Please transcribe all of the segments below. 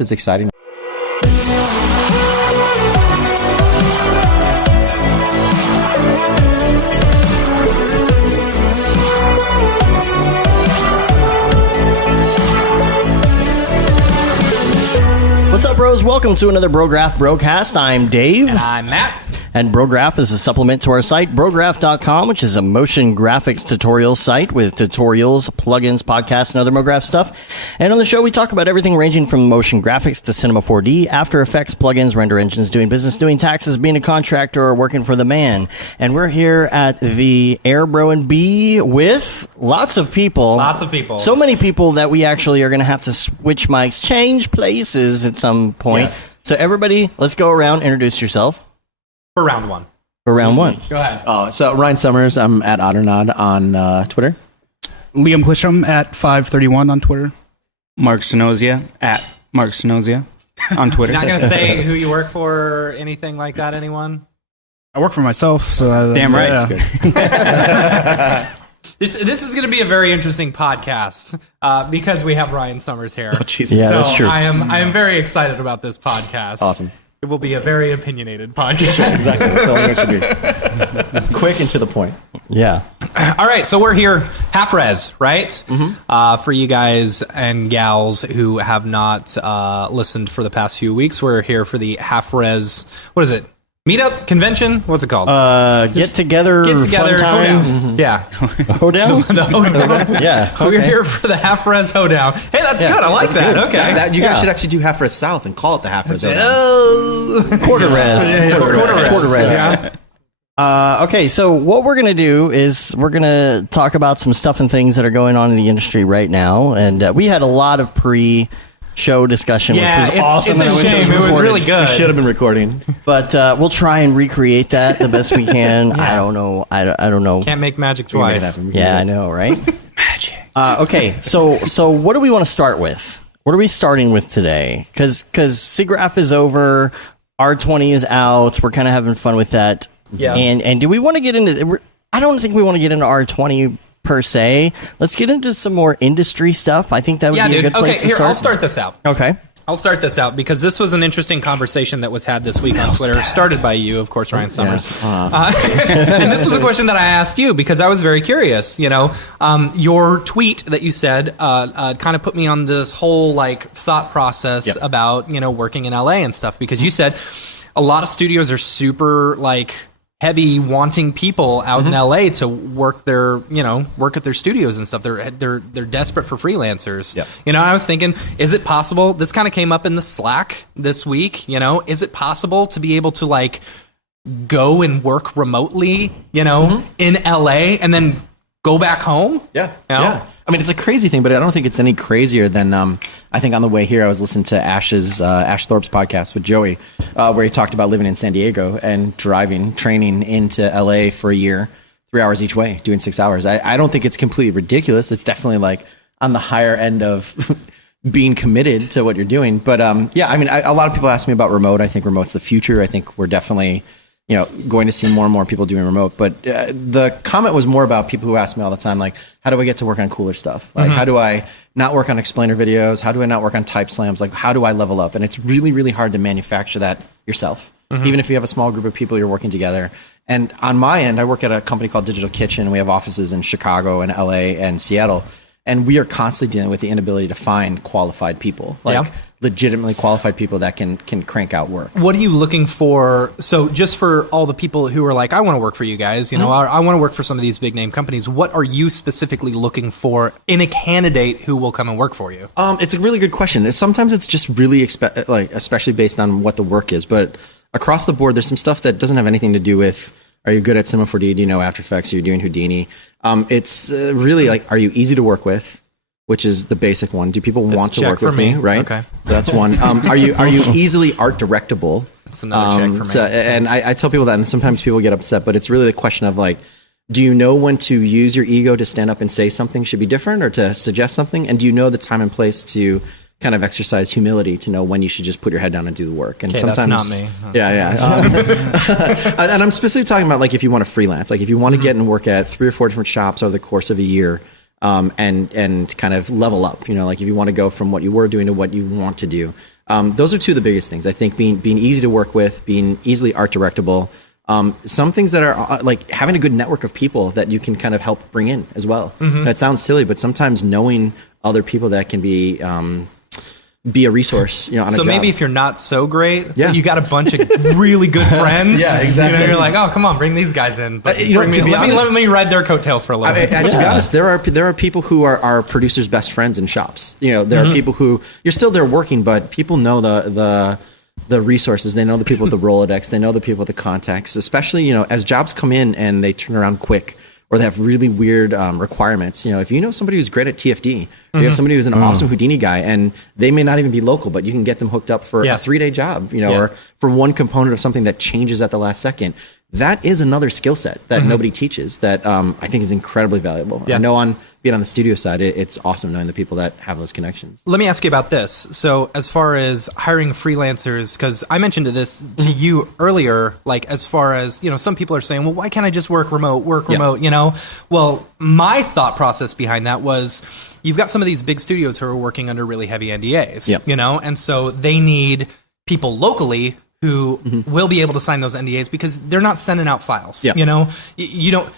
It's exciting. What's up, bros? Welcome to another Brograph Brocast. I'm Dave. And I'm Matt. And Brograph is a supplement to our site, brograph.com, which is a motion graphics tutorial site with tutorials, plugins, podcasts, and other MoGraph stuff. And on the show, we talk about everything ranging from motion graphics to Cinema 4D, After Effects, plugins, render engines, doing business, doing taxes, being a contractor, or working for the man. And we're here at the Air Bro and B with lots of people. Lots of people. So many people that we actually are going to have to switch mics, change places at some point. Yes. So everybody, let's go around, introduce yourself. For round one. For round one. Go ahead. Oh, so Ryan Summers, I'm at Otternod on Twitter. Liam Plisham at 531 on Twitter. Mark Sinozia at Mark Sinozia on Twitter. Not going to say who you work for or anything like that, anyone? I work for myself, so Damn right. yeah. That's good. This is going to be a very interesting podcast because we have Ryan Summers here. Oh, Jesus. Yeah, So that's true. I am very excited about this podcast. Awesome. It will be a very opinionated podcast. Exactly. That's all we should do. Quick and to the point. Yeah. All right, so we're here half res, right? For you guys and gals who have not listened for the past few weeks, we're here for the half res. What is it? Meetup convention? What's it called? Get together, fun time. hoedown. Yeah, Hoedown? the hoedown. Yeah. We're okay. here for the half res hoedown. Hey, that's good. I like that. Okay. You guys should actually do Half Res South and call it the Half Res South. Quarter res. Quarter res. Quarter res. Yeah. Okay, so what we're going to do is we're going to talk about some stuff and things that are going on in the industry right now. And we had a lot of pre-show discussion, Yeah, which was awesome. it's and I a wish shame. It was recorded. really good. Should have been recording. But we'll try and recreate that the best we can. I don't know. I don't know. Can't make magic twice. Yeah, I know, right? Magic. Okay, so what do we want to start with? What are we starting with today? Because SIGGRAPH is over, R20 is out. We're kind of having fun with that. Yeah. And do we want to get into? I don't think we want to get into R20 per se. Let's get into some more industry stuff. I think that would be a good place to start. I'll start this out. Okay. I'll start this out because this was an interesting conversation that was had this week on Twitter. Started by you, of course, Ryan Summers. And this was a question that I asked you because I was very curious. You know, your tweet that you said kind of put me on this whole thought process about working in LA and stuff because you said a lot of studios are super heavy wanting people out in LA to work their, work at their studios and stuff. They're desperate for freelancers. Yep. I was thinking, is it possible? This kind of came up in the Slack this week. Is it possible to be able to go and work remotely, in LA and then go back home? Yeah. Yeah. I mean, it's a crazy thing, but I don't think it's any crazier than I think on the way here I was listening to Ash Thorpe's podcast with Joey, where he talked about living in San Diego and training into LA for a year, 3 hours each way, doing 6 hours. I don't think it's completely ridiculous. It's definitely on the higher end of being committed to what you're doing. But yeah, I mean, a lot of people ask me about remote. I think remote's the future. I think we're definitely going to see more and more people doing remote. But the comment was more about people who ask me all the time, how do I get to work on cooler stuff? How do I not work on explainer videos? How do I not work on type slams? How do I level up? And it's really, really hard to manufacture that yourself, even if you have a small group of people you're working together. And on my end, I work at a company called Digital Kitchen. We have offices in Chicago and LA and Seattle. And we are constantly dealing with the inability to find qualified people, legitimately qualified people that can crank out work. What are you looking for? So just for all the people who are I want to work for you guys, I want to work for some of these big name companies. What are you specifically looking for in a candidate who will come and work for you? It's a really good question. Sometimes it's just really especially based on what the work is, but across the board, there's some stuff that doesn't have anything to do with, are you good at Cinema 4D? Do you know After Effects? Are you doing Houdini? It's really are you easy to work with? Which is the basic one. Do people want to work with me? Right. Okay. So that's one. Are you easily art directable? That's another check for me. And I tell people that, and sometimes people get upset, but it's really the question of do you know when to use your ego to stand up and say something should be different or to suggest something? And do you know the time and place to kind of exercise humility to know when you should just put your head down and do the work? And sometimes that's not me. Yeah. And I'm specifically talking about if you want to freelance, if you want to get and work at 3 or 4 different shops over the course of a year, and kind of level up, if you want to go from what you were doing to what you want to do. Those are two of the biggest things. I think being easy to work with, being easily art directable. Some things that are like having a good network of people that you can kind of help bring in as well. That sounds silly, but sometimes knowing other people that can be a resource, on a So job. maybe if you're not so great, Yeah. but you got a bunch of really good friends. Yeah, exactly. You're like, oh, come on, bring these guys in. But to be let honest- me ride their coattails for a little bit. To be honest, there are people who are producers' best friends in shops. There are people who you're still there working, but people know the resources. They know the people with the Rolodex. They know the people with the contacts. Especially as jobs come in and they turn around quick, or they have really weird requirements. If you know somebody who's great at TFD, or you have somebody who's an awesome Houdini guy, and they may not even be local, but you can get them hooked up for a 3-day job, or for one component of something that changes at the last second. That is another skill set that nobody teaches that I think is incredibly valuable. Yeah. I know being on the studio side, it's awesome knowing the people that have those connections. Let me ask you about this. So as far as hiring freelancers, because I mentioned this to you earlier, like as far as, some people are saying, well, why can't I just work remote? Well, my thought process behind that was you've got some of these big studios who are working under really heavy NDAs, and so they need people locally who will be able to sign those NDAs because they're not sending out files. Yeah. You don't.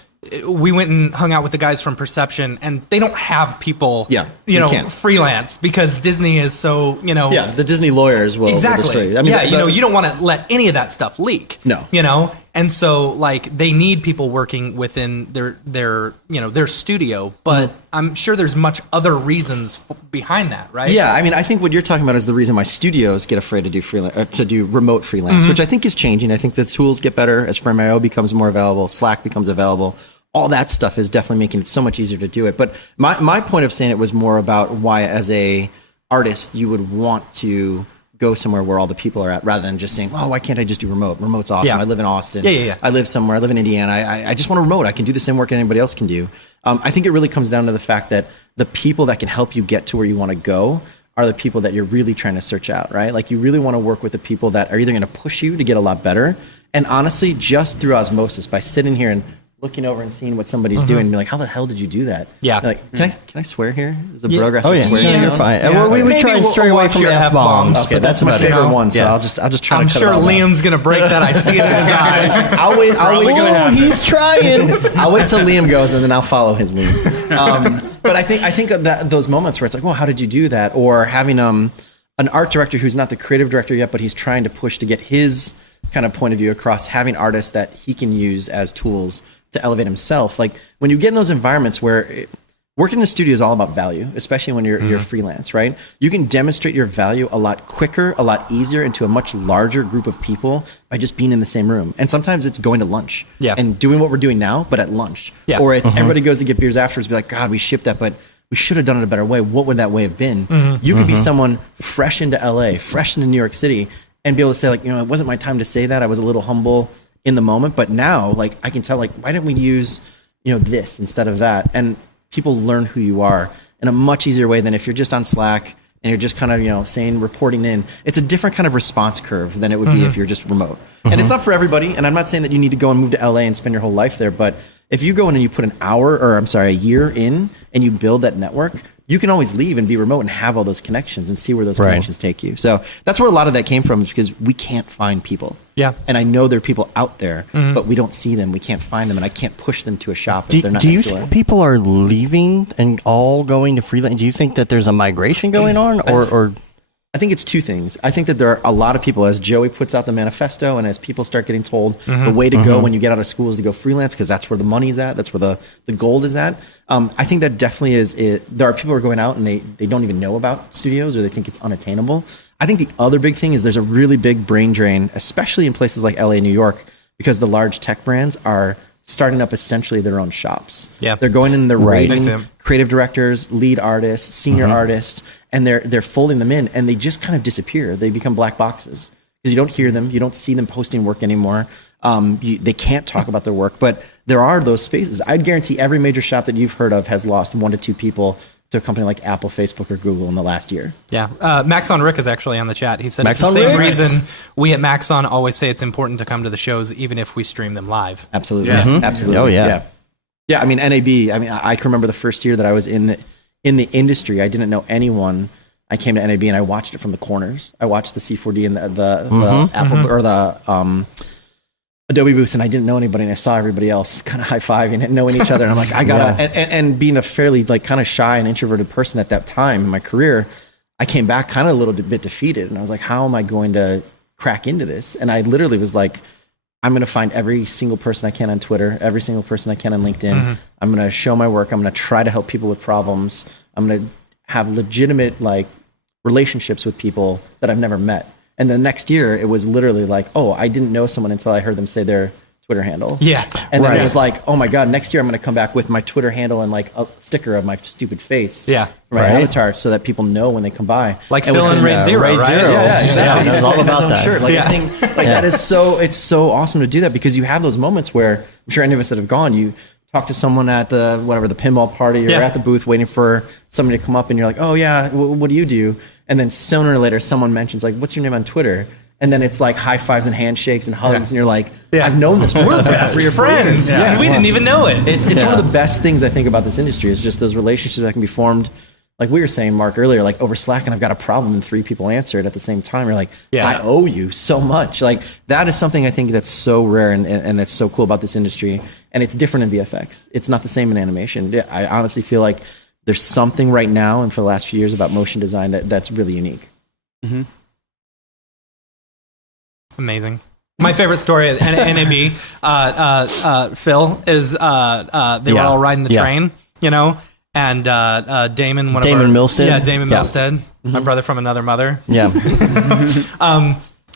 We went and hung out with the guys from Perception, and they don't have people, can't. freelance because Disney is so, the Disney lawyers will destroy you. I mean, you don't want to let any of that stuff leak. No. And so like they need people working within their studio, but I'm sure there's much other reasons behind that, right? Yeah, I mean, I think what you're talking about is the reason why studios get afraid to do remote freelance, which I think is changing. I think the tools get better as Frame.io becomes more available, Slack becomes available. All that stuff is definitely making it so much easier to do it. But my point of saying it was more about why, as a artist, you would want to go somewhere where all the people are at, rather than just saying, "Oh, why can't I just do remote? Remote's awesome. Yeah. I live in Austin. Yeah. I live somewhere. I live in Indiana. I just want a remote. I can do the same work anybody else can do." I think it really comes down to the fact that the people that can help you get to where you want to go are the people that you're really trying to search out, right? Like you really want to work with the people that are either going to push you to get a lot better, and honestly, just through osmosis, by sitting here and looking over and seeing what somebody's doing, and be like, how the hell did you do that? Yeah. Like, can I swear here? Is the Brograph Oh yeah, swear you're zone? fine. Yeah. Well, we Maybe try and we'll stray away watch from your the F-bombs. F-bombs. Okay, that's my But, favorite one. So yeah. I'll just try I'm to cut sure it all out. Liam's gonna break that. I see it in his eyes. I'll wait. Oh, he's trying. I'll wait till Liam goes, and then I'll follow his lead. But I think of those moments where it's like, well, how did you do that? Or having an art director who's not the creative director yet, but he's trying to push to get his kind of point of view across, having artists that he can use as tools to elevate himself. Like when you get in those environments where working in a studio is all about value, especially when you're freelance, right? You can demonstrate your value a lot quicker, a lot easier into a much larger group of people by just being in the same room. And sometimes it's going to lunch and doing what we're doing now, but at lunch. Yeah. Or it's everybody goes to get beers afterwards, be like, God, we shipped that, but we should have done it a better way. What would that way have been? You could be someone fresh into LA, fresh into New York City, and be able to say like, it wasn't my time to say that. I was a little humble in the moment, but now like I can tell like, why didn't we use, this instead of that? And people learn who you are in a much easier way than if you're just on Slack and you're just kind of, saying, reporting in. It's a different kind of response curve than it would be if you're just remote. And it's not for everybody. And I'm not saying that you need to go and move to LA and spend your whole life there, but if you go in and you put a year in and you build that network, you can always leave and be remote and have all those connections and see where those connections take you. So that's where a lot of that came from, is because we can't find people. Yeah. And I know there are people out there, but we don't see them. We can't find them, and I can't push them to a shop if they're not Do you next door. think people are leaving and all going to freelance? Do you think that there's a migration going on, or I think it's two things. I think that there are a lot of people, as Joey puts out the manifesto and as people start getting told the way to go when you get out of school is to go freelance, because that's where the money's at. That's where the gold is at. I think that definitely is. There are people who are going out and they don't even know about studios, or they think it's unattainable. I think the other big thing is there's a really big brain drain, especially in places like LA, New York, because the large tech brands are starting up essentially their own shops. Yeah. They're going in and they're I see rating 'em. creative directors, lead artists, senior artists, and they're folding them in, and they just kind of disappear. They become black boxes because you don't hear them, you don't see them posting work anymore. They can't talk about their work, but there are those spaces. I'd guarantee every major shop that you've heard of has lost 1 to 2 people to a company like Apple, Facebook, or Google in the last year. Yeah. Maxon Rick is actually on the chat. He said it's the Maxon same Rick. reason we at Maxon always say it's important to come to the shows, even if we stream them live. Absolutely. Yeah. Absolutely. Oh, yeah. Yeah. I mean, NAB, I can remember the first year that I was in the industry, I didn't know anyone I came to NAB and I watched it from the corners. I watched the C4D and the Apple or the Adobe booths, and I didn't know anybody, and I saw everybody else kind of high-fiving and knowing each other, and I'm like, I gotta, and being a fairly like kind of shy and introverted person at that time in my career, I came back kind of a little bit defeated, and I was like, how am I going to crack into this? And I literally was like, I'm going to find every single person I can on Twitter, every single person I can on LinkedIn. I'm going to show my work. I'm going to try to help people with problems. I'm going to have legitimate like relationships with people that I've never met. And the next year, it was literally like, oh, I didn't know someone until I heard them say their Twitter handle. Yeah. And then it was like, oh my God, next year I'm going to come back with my Twitter handle and like a sticker of my stupid face. For my avatar, so that people know when they come by. Like Phil and Raid Zero, right? Yeah, exactly. It's all about that. Shirt. Like, I think like that is it's so awesome to do that, because you have those moments where I'm sure any of us that have gone, you talk to someone at the pinball party or at the booth waiting for somebody to come up, and you're like, oh yeah, what do you do? And then sooner or later someone mentions like, what's your name on Twitter? And then it's like high fives and handshakes and hugs, and you're like, I've known this person. We're best friends. Yeah. We didn't even know it. It's one of the best things I think about this industry is just those relationships that can be formed. Like we were saying, Mark, earlier, like over Slack, and I've got a problem and 3 people answer it at the same time. You're like, I owe you so much. Like that is something I think that's so rare and that's so cool about this industry. And it's different in VFX. It's not the same in animation. I honestly feel like there's something right now and for the last few years about motion design that's really unique. Amazing. My favorite story at NAB, Phil, is they were all riding the train, you know, and Damon, Milstead. Damon Milstead, my brother from another mother. Yeah.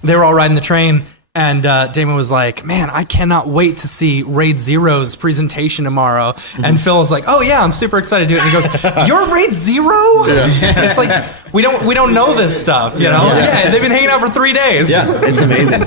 They were all riding the train, and Damon was like, man, I cannot wait to see Raid Zero's presentation tomorrow. And Phil was like, oh yeah, I'm super excited to do it. And he goes, you're Raid Zero? It's like, we don't know this stuff, you know? They've been hanging out for 3 days. Yeah, it's amazing.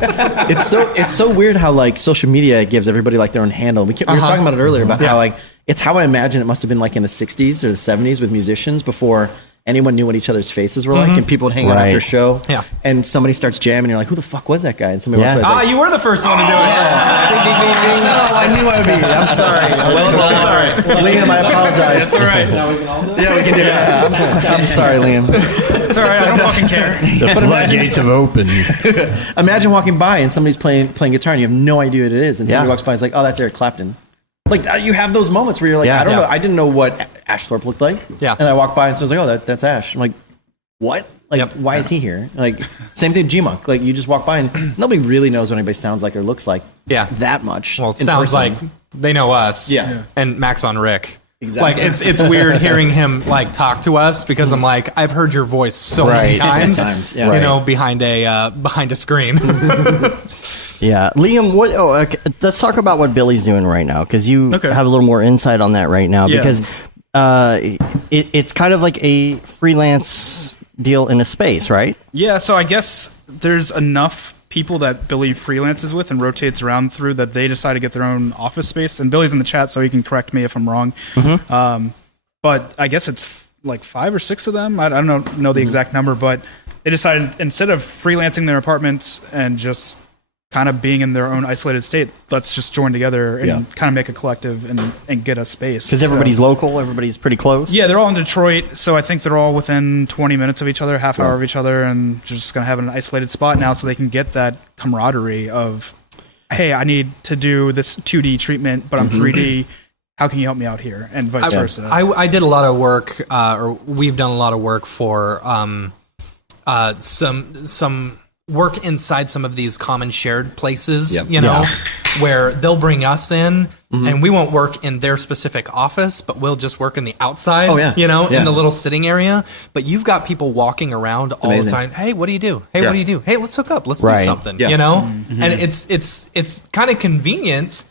It's so weird how like social media gives everybody like their own handle. We were talking about it earlier about how like, it's how I imagine it must have been like in the 60s or the 70s with musicians before anyone knew what each other's faces were like, and people would hang out after show, and somebody starts jamming, and you're like, who the fuck was that guy? And somebody walks by, like, you were the first one to do it. No, I knew I would be. I'm sorry. Sorry. Liam, I apologize. That's all right. Now we can all do it? Yeah, we can do it. I'm sorry, Liam. It's all right. I don't fucking care. The floodgates have opened. Imagine walking by and somebody's playing guitar, and you have no idea what it is, and somebody walks by and is like, oh, that's Eric Clapton. Like you have those moments where you're like, I don't know, I didn't know what Ash Thorpe looked like. Yeah. And I walked by and someone's like, oh, that's Ash. I'm like, what? Like, why is he here? Like, same thing with G-Monk. Like, you just walk by and nobody really knows what anybody sounds like or looks like that much. Well, it sounds like they know us. Yeah. And Max on Rick. Exactly. Like, it's weird hearing him, like, talk to us because I'm like, I've heard your voice so many times. You know, behind a screen. Yeah, Liam. Let's talk about what Billy's doing right now, because you have a little more insight on that right now. Because it's kind of like a freelance deal in a space, right? Yeah. So I guess there's enough people that Billy freelances with and rotates around through that they decide to get their own office space. And Billy's in the chat, so he can correct me if I'm wrong. But I guess it's like 5 or 6 of them. I don't know the exact number, but they decided instead of freelancing their apartments and just kind of being in their own isolated state, let's just join together and kind of make a collective and get a space. Because everybody's local, everybody's pretty close. Yeah, they're all in Detroit, so I think they're all within 20 minutes of each other, half hour of each other, and just going to have an isolated spot now so they can get that camaraderie of, hey, I need to do this 2D treatment, but I'm 3D. How can you help me out here? And vice versa. I did a lot of work, or we've done a lot of work for some work inside some of these common shared places, you know, where they'll bring us in and we won't work in their specific office, but we'll just work in the outside, you know, in the little sitting area. But you've got people walking around all the time. Hey, what do you do? Hey, what do you do? Hey, let's hook up. Let's do something, you know? And it's kind of convenient,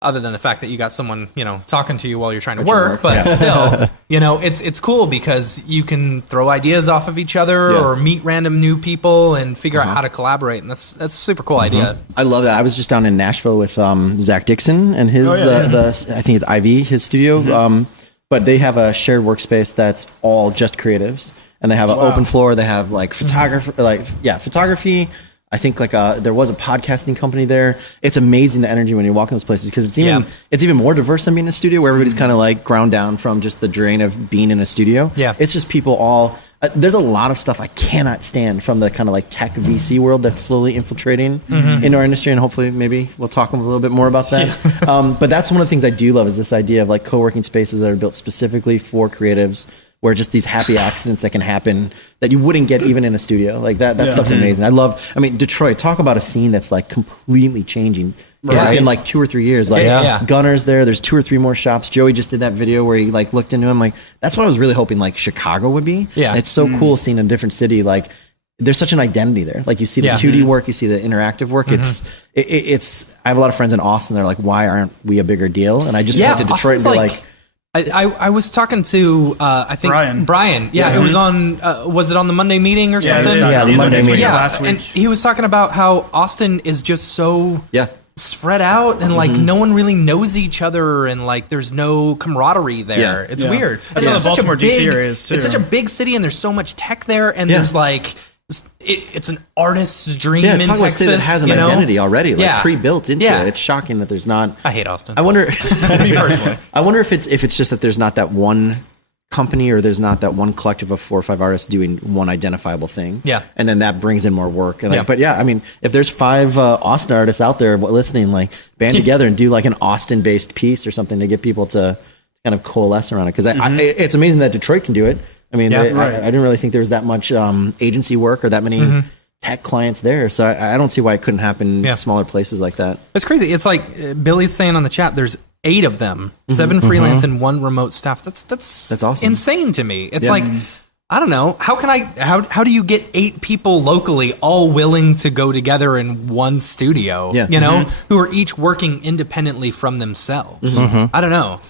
other than the fact that you got someone, you know, talking to you while you're trying to work, but still, you know, it's cool because you can throw ideas off of each other or meet random new people and figure out how to collaborate, and that's a super cool idea. I love that. I was just down in Nashville with Zach Dixon and his I think it's Ivy, his studio, but they have a shared workspace that's all just creatives, and they have an open floor. They have like photography. I think like there was a podcasting company there. It's amazing the energy when you walk in those places, because it's even more diverse than being in a studio where everybody's kind of like ground down from just the drain of being in a studio. Yeah, it's just people all. there's a lot of stuff I cannot stand from the kind of like tech VC world that's slowly infiltrating into our industry, and hopefully maybe we'll talk a little bit more about that. But that's one of the things I do love is this idea of like co-working spaces that are built specifically for creatives, where just these happy accidents that can happen that you wouldn't get even in a studio. Like that stuff's amazing. I mean, Detroit, talk about a scene that's like completely changing in like 2 or 3 years. Like Gunner's there's 2 or 3 more shops. Joey just did that video where he like looked into him. Like that's what I was really hoping like Chicago would be. Yeah. And it's so cool seeing a different city. Like there's such an identity there. Like you see the 2D work, you see the interactive work. It's I have a lot of friends in Austin. They're like, why aren't we a bigger deal? And I just went to Detroit and be like I was talking to I think Brian. Yeah, it was on. Was it on the Monday meeting or something? Yeah, the Monday meeting last week. And he was talking about how Austin is just so spread out and like no one really knows each other and like there's no camaraderie there. It's weird. That's in the Baltimore DC areas too. It's such a big city and there's so much tech there and there's like. It's an artist's dream in Texas. A city that has an identity already, like pre-built into it. It's shocking that there's not. I hate Austin. I wonder. Me personally. I wonder if it's just that there's not that one company or there's not that one collective of 4 or 5 artists doing one identifiable thing. Yeah, and then that brings in more work. And but I mean, if there's 5 Austin artists out there listening, like band together and do like an Austin-based piece or something to get people to kind of coalesce around it. Because it's amazing that Detroit can do it. I mean, I didn't really think there was that much agency work or that many tech clients there. So I don't see why it couldn't happen in smaller places like that. It's crazy. It's like Billy's saying on the chat, there's 8 of them, 7 freelance and 1 remote staff. That's awesome. Insane to me. It's like, I don't know. How do you get 8 people locally all willing to go together in one studio, you know, who are each working independently from themselves? I don't know.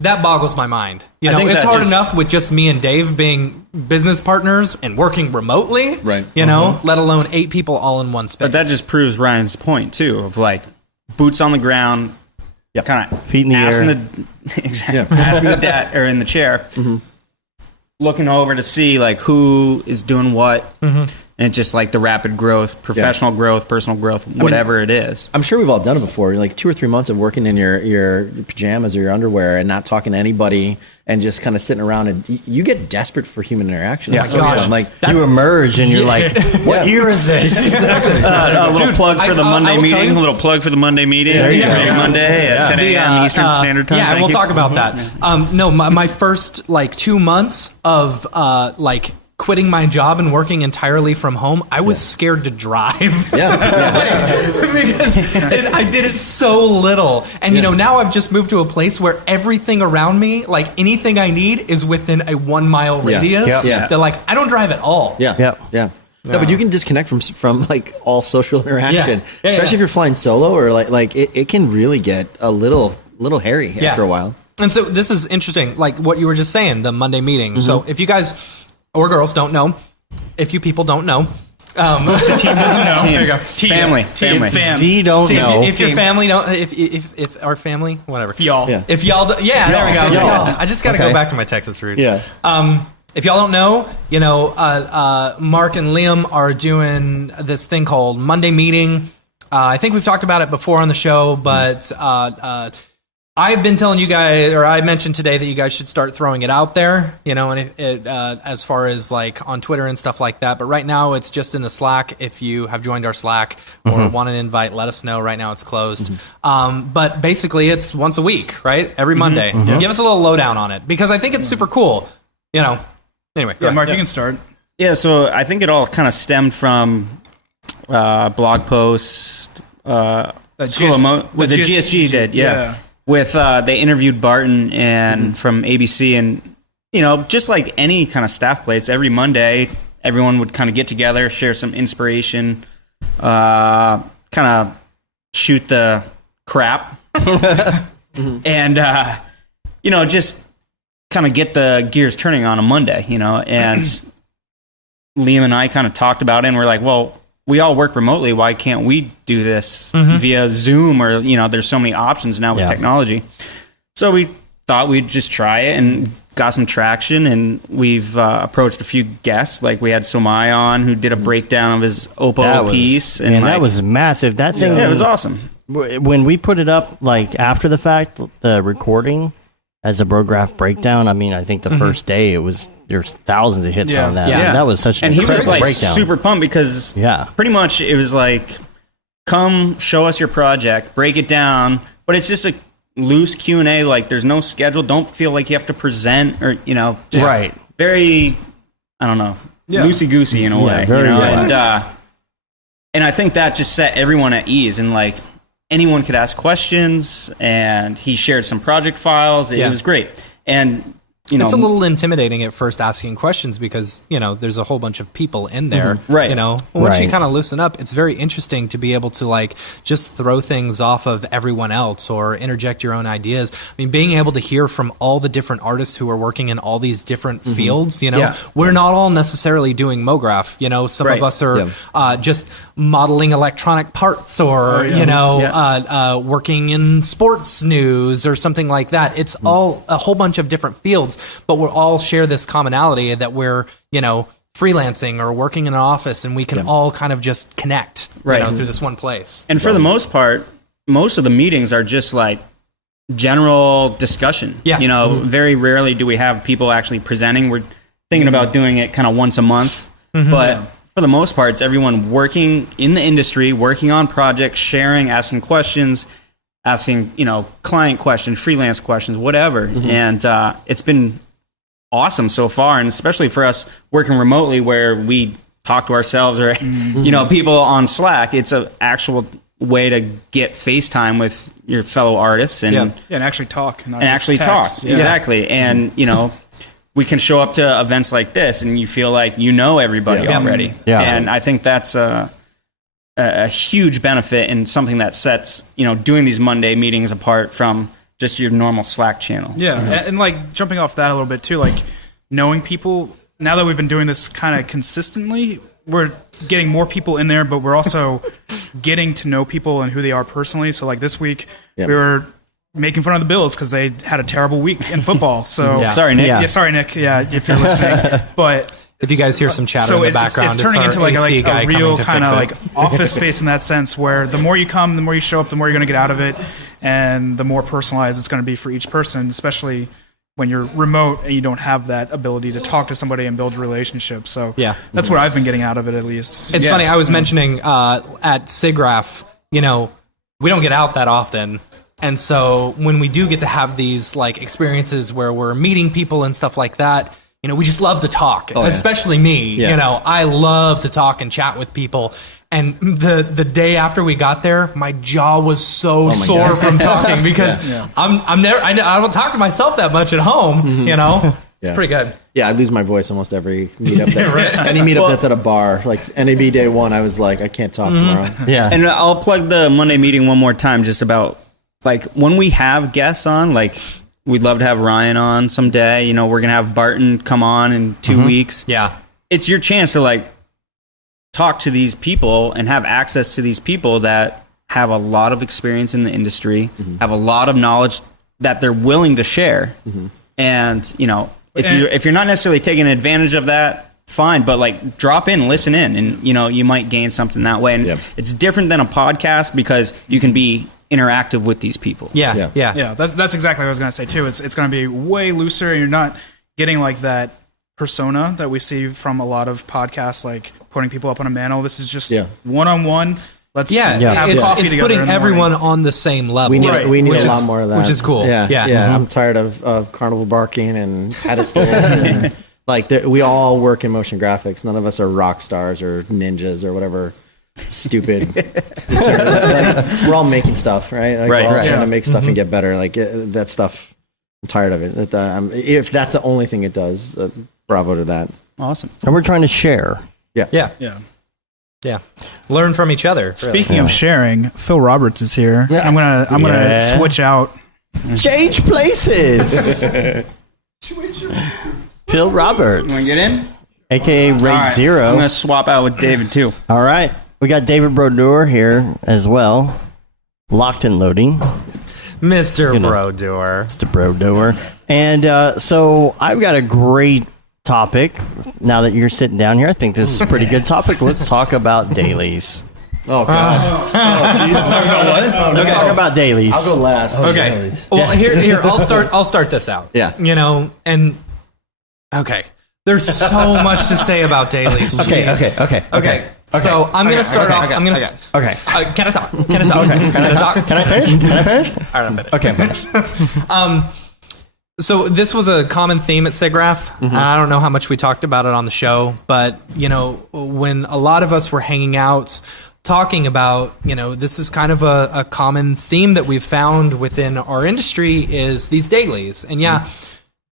That boggles my mind. You know, it's hard enough with just me and Dave being business partners and working remotely, right? You know, let alone 8 people all in one space. But that just proves Ryan's point too, of like boots on the ground, kind of feet in the air, asking the dad or in the chair, looking over to see like who is doing what. And just like the rapid growth, professional growth, personal growth, whatever it is. I'm sure we've all done it before. Like 2 or 3 months of working in your pajamas or your underwear and not talking to anybody and just kind of sitting around, and you get desperate for human interaction. Yeah, like you emerge and you're like, what year is this? A little plug for the Monday meeting. A little plug for the Monday meeting. Monday at 10 a.m. Eastern Standard Time. Yeah, and we'll talk about that. No, my first like 2 months of like quitting my job and working entirely from home, I was scared to drive. Because I did it so little. And, you know, now I've just moved to a place where everything around me, like anything I need is within a 1 mile radius. That like, I don't drive at all. No, but you can disconnect from like all social interaction, especially if you're flying solo or like it can really get a little hairy after a while. And so this is interesting, like what you were just saying, the Monday meeting. So if you guys or girls don't know, if you people don't know, the team doesn't know. There you go. Family. Z don't know. If your family don't, if our family, whatever. Y'all. If y'all, there we go. Y'all. I just got to go back to my Texas roots. If y'all don't know, you know, Mark and Liam are doing this thing called Monday Meeting. I think we've talked about it before on the show, but I've been telling you guys, or I mentioned today that you guys should start throwing it out there, you know, and as far as like on Twitter and stuff like that. But right now it's just in the Slack. If you have joined our Slack or want an invite, let us know. Right now it's closed. But basically it's once a week, right? Every Monday. Give us a little lowdown on it because I think it's super cool, you know. Anyway, Mark, you can start. Yeah, so I think it all kind of stemmed from blog post. GSG did, yeah. With they interviewed Barton and from ABC, and you know, just like any kind of staff place, every Monday everyone would kind of get together, share some inspiration, kind of shoot the crap, and you know, just kind of get the gears turning on a Monday, you know. And Liam and I kind of talked about it, and we're like, well, we all work remotely. Why can't we do this via Zoom? Or, you know, there's so many options now with technology. So we thought we'd just try it and got some traction. And we've approached a few guests. Like we had Somai on, who did a breakdown of his Oppo piece. And that was massive. That thing, it was awesome. When we put it up, like after the fact, the recording, as a Brograph breakdown. I mean, I think the first day there's thousands of hits on that. Yeah. That was such an and he was incredible like breakdown. super pumped because pretty much it was like, come show us your project, break it down, but it's just a loose Q&A. Like there's no schedule. Don't feel like you have to present or just very, I don't know, loosey goosey in a way. Very and I think that just set everyone at ease, and like anyone could ask questions, and he shared some project files. It was great. And it's a little intimidating at first asking questions because, there's a whole bunch of people in there. Right. Once you kind of loosen up, it's very interesting to be able to like just throw things off of everyone else or interject your own ideas. I mean, being able to hear from all the different artists who are working in all these different fields, we're not all necessarily doing MoGraph. Some of us are just modeling electronic parts or, working in sports news or something like that. It's all a whole bunch of different fields. But we all share this commonality that we're, freelancing or working in an office, and we can all kind of just connect, through this one place. And for the most part, most of the meetings are just like general discussion. Yeah. Very rarely do we have people actually presenting. We're thinking about doing it kind of once a month. But for the most part, it's everyone working in the industry, working on projects, sharing, asking questions, asking, client questions, freelance questions, whatever. And it's been awesome so far. And especially for us working remotely where we talk to ourselves or, people on Slack, it's an actual way to get FaceTime with your fellow artists and actually talk. And actually text. Exactly. And, we can show up to events like this and you feel like everybody already. Yeah. And I think that's a huge benefit and something that sets, doing these Monday meetings apart from just your normal Slack channel. Yeah. And like jumping off that a little bit too, like knowing people, now that we've been doing this kind of consistently, we're getting more people in there, but we're also getting to know people and who they are personally. So like this week we were making fun of the Bills because they had a terrible week in football. So sorry, Nick. Yeah, sorry, Nick. Yeah, if you're listening. But if you guys hear some chatter in the background, it's turning into like a real kind of like office space in that sense, where the more you come, the more you show up, the more you're going to get out of it, and the more personalized it's going to be for each person, especially when you're remote and you don't have that ability to talk to somebody and build relationships. So that's what I've been getting out of it, at least. It's funny. I was mentioning at SIGGRAPH, we don't get out that often. And so when we do get to have these like experiences where we're meeting people and stuff like that, we just love to talk, especially me. Yeah. I love to talk and chat with people. And the day after we got there, my jaw was so sore from talking because I don't talk to myself that much at home. It's pretty good. Yeah, I lose my voice almost every meetup. Any meetup that's at a bar, like NAB day one, I was like, I can't talk tomorrow. Yeah, and I'll plug the Monday meeting one more time, just about like when we have guests on, like. We'd love to have Ryan on someday. We're going to have Barton come on in 2 weeks. Yeah. It's your chance to like talk to these people and have access to these people that have a lot of experience in the industry, have a lot of knowledge that they're willing to share. And, if you're not necessarily taking advantage of that, fine, but like drop in, listen in, and you might gain something that way. And it's different than a podcast because you can be interactive with these people. Yeah. That's exactly what I was going to say too. It's going to be way looser, and you're not getting like that persona that we see from a lot of podcasts, like putting people up on a mantle. This is just one-on-one. Let's have coffee it's together putting in the everyone morning. on the same level. We need a lot more of that, which is cool. Yeah. I'm tired of carnival barking and pedestals. And, like we all work in motion graphics. None of us are rock stars or ninjas or whatever. Stupid. We're all making stuff, right? Like, we're all trying to make stuff and get better. Like that stuff, I'm tired of it. If that's the only thing it does, bravo to that. Awesome. And we're trying to share. Yeah. Learn from each other. Speaking of sharing, Phil Roberts is here. I'm gonna switch out. Change places. Phil Roberts. You want to get in? AKA Raid Zero. I'm going to swap out with David too. All right. We got David Brodeur here as well. Locked and loading. Mr. Brodeur. Mr. Brodeur. And so I've got a great topic. Now that you're sitting down here, I think this is a pretty good topic. Let's talk about dailies. Oh God. Oh Jesus. Let's talk about dailies. I'll go last. Okay. Well, here I'll start this out. Yeah. You know, and okay. There's so much to say about dailies. Okay. So I'm gonna start off. I'm gonna. Okay. Can I talk? Can I talk? Okay. Can I talk? Can I finish? All right, I'm finished. Okay, I'm finished. So this was a common theme at SIGGRAPH. And I don't know how much we talked about it on the show, but you know, when a lot of us were hanging out talking about, you know, this is kind of a common theme that we've found within our industry is these dailies. And yeah,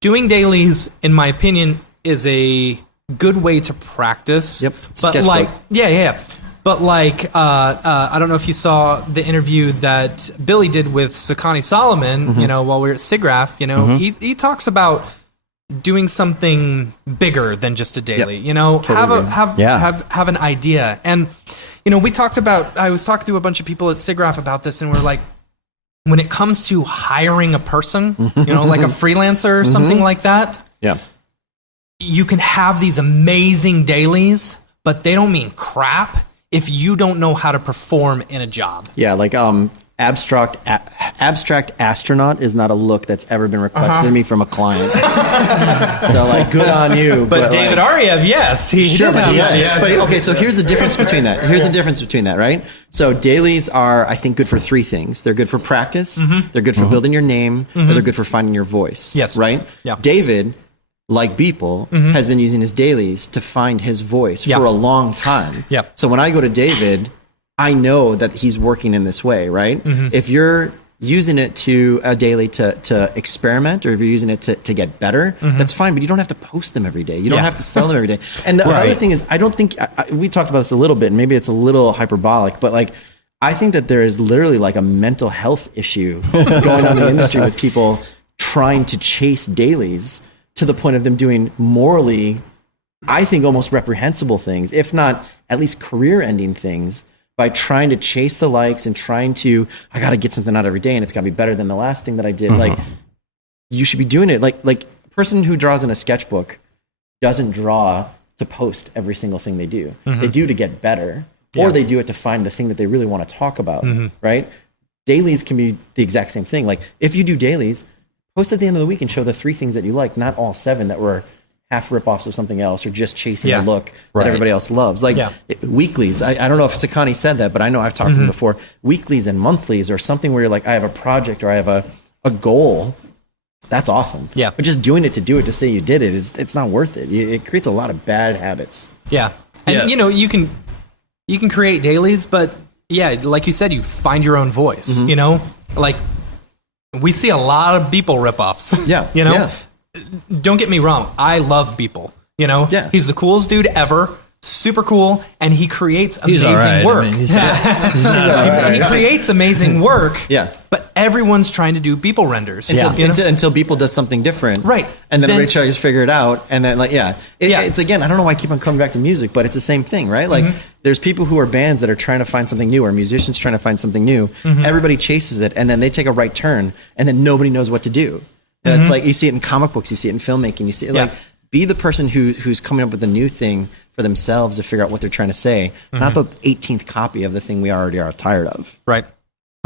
doing dailies, in my opinion, is a good way to practice. Yep. But Sketchbook. like, yeah. But like, I don't know if you saw the interview that Billy did with Sakani Solomon, you know, while we were at SIGGRAPH, you know, he talks about doing something bigger than just a daily, you know, Totally have an idea. And, you know, I was talking to a bunch of people at SIGGRAPH about this, and we're like, when it comes to hiring a person, you know, like a freelancer or something like that, Yeah. you can have these amazing dailies, but they don't mean crap if you don't know how to perform in a job. Yeah, like abstract astronaut is not a look that's ever been requested of me from a client. So like, good on you. But David like, Ariev, yes, he Sure, did but have that. yes. But okay, so here's the difference between that. Here's the difference between that, right? So dailies are, I think, good for three things. They're good for practice, they're good for building your name, or they're good for finding your voice. Yes. Right? Yeah. David, like Beeple, has been using his dailies to find his voice Yeah. for a long time. Yeah. So when I go to David, I know that he's working in this way, right? If you're using it to a daily to experiment, or if you're using it to get better, that's fine, but you don't have to post them every day. You don't have to sell them every day. And the other thing is, I don't think, we talked about this a little bit, and maybe it's a little hyperbolic, but like, I think that there is literally like a mental health issue going on in the industry with people trying to chase dailies to the point of them doing morally, I think, almost reprehensible things, if not at least career-ending things, by trying to chase the likes and trying to, I got to get something out every day and it's got to be better than the last thing that I did. Like, you should be doing it. Like a person who draws in a sketchbook doesn't draw to post every single thing they do. They do to get better, or they do it to find the thing that they really want to talk about, right? Dailies can be the exact same thing. Like, if you do dailies, post at the end of the week and show the 3 things that you like, not all 7 that were half rip-offs of something else or just chasing a look that everybody else loves. Like weeklies, I don't know if Sakani said that, but I know I've talked to him before. Weeklies and monthlies, or something where you're like, I have a project or I have a goal. That's awesome. Yeah. But just doing it to say you did it, it's not worth it. It creates a lot of bad habits. Yeah. And you know, you can create dailies, but yeah, like you said, you find your own voice, you know? Like, we see a lot of Beeple ripoffs. Yeah. You know? Yeah. Don't get me wrong. I love Beeple. You know? Yeah. He's the coolest dude ever. Super cool. And he creates amazing work. I mean, he creates amazing work. Yeah. But everyone's trying to do Beeple renders. Until Beeple does something different. Right. And then everybody tries to figure it out. And then, like, it's again, I don't know why I keep on coming back to music, but it's the same thing, right? Like, there's people who are bands that are trying to find something new, or musicians trying to find something new. Everybody chases it, and then they take a right turn, and then nobody knows what to do. It's like, you see it in comic books, you see it in filmmaking, you see it like, be the person who's coming up with a new thing for themselves to figure out what they're trying to say, not the 18th copy of the thing we already are tired of. Right.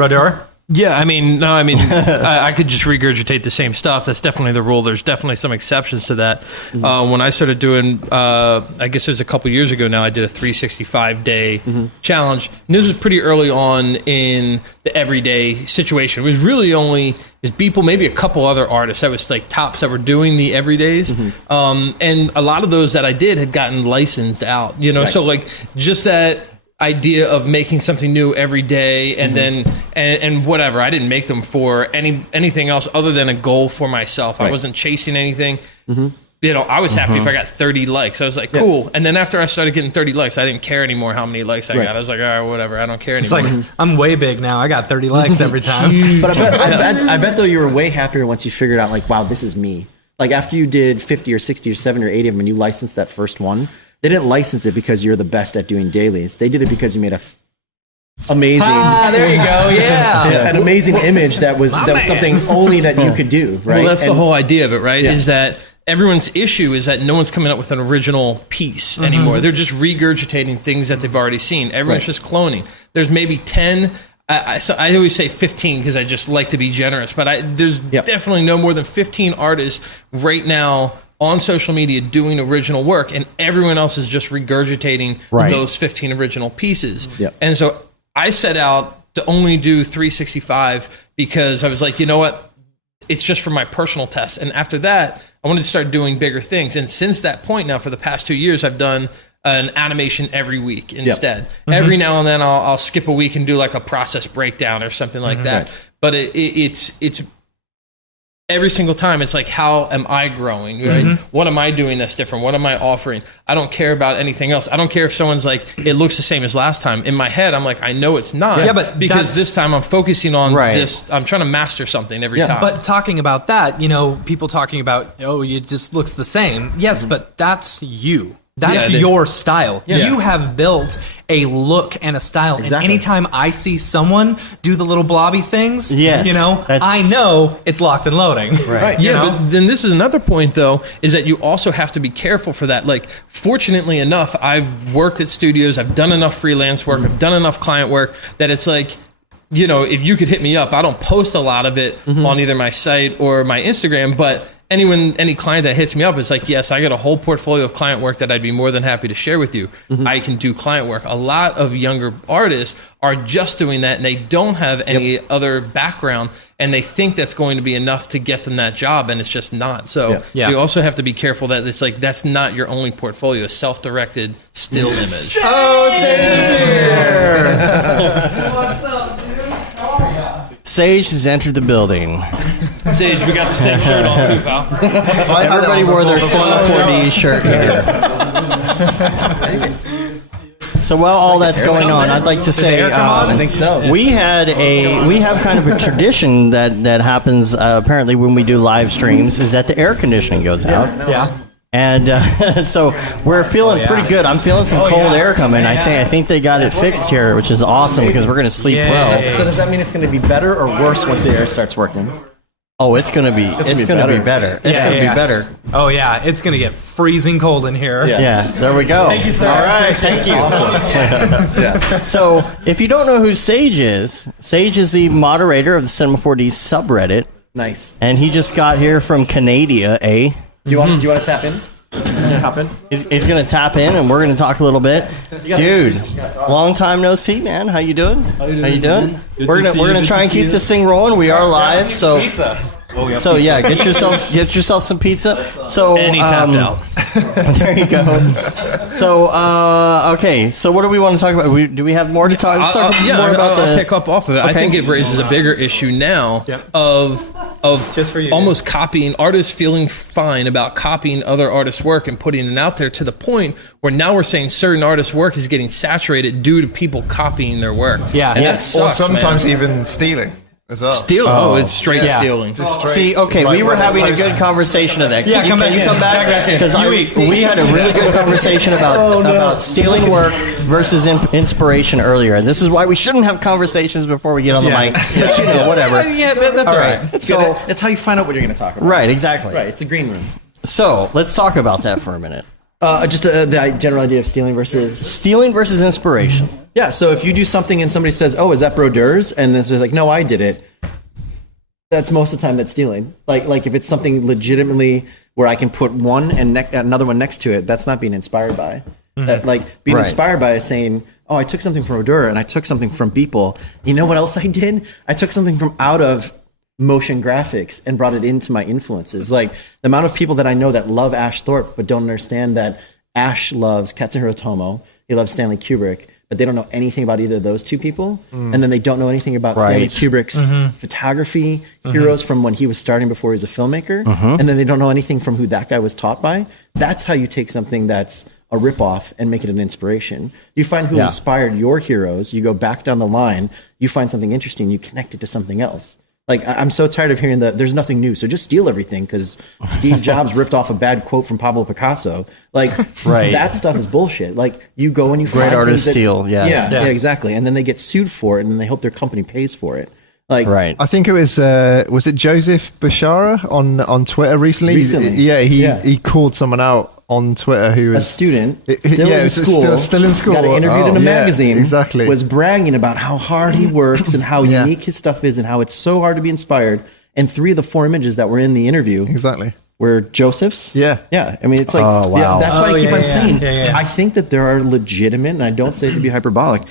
Rodor? Yeah, I could just regurgitate the same stuff. That's definitely the rule. There's definitely some exceptions to that. When I started doing, I guess it was a couple years ago now, I did a 365-day challenge. And this was pretty early on in the everyday situation. It was really only Beeple, maybe a couple other artists that was like tops that were doing the everydays. And a lot of those that I did had gotten licensed out, you know, right. So like just that idea of making something new every day, and then and whatever. I didn't make them for anything else other than a goal for myself. Right. I wasn't chasing anything. You know, I was happy if I got 30 likes. I was like, cool. And then after I started getting 30 likes, I didn't care anymore how many likes I got. I was like, all right, whatever. I don't care anymore. It's like, I'm way big now. I got 30 likes every time. But I bet though you were way happier once you figured out, like, wow, this is me. Like, after you did 50 or 60 or 70 or 80 of them and you licensed that first one, they didn't license it because you're the best at doing dailies. They did it because you made amazing. There you go. Yeah. An amazing image that was something only that you could do, right? Well, that's the whole idea of it, right? Is that everyone's issue is that no one's coming up with an original piece anymore. They're just regurgitating things that they've already seen. Everyone's just cloning. There's maybe 10. So I always say 15 because I just like to be generous, but there's definitely no more than 15 artists right now on social media doing original work, and everyone else is just regurgitating those 15 original pieces. And so I set out to only do 365 because I was like, you know what? It's just for my personal test. And after that, I wanted to start doing bigger things. And since that point now, for the past 2 years, I've done an animation every week instead. Every now and then I'll skip a week and do like a process breakdown or something like that. But it's every single time it's like, how am I growing? Right? What am I doing that's different? What am I offering? I don't care about anything else. I don't care if someone's like, it looks the same as last time. In my head, I'm like, I know it's not. Yeah, but because this time I'm focusing on this. I'm trying to master something every time. But talking about that, you know, people talking about, oh, it just looks the same. Yes, but that's you. That's your style. You have built a look and a style. And anytime I see someone do the little blobby things, you know, I know it's locked and loading. Right. But then this is another point, though, is that you also have to be careful for that. Like, fortunately enough, I've worked at studios. I've done enough freelance work. I've done enough client work that it's like, you know, if you could hit me up, I don't post a lot of it on either my site or my Instagram, but any client that hits me up is like, yes, I got a whole portfolio of client work that I'd be more than happy to share with you. I can do client work. A lot of younger artists are just doing that, and they don't have any other background, and they think that's going to be enough to get them that job, and it's just not. So you also have to be careful that it's like, that's not your only portfolio. Self-directed still image. Oh, Sage here! What's up, dude? How are ya? Sage has entered the building. Sage, we got the same shirt on too, pal. Everybody wore their Cinema 4D shirt here. So while all that's going on, I'd like to say, I think so. we have kind of a tradition that happens apparently when we do live streams, is that the air conditioning goes out. And so we're feeling pretty good. I'm feeling some cold air coming. I think they got it fixed here, which is awesome because we're going to sleep well. So does that mean it's going to be better or worse once the air starts working? Oh, it's going to be better. It's going to be better. Oh, yeah. It's going to get freezing cold in here. Yeah, there we go. Thank you, sir. All right, thank you. So, if you don't know who Sage is the moderator of the Cinema 4D subreddit. Nice. And he just got here from Canada, eh? Do you want to tap in? Hop in? He's going to tap in, and we're going to talk a little bit. Dude, long time no see, man. How you doing? How you doing? We're gonna try and keep this thing rolling. We are live, so Pizza. So yeah, get yourself some pizza. So And he tapped out. There you go. So okay. So what do we want to talk about? Do we have more to talk? I'll pick up off of it. Okay. I think it raises a bigger issue now of just for you, almost copying, artists feeling fine about copying other artists' work and putting it out there, to the point where now we're saying certain artists' work is getting saturated due to people copying their work. Yeah, and that sucks, or sometimes man. even stealing. As well. Steal? Oh, it's straight stealing. See, okay, we were having a good conversation of that. Yeah, Can you come back? Because we had a really good conversation about stealing work versus inspiration earlier, and this is why we shouldn't have conversations before we get on the mic. But, you know, whatever. Yeah, that's all right. It's good. It's how you find out what you're going to talk about. Right, exactly. Right, it's a green room. So let's talk about that for a minute. Just the general idea of stealing versus inspiration. Yeah, so if you do something and somebody says, "Oh, is that Brodeurs?" and then it's like, "No, I did it." That's most of the time that's stealing. Like if it's something legitimately where I can put one and another one next to it, that's not being inspired by. That, like being inspired by is saying, "Oh, I took something from Brodeur and I took something from Beeple. You know what else I did? I took something from out of motion graphics and brought it into my influences." Like the amount of people that I know that love Ash Thorpe but don't understand that Ash loves Katsuhiro Otomo, he loves Stanley Kubrick, but they don't know anything about either of those two people. And then they don't know anything about Stanley Kubrick's photography, heroes from when he was starting before he was a filmmaker. And then they don't know anything from who that guy was taught by. That's how you take something that's a ripoff and make it an inspiration. You find who inspired your heroes, you go back down the line, you find something interesting, you connect it to something else. Like, I'm so tired of hearing that there's nothing new, so just steal everything because Steve Jobs ripped off a bad quote from Pablo Picasso. Like, that stuff is bullshit. Like, you go and you find great artists steal. Yeah, exactly. And then they get sued for it, and then they hope their company pays for it. Like, Right. I think it was it Joseph Bashara on Twitter recently? He called someone out on Twitter who was a student, still in school, got interviewed in a magazine, exactly, was bragging about how hard he works and how unique his stuff is and how it's so hard to be inspired. And 3 of the 4 images that were in the interview exactly were Joseph's. Yeah. I mean, it's like, that's why I keep on saying, I think that there are legitimate, and I don't say it to be hyperbolic,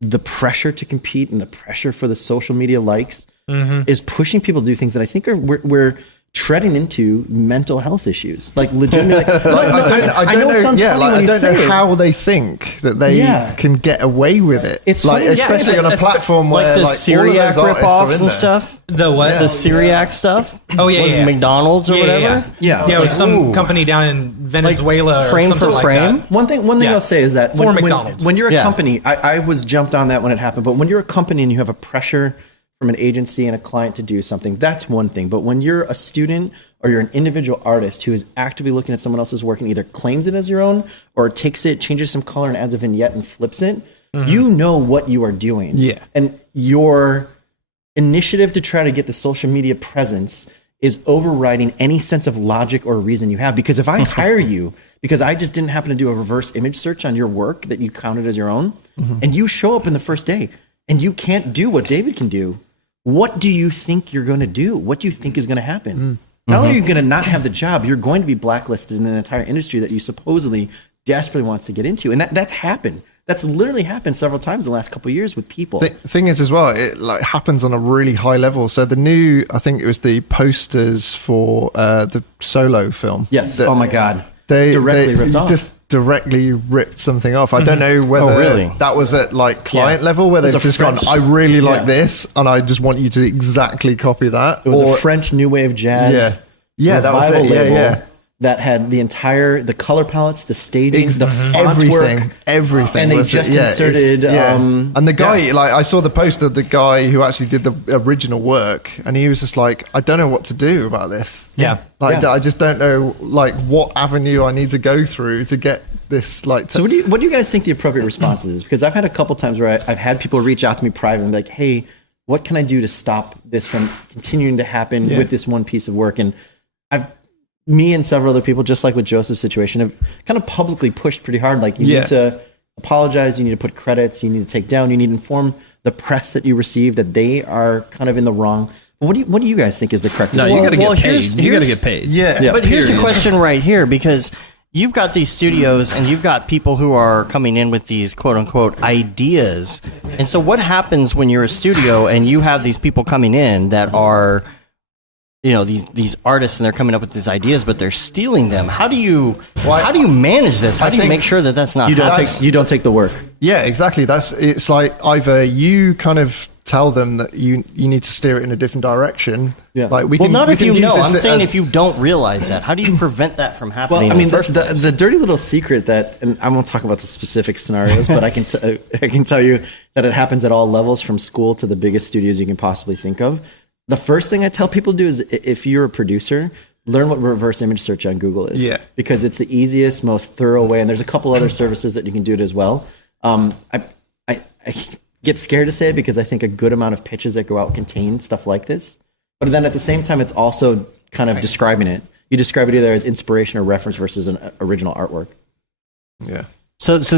the pressure to compete and the pressure for the social media likes is pushing people to do things that I think we're treading into mental health issues, like legitimately. I don't know. It sounds funny when you don't say know it. how they think that they can get away with it. It's like, funny. especially on a platform where the like Syriac all of those artists are ripoffs in and there. stuff. The what? The Syriac stuff. Oh, yeah, was yeah. McDonald's or whatever. Yeah. It was some company down in Venezuela or frame something for like frame? that. One thing I'll say is that For McDonald's. when you're a Yeah. company, I was jumped on that when it happened, but when you're a company and you have a pressure from an agency and a client to do something, that's one thing. But when you're a student or you're an individual artist who is actively looking at someone else's work and either claims it as your own or takes it, changes some color and adds a vignette and flips it, you know what you are doing. Yeah. And your initiative to try to get the social media presence is overriding any sense of logic or reason you have. Because if I hire you because I just didn't happen to do a reverse image search on your work that you counted as your own, and you show up in the first day and you can't do what David can do, what do you think you're going to do? What do you think is going to happen? Not only are you going to not have the job, you're going to be blacklisted in an entire industry that you supposedly desperately wants to get into. And that's happened. That's literally happened several times in the last couple of years with people. The thing is as well, it like happens on a really high level. So the new, I think it was the posters for the Solo film. Yes. That Oh my God. They Directly ripped off. just directly ripped something off. I don't know whether that was at like client level where they've was a just French- gone, I really like Yeah. this and I just want you to exactly copy that. It was a French new wave jazz Yeah, that was revival it. Yeah, label yeah. that had the color palettes, the staging, the font work, everything. and they was just it. Yeah, inserted. it's- and the guy, yeah. like, I saw the post of the guy who actually did the original work, and he was just like, I don't know what to do about this. Yeah. Like, Yeah. I just don't know, like, what avenue I need to go through to get this, like. So what do you guys think the appropriate response is? Because I've had a couple times where I've had people reach out to me privately and be like, hey, what can I do to stop this from continuing to happen with this one piece of work? And me and several other people, just like with Joseph's situation, have kind of publicly pushed pretty hard. Like, you need to apologize, you need to put credits, you need to take down, you need to inform the press that you receive that they are kind of in the wrong. What do you guys think is the correct? No, response? you got to get paid. here's- You got to here's- get paid. Yeah. But here's the Period. question right here, because you've got these studios and you've got people who are coming in with these quote unquote ideas. And so what happens when you're a studio and you have these people coming in that are, you know, these artists and they're coming up with these ideas, but they're stealing them? How do you manage this? How I do you think make sure that that's not you don't happening? take the work. Yeah, exactly. It's like either you kind of tell them that you need to steer it in a different direction. Yeah. Like we Well, can. not we if can you use know. this I'm saying as- if you don't realize that, how do you prevent that from happening? Well, I mean, in the first place? the dirty little secret that, and I won't talk about the specific scenarios, but I can tell you that it happens at all levels, from school to the biggest studios you can possibly think of. The first thing I tell people to do is, if you're a producer, learn what reverse image search on Google is. Yeah. Because it's the easiest, most thorough way, and there's a couple other services that you can do it as well. I get scared to say it because I think a good amount of pitches that go out contain stuff like this. But then at the same time, it's also kind of describing it. You describe it either as inspiration or reference versus an original artwork. Yeah. So is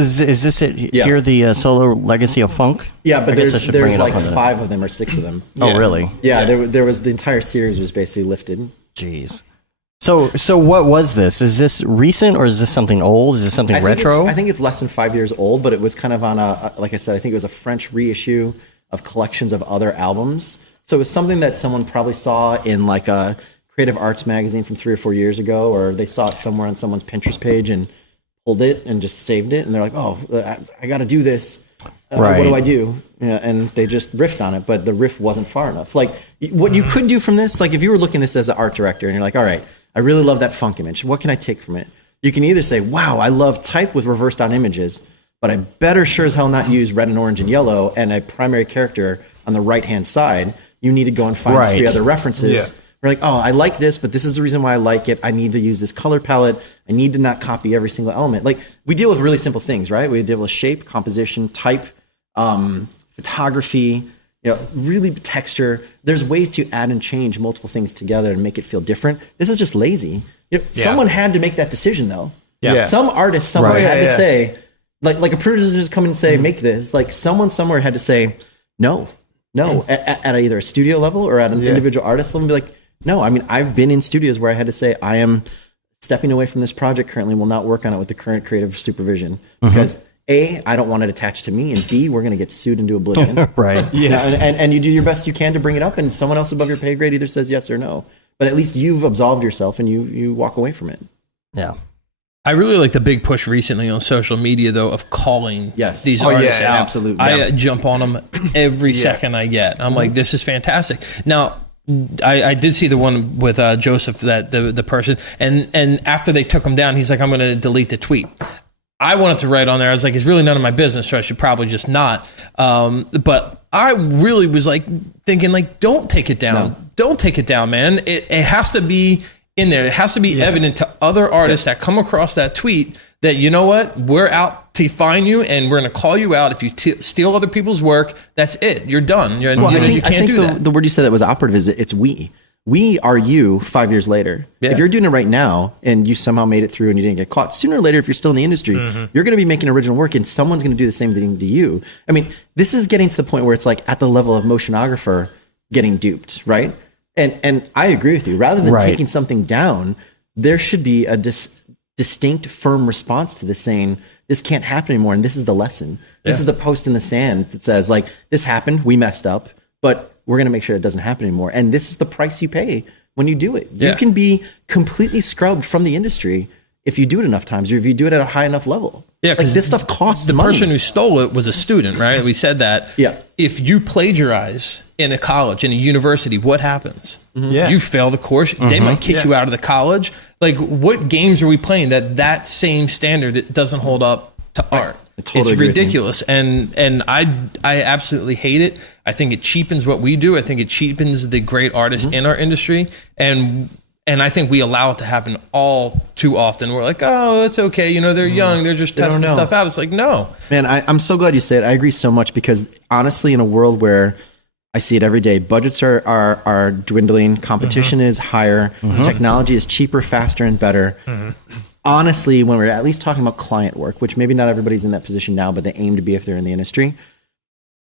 this it Yeah. here, the Solo Legacy of Funk? Yeah, but I guess I there's should bring it up like on the- 5 of them or 6 of them. Oh, really? Yeah, there was the entire series was basically lifted. Jeez. So what was this? Is this recent or is this something old? Is this something retro? I think it's less than 5 years old, but it was kind of on like I said, I think it was a French reissue of collections of other albums. So it was something that someone probably saw in like a creative arts magazine from 3 or 4 years ago, or they saw it somewhere on someone's Pinterest page and pulled it and just saved it. And they're like, oh, I got to do this. Right. What do I do? Yeah, and they just riffed on it, but the riff wasn't far enough. Like, what you could do from this, like if you were looking at this as an art director and you're like, all right, I really love that funk image. What can I take from it? You can either say, wow, I love type with reversed on images, but I better sure as hell not use red and orange and yellow and a primary character on the right-hand side. You need to go and find 3 other references. Yeah. We're like, oh, I like this, but this is the reason why I like it. I need to use this color palette. I need to not copy every single element. Like, we deal with really simple things, right? We deal with shape, composition, type, photography, really texture. There's ways to add and change multiple things together and make it feel different. This is just lazy. Someone had to make that decision though. Yeah. Some artist somewhere Right. had Yeah, to yeah. say, like a producer just come in and say, make this. Like someone somewhere had to say, no, at either a studio level or at an individual artist level, and be like, no. I mean, I've been in studios where I had to say, I am stepping away from this project currently, will not work on it with the current creative supervision because A, I don't want it attached to me, and B, we're going to get sued into oblivion. Right. Yeah. And you do your best you can to bring it up, and someone else above your pay grade either says yes or no. But at least you've absolved yourself and you walk away from it. Yeah. I really like the big push recently on social media, though, of calling these artists out. Absolutely. I jump on them every second I get. I'm like, this is fantastic. Now, I did see the one with Joseph, that the person, and after they took him down, he's like, I'm going to delete the tweet. I wanted to write on there. I was like, it's really none of my business, so I should probably just not. But I really was like thinking, like, don't take it down. No. Don't take it down, man. It has to be in there. It has to be evident to other artists that come across that tweet that, you know what, we're out to find you and we're going to call you out. If you steal other people's work, that's it. You're done. You can't do that. The word you said that was operative is it's we. We are you 5 years later. Yeah. If you're doing it right now and you somehow made it through and you didn't get caught, sooner or later, if you're still in the industry, you're going to be making original work and someone's going to do the same thing to you. I mean, this is getting to the point where it's like at the level of motionographer getting duped, right? And I agree with you. Rather than taking something down, there should be a distinct, firm response to this, saying this can't happen anymore, and this is the lesson. This is the post in the sand that says, like, this happened, we messed up, but we're going to make sure it doesn't happen anymore. And this is the price you pay when you do it. You can be completely scrubbed from the industry if you do it enough times, or if you do it at a high enough level. Yeah, because this stuff costs the money. person who stole it was a student, right? We said that. Yeah. If you plagiarize in a college, in a university, what happens? Yeah. You fail the course. They might kick you out of the college. Like, what games are we playing that same standard it doesn't hold up to art? It's ridiculous, and I absolutely hate it. I think it cheapens what we do. I think it cheapens the great artists in our industry, and I think we allow it to happen all too often. We're like, oh, it's okay. You know, they're young. They're just testing stuff out. It's like, no. Man, I'm so glad you say it. I agree so much because honestly, in a world where I see it every day, budgets are dwindling. Competition is higher. Technology is cheaper, faster, and better. Honestly, when we're at least talking about client work, which maybe not everybody's in that position now, but they aim to be if they're in the industry,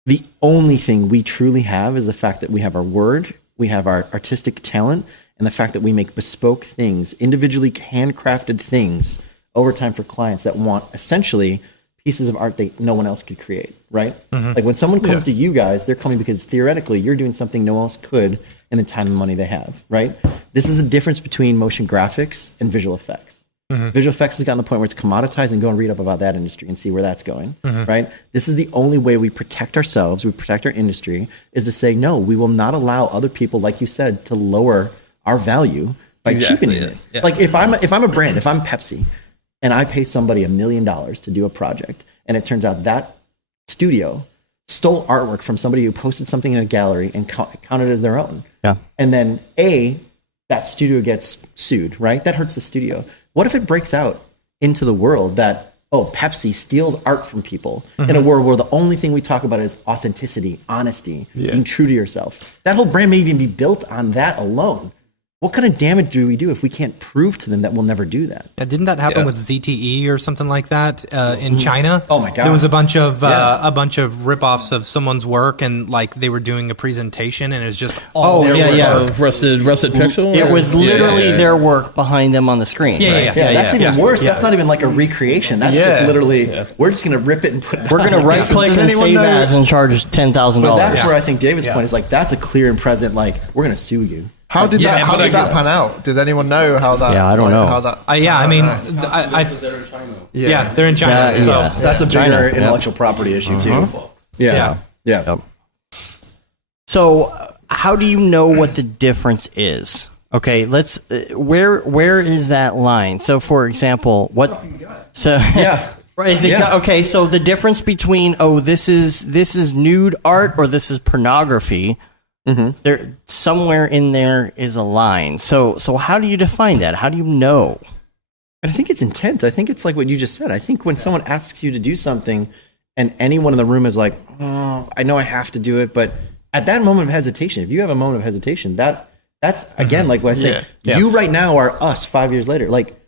the only thing we truly have is the fact that we have our word, we have our artistic talent, and the fact that we make bespoke things, individually handcrafted things over time for clients that want essentially pieces of art that no one else could create, right? Like when someone comes to you guys, they're coming because theoretically you're doing something no one else could in the time and money they have, right? This is the difference between motion graphics and visual effects. Visual effects has gotten to the point where it's commoditized, and go and read up about that industry and see where that's going, right? This is the only way we protect ourselves, we protect our industry, is to say, no, we will not allow other people, like you said, to lower our value by cheapening it. Yeah. Like if I'm a brand, if I'm Pepsi, and I pay somebody $1 million to do a project, and it turns out that studio stole artwork from somebody who posted something in a gallery and counted it as their own. Yeah. And then that studio gets sued, right? That hurts the studio. What if it breaks out into the world that, Pepsi steals art from people in a world where the only thing we talk about is authenticity, honesty, being true to yourself? That whole brand may even be built on that alone. What kind of damage do we do if we can't prove to them that we'll never do that? Yeah, didn't that happen with ZTE or something like that in China? Oh my God! There was a bunch of ripoffs of someone's work, and like they were doing a presentation, and it was just all rusted pixel. It was literally their work behind them on the screen. Yeah. That's even worse. That's not even like a recreation. That's just literally we're just gonna rip it and put it. We're gonna right click and save as and charge $10,000. That's where I think David's point is like that's a clear and present. Like we're gonna sue you. How did that pan out? Does anyone know how that? Yeah, I don't know. How that? They're in China. Yeah, they're in China. So that's a bigger intellectual property issue too. Yeah. So, how do you know what the difference is? Okay, let's. Where is that line? So, for example, what? So Is it okay? So the difference between this is nude art or this is pornography. There somewhere in there is a line. So how do you define that? How do you know? And I think it's intent. I think it's like what you just said. I think when someone asks you to do something and anyone in the room is like, I know I have to do it, but at that moment of hesitation, if you have a moment of hesitation, that's again, like what I say, you right now are us 5 years later. Like,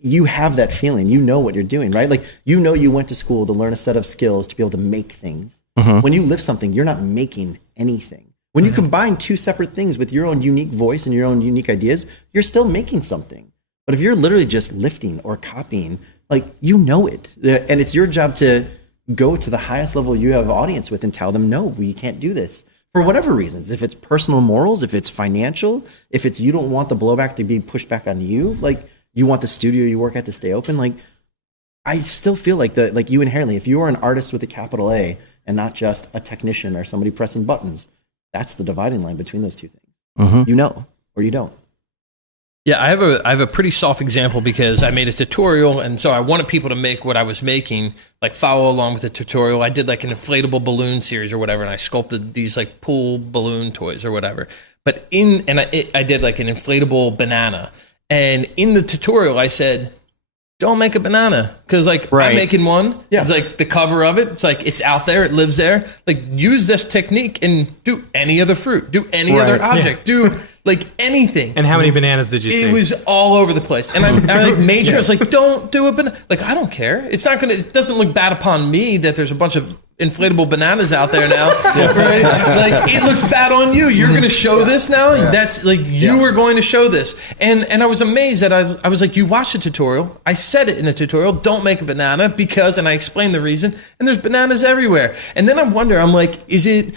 you have that feeling, you know what you're doing, right? Like, you know, you went to school to learn a set of skills to be able to make things. When you lift something, you're not making anything. When you combine two separate things with your own unique voice and your own unique ideas, you're still making something. But if you're literally just lifting or copying, like, you know it. And it's your job to go to the highest level you have audience with and tell them, no, we can't do this. For whatever reasons, if it's personal morals, if it's financial, if it's you don't want the blowback to be pushed back on you, like, you want the studio you work at to stay open, like, I still feel like like you inherently, if you are an artist with a capital A and not just a technician or somebody pressing buttons, that's the dividing line between those two things. You know, or you don't. Yeah, I have a pretty soft example because I made a tutorial, and so I wanted people to make what I was making, like follow along with the tutorial. I did like an inflatable balloon series or whatever, and I sculpted these like pool balloon toys or whatever. But I did like an inflatable banana, and in the tutorial I said, don't make a banana, because like I'm making one. Yeah. It's like the cover of it. It's like it's out there. It lives there. Like, use this technique and do any other fruit. Do any other object. Do like anything. And how many bananas did you see? It was all over the place. And I like made sure I was like, don't do a banana. Like, I don't care. It's not gonna. It doesn't look bad upon me that there's a bunch of inflatable bananas out there now. Right? Like, it looks bad on you. You're going to show this now? Yeah. That's like, you were going to show this. And I was amazed that I was like, you watched the tutorial. I said it in the tutorial, don't make a banana because, and I explained the reason, and there's bananas everywhere. And then I'm like, is it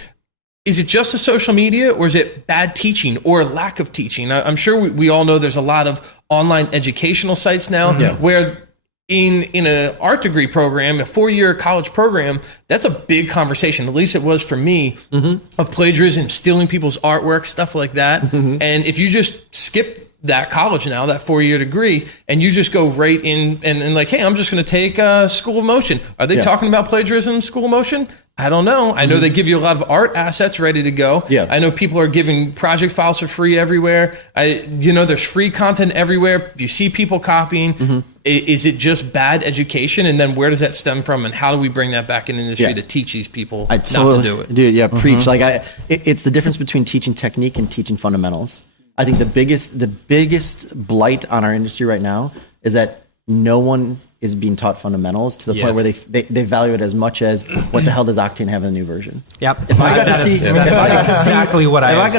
just a social media, or is it bad teaching or lack of teaching? I'm sure we all know there's a lot of online educational sites now where in an art degree program, a 4-year college program, that's a big conversation. At least it was for me, of plagiarism, stealing people's artwork, stuff like that. And if you just skip that college now, that 4-year degree, and you just go right in and like, hey, I'm just going to take School of Motion. Are they talking about plagiarism in School of Motion? I don't know. I know they give you a lot of art assets ready to go. Yeah. I know people are giving project files for free everywhere. There's free content everywhere. You see people copying. Is it just bad education? And then where does that stem from? And how do we bring that back in the industry to teach these people not to do it? Dude, preach. Like, it's the difference between teaching technique and teaching fundamentals. I think the biggest blight on our industry right now is that no one is being taught fundamentals to the point where they value it as much as what the hell does Octane have in the new version. Yep. If I got to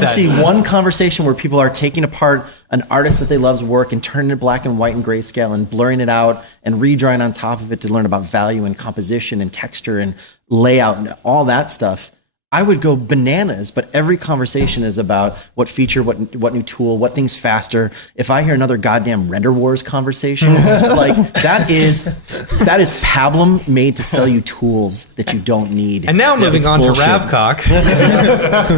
see said. one conversation where people are taking apart an artist that they love's work and turning it black and white and grayscale and blurring it out and redrawing on top of it to learn about value and composition and texture and layout and all that stuff, I would go bananas. But every conversation is about what feature, what new tool, what thing's faster. If I hear another goddamn Render Wars conversation, like that is pablum made to sell you tools that you don't need. And now moving on to Ravcock.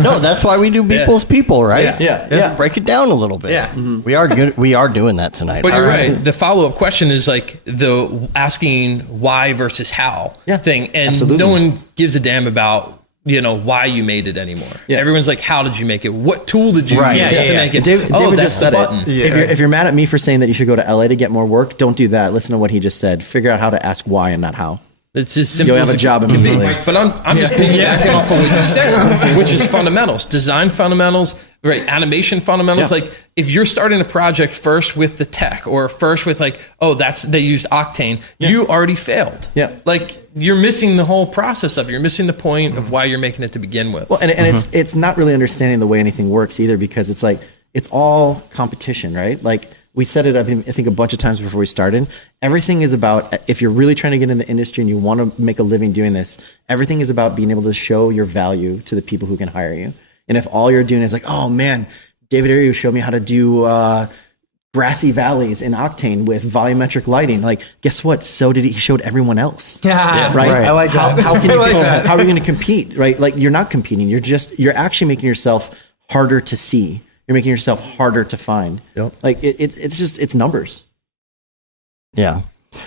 No, that's why we do People's People, right? Yeah. Break it down a little bit. Yeah. We are good. We are doing that tonight. But you're right. The follow-up question is like the asking why versus how thing. And no one gives a damn about why you made it anymore. Everyone's like, how did you make it? What tool did you use to make it? David just said it. If you're mad at me for saying that you should go to LA to get more work, don't do that. Listen to what he just said. Figure out how to ask why and not how. It's as simple You'll have as a job it can be. immediately. But I'm just piggybacking off of what you said, which is fundamentals, design fundamentals, right? Animation fundamentals. Like, if you're starting a project first with the tech or first with like, they used Octane, you already failed. Yeah. Like, you're missing the whole process of it. You're missing the point of why you're making it to begin with. Well, and it's not really understanding the way anything works either, because it's like, it's all competition, right? Like, we said it, I think, a bunch of times before we started. Everything is about, if you're really trying to get in the industry and you want to make a living doing this, everything is about being able to show your value to the people who can hire you. And if all you're doing is like, oh man, David Ariu showed me how to do grassy valleys in Octane with volumetric lighting. Like, guess what? So did he showed everyone else. Yeah. Right? I like that. How can you how are you going to compete? Right? Like, you're not competing. You're actually making yourself harder to see. You're making yourself harder to find. Yep. Like, it's numbers. Yeah.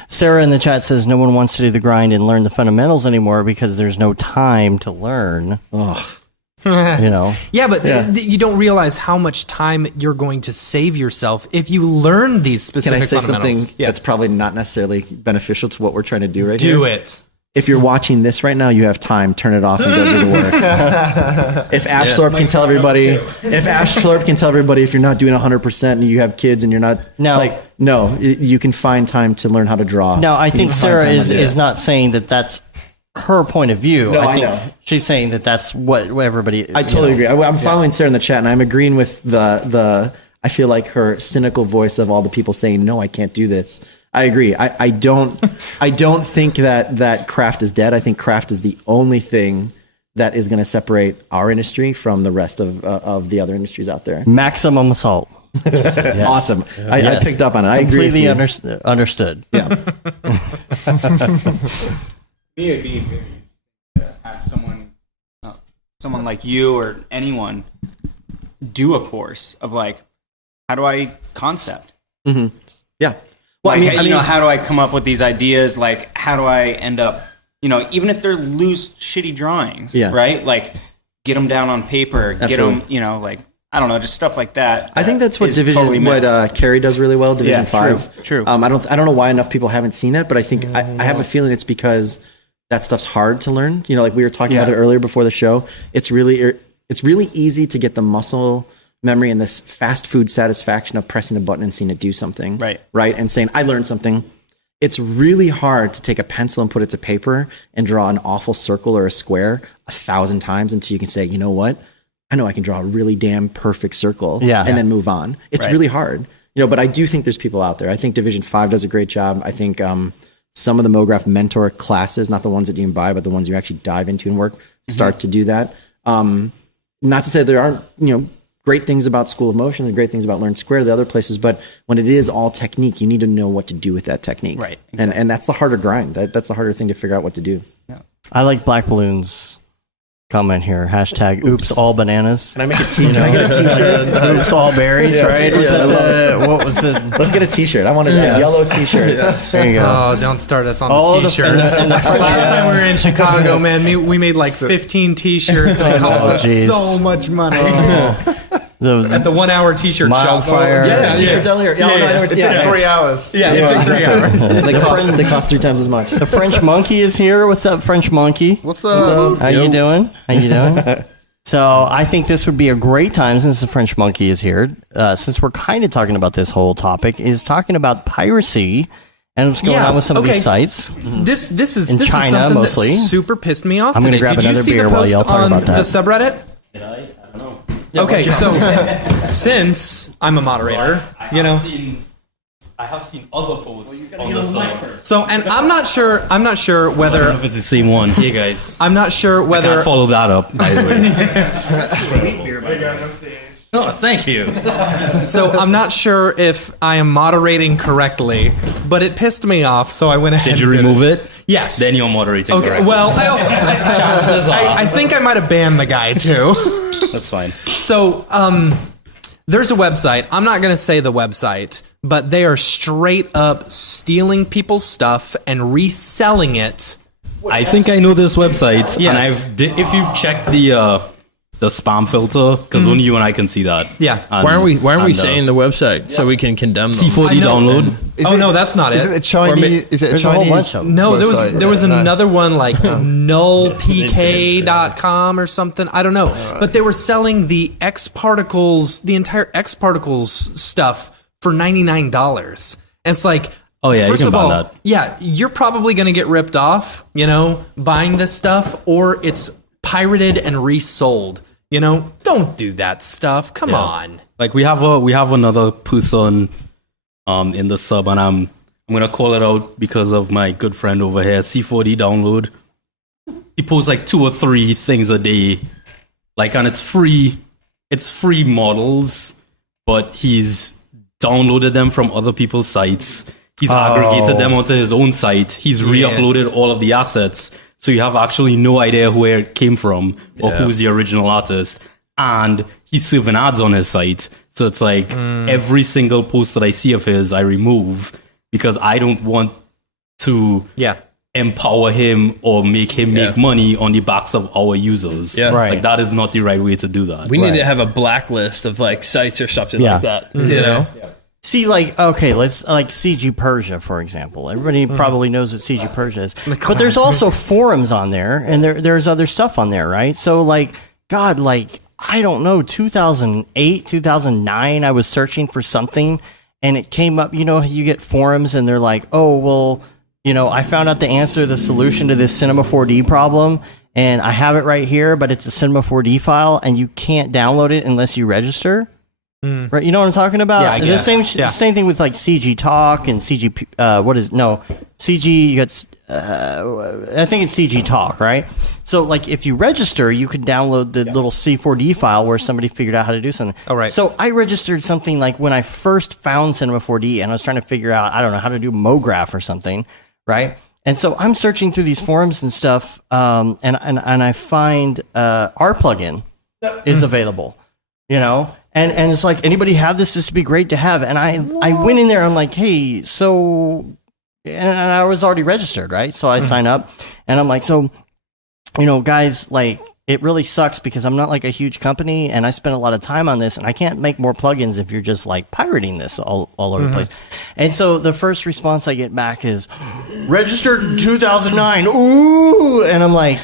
Sarah in the chat says no one wants to do the grind and learn the fundamentals anymore because there's no time to learn. Oh. Yeah, but you don't realize how much time you're going to save yourself if you learn these specific fundamentals. Can I say something that's probably not necessarily beneficial to what we're trying to do right here? Do it. if you're watching this right now, you have time. Turn it off and go do the work. If Ash Thorpe can tell everybody, if you're not doing 100% and you have kids and you're not you can find time to learn how to draw. No, I think Sarah is not saying that that's her point of view. No, I think know. she's saying that that's what everybody. I totally agree. I'm following Sarah in the chat, and I'm agreeing with the. I feel like her cynical voice of all the people saying, "No, I can't do this." I agree. I don't think that craft is dead. I think craft is the only thing that is going to separate our industry from the rest of the other industries out there. Maximum assault. Yes. Awesome. I picked up on it. I agree with you. Understood. Yeah. Me, it'd be very to have someone like you or anyone do a course of like, how do I concept? Mm-hmm. Yeah. Well, Like, I mean, how do I come up with these ideas? Like, how do I end up, even if they're loose, shitty drawings, right? Like, get them down on paper, get them, like, I don't know, just stuff like that. I think that's what Carrie does really well. Division 5. True. I don't know why enough people haven't seen that, but I think I have a feeling it's because that stuff's hard to learn. Like we were talking about it earlier before the show. It's really easy to get the muscle memory and this fast food satisfaction of pressing a button and seeing it do something. Right. And saying, I learned something. It's really hard to take a pencil and put it to paper and draw an awful circle or a square 1,000 times until you can say, you know what? I know I can draw a really damn perfect circle and then move on. It's really hard. But I do think there's people out there. I think Division 5 does a great job. I think some of the MoGraph mentor classes, not the ones that you can buy, but the ones you actually dive into and work, start to do that. Not to say there aren't, great things about School of Motion and great things about Learn Square, the other places, but when it is all technique, you need to know what to do with that technique. Right. Exactly. And that's the harder grind. That's the harder thing to figure out what to do. Yeah. I like Black Balloon's comment here. # oops all bananas. Can I make a t-shirt? Can I get a t-shirt? Oops all berries, right? What was the... Let's get a t-shirt. I wanted that yellow t-shirt. There you go. Oh, don't start us on the t-shirts. Last time we were in Chicago, man, we made like 15 t-shirts and it cost us so much money. At the 1 hour t-shirt shop. T-shirt down here. It took 3 hours. Yeah, it took 3 hours. They cost 3 times as much. The French Monkey is here. What's up, French Monkey? What's up? How you doing? So I think this would be a great time, since the French Monkey is here, since we're kind of talking about this whole topic, is talking about piracy and what's going on with some of these sites. This is in China, something mostly. That super pissed me off. I'm going to today. grab another beer while y'all talk about that. The subreddit? Did I don't know. Okay, so since I'm a moderator, I have seen other posts on the site. So, and I'm not sure whether I don't know if it's the same one. Hey guys, I'm not sure whether I can't follow that up. By the way. Oh, thank you. So I'm not sure if I am moderating correctly, but it pissed me off, so I went ahead. Did you remove it? Yes. Then you're moderating. Okay. Correctly. Well, I think I might have banned the guy too. That's fine. So, there's a website. I'm not going to say the website, but they are straight up stealing people's stuff and reselling it. I think I know this website. Yes. And if you've checked the spam filter, because only you and I can see that. Yeah. Why aren't we saying the website so we can condemn them? C4D download. No, that's not it. Is it a Chinese? Is it a There's a whole bunch Chinese? of them. No, website? there was another one like nullpk.com or something. I don't know. Right. But they were selling the X Particles, the entire X Particles stuff for $99. And it's like, oh yeah, first you can of all, buy that. Yeah, you're probably going to get ripped off, buying this stuff, or it's pirated and resold. Don't do that stuff. Come on. Like we have another person in the sub, and I'm gonna call it out because of my good friend over here, C4D Download. He posts like 2 or 3 things a day, and it's free models, but he's downloaded them from other people's sites. He's aggregated them onto his own site. He's re-uploaded all of the assets. So you have actually no idea where it came from or who's the original artist. And he's serving ads on his site. So it's like every single post that I see of his, I remove because I don't want to empower him or make him make money on the backs of our users. Yeah. Right. Like that is not the right way to do that. We need to have a blacklist of sites or something like that. You know? See, like, okay, let's like CG Persia, for example. Everybody probably knows what CG Persia is, but there's also forums on there, and there's other stuff on there, right? So, like, God, like, I don't know, 2008, 2009, I was searching for something, and it came up. You know, you get forums, and they're like, oh, well, you know, I found out the answer, the solution to this Cinema 4D problem, and I have it right here, but it's a Cinema 4D file, and you can't download it unless you register. Right, you know what I'm talking about? Yeah, I guess. Same thing with like CG Talk and CG. CG. You got. I think it's CG Talk, right? So, like, if you register, you can download the little C4D file where somebody figured out how to do something. Oh, right. So I registered something like when I first found Cinema 4D, and I was trying to figure out, I don't know, how to do Mograph or something, right? And so I'm searching through these forums and stuff, and I find our plugin is available, you know. And it's like, anybody have this? This would be great to have. And I went in there. I'm like, hey, so, and I was already registered, right? So I sign up, and I'm like, so, you know, guys, like, it really sucks because I'm not like a huge company, and I spent a lot of time on this, and I can't make more plugins if you're just like pirating this all over the place. And so the first response I get back is, registered in 2009. Ooh, and I'm like,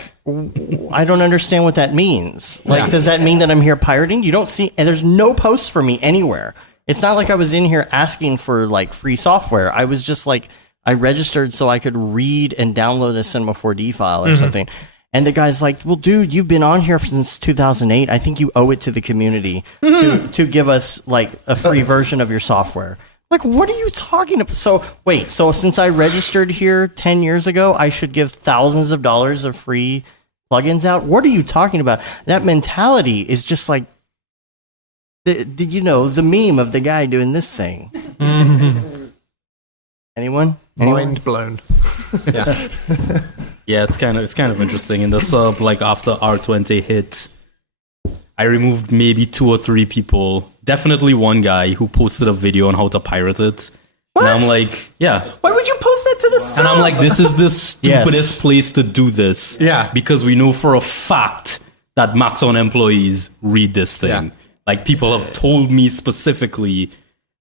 I don't understand what that means. Like, does that mean that I'm here pirating? You don't see, and there's no posts for me anywhere. It's not like I was in here asking for like free software. I was just like, I registered so I could read and download a Cinema 4D file or something. And the guy's like, well, dude, you've been on here since 2008. I think you owe it to the community to give us like a free version of your software. Like, what are you talking about? So, wait, so since I registered here 10 years ago, I should give thousands of dollars of free plugins out? What are you talking about? That mentality is just like, you know, the meme of the guy doing this thing. Anyone? Mind blown. Yeah, it's kind of interesting. In the sub, like after R20 hit, I removed maybe 2 or 3 people. Definitely one guy who posted a video on how to pirate it. What? And I'm like, yeah. Why would you post that to the sub? And I'm like, this is the stupidest place to do this. Yeah. Because we know for a fact that Maxon employees read this thing. Yeah. Like, people have told me specifically,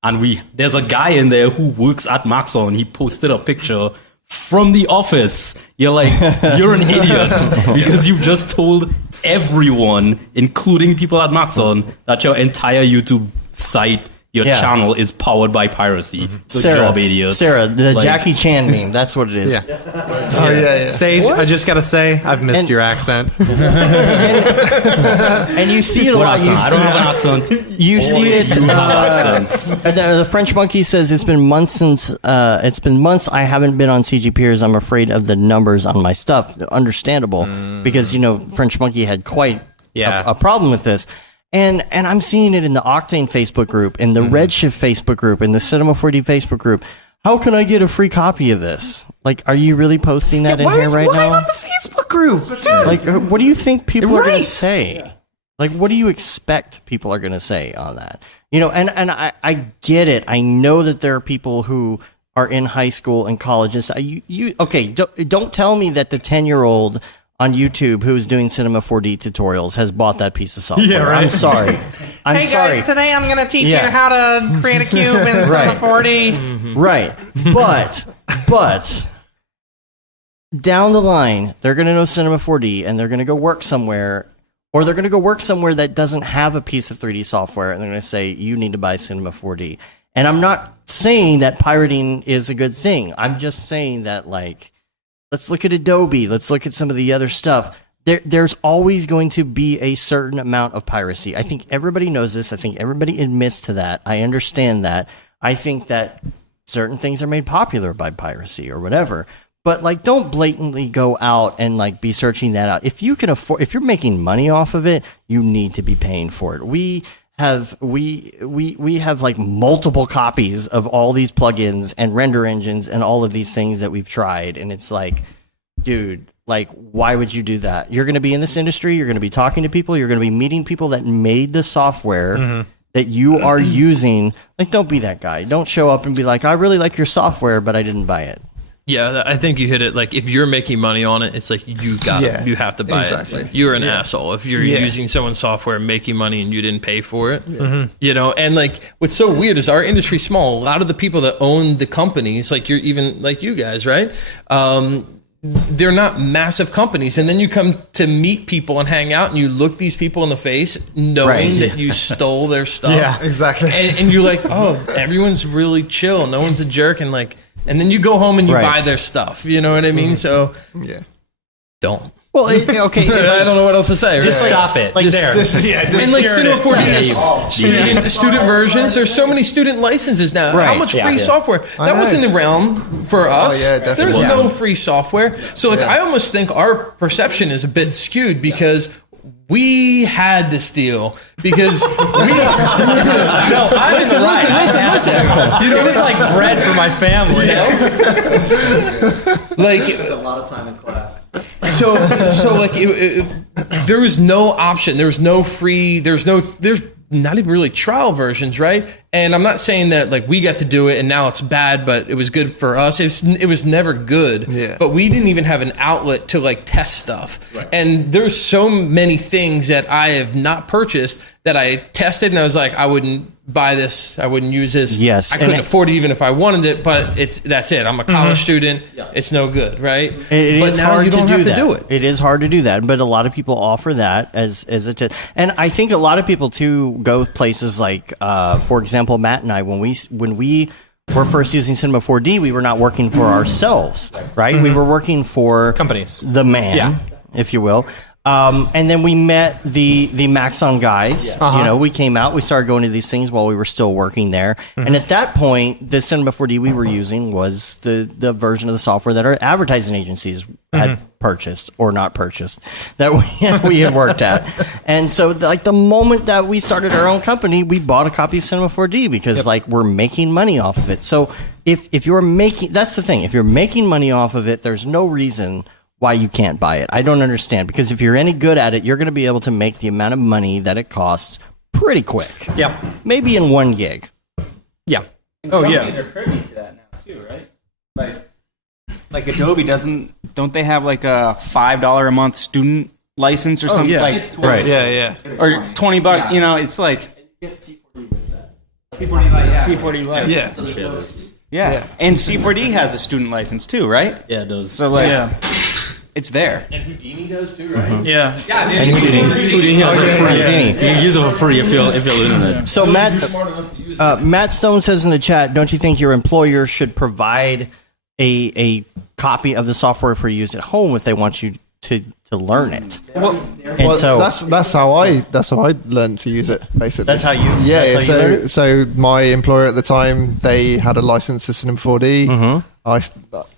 and there's a guy in there who works at Maxon. He posted a picture from the office. You're like, you're an idiot because you've just told everyone, including people at Maxon, that your entire YouTube site, your channel is powered by piracy. Good job, idiot. Sarah, the Jackie Chan meme, that's what it is. Yeah. Sage, I just gotta say, I've missed your accent. And you see it a lot. I don't have an accent. You see it. The French Monkey says it's been months I haven't been on CG Peers. I'm afraid of the numbers on my stuff. Understandable, because, you know, French Monkey had quite a problem with this. And I'm seeing it in the Octane Facebook group, in the Redshift Facebook group, in the Cinema 4D Facebook group. How can I get a free copy of this? Like, are you really posting that in here right now? Why on the Facebook group? Dude. Like, what do you think people are going to say? Like, what do you expect people are going to say on that? You know, and I get it. I know that there are people who are in high school and college. And so don't tell me that the 10-year-old on YouTube who's doing Cinema 4D tutorials has bought that piece of software. Yeah, right. I'm sorry. Hey guys, today I'm going to teach you how to create a cube in Cinema 4D. Right. But down the line, they're going to know Cinema 4D and they're going to go work somewhere, or they're going to go work somewhere that doesn't have a piece of 3D software, and they're going to say, you need to buy Cinema 4D. And I'm not saying that pirating is a good thing. I'm just saying that, like, let's look at Adobe. Let's look at some of the other stuff. There's always going to be a certain amount of piracy. I think everybody knows this. I think everybody admits to that. I understand that. I think that certain things are made popular by piracy or whatever. But, like, don't blatantly go out and, like, be searching that out. If you can afford, if you're making money off of it, you need to be paying for it. We have like multiple copies of all these plugins and render engines and all of these things that we've tried, and it's like, dude, like, why would you do that? You're going to be in this industry, you're going to be talking to people, you're going to be meeting people that made the software that you are using. Like, don't be that guy. Don't show up and be like, I really like your software, but I didn't buy it. Yeah, I think you hit it. Like, if you're making money on it, it's like you have to buy it. You're an asshole if you're using someone's software, making money, and you didn't pay for it. You know, and like what's so weird is our industry's small. A lot of the people that own the companies, like you're even like you guys, right? They're not massive companies, and then you come to meet people and hang out, and you look these people in the face, knowing that you stole their stuff. Yeah, exactly. And you're like, oh, everyone's really chill. No one's a jerk, and like. And then you go home and you buy their stuff. You know what I mean? So, don't. Well, okay. I don't know what else to say. Just right? stop it. Like there. And like Cinema 4D has student versions. There's so many student licenses now. Right. How much free software? That wasn't around for us. yeah, definitely. There's no free software. So like, I almost think our perception is a bit skewed because we had to steal because listen. You know, it's like bread for my family. Like a lot of time in class. So like there was no option. There was no free. There's not even really trial versions, right? And I'm not saying that like we got to do it and now it's bad, but it was good for us. It was never good. Yeah. But we didn't even have an outlet to like test stuff. Right. And there's so many things that I have not purchased that I tested and I was like, I wouldn't buy this. I wouldn't use this. Yes. I couldn't afford it even if I wanted it, but that's it. I'm a college student. Yeah. It's no good, right? It but is now hard you don't to have do to that. do it. It is hard to do that, but a lot of people offer that as a tip. And I think a lot of people too go places like, for example, Matt and I, when we were first using Cinema 4D, we were not working for ourselves, right? We were working for Companies. the man, if you will. And then we met the Maxon guys. You know, we came out, we started going to these things while we were still working there. And at that point, the Cinema 4D we were using was the version of the software that our advertising agencies had purchased or not purchased that we had worked at. And so like the moment that we started our own company, we bought a copy of Cinema 4D because like we're making money off of it. So if you're making, that's the thing, if you're making money off of it, there's no reason why you can't buy it. I don't understand, because if you're any good at it, you're going to be able to make the amount of money that it costs pretty quick. Yep. Maybe in 1 gig. Yeah. Oh yeah. Are privy to that now too, right? Like Adobe don't they have like a $5 a month student license or something? yeah. Like Right. Yeah. or $20. You know, it's like Get C40 with that. C40 Lite. Yeah. Yeah. And C4D has a student license too, right? Yeah, it does. So like, it's there. And Houdini does too, right? Yeah. And Houdini has a free. You can use it for free if you're in it. So Matt Stone says in the chat, don't you think your employer should provide a copy of the software for use at home if they want you to learn it? Well, so that's how I learned to use it, basically. That's how you So my employer at the time, they had a license to Cinema 4D.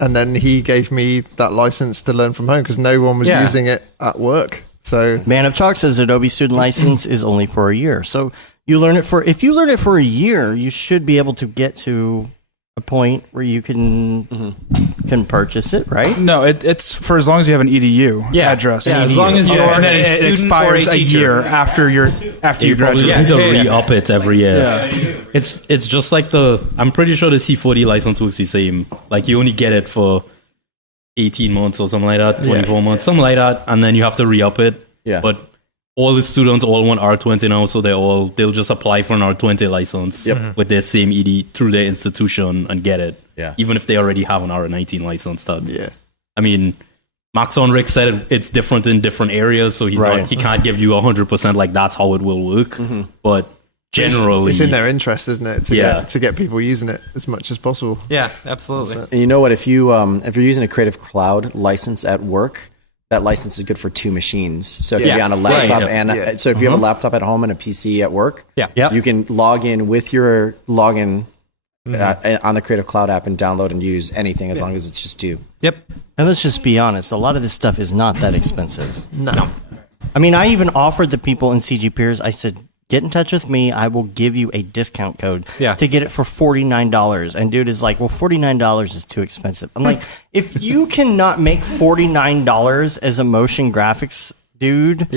And then he gave me that license to learn from home because no one was using it at work. So Man of Chalk says Adobe student license is only for a year. So if you learn it for a year, you should be able to get to a point where you can purchase it, right? No, it's for as long as you have an EDU address. Yeah, as long as you're and a it student expires or a a teacher. year after you You probably graduate. need to re-up it every year. It's just like I'm pretty sure the C4D license works the same. Like you only get it for 18 months or something like that, 24 months, something like that, and then you have to re-up it. Yeah. But all the students all want R20 now, so they'll just apply for an R20 license with their same ED through their institution and get it. Yeah. Even if they already have an R19 license. I mean, Maxon Rick said it's different in different areas, so he can't give you 100% like that's how it will work. But generally, it's in their interest, isn't it, to get people using it as much as possible. Yeah, absolutely. And you know what? If you're using a Creative Cloud license at work, that license is good for 2 machines. So if you're on a laptop so if you have a laptop at home and a PC at work, you can log in with your login on the Creative Cloud app and download and use anything as long as it's just 2. Yep. And let's just be honest, a lot of this stuff is not that expensive. No. I mean, I even offered the people in CG Peers, I said, get in touch with me. I will give you a discount code to get it for $49. And dude is like, well, $49 is too expensive. I'm like, if you cannot make $49 as a motion graphics dude,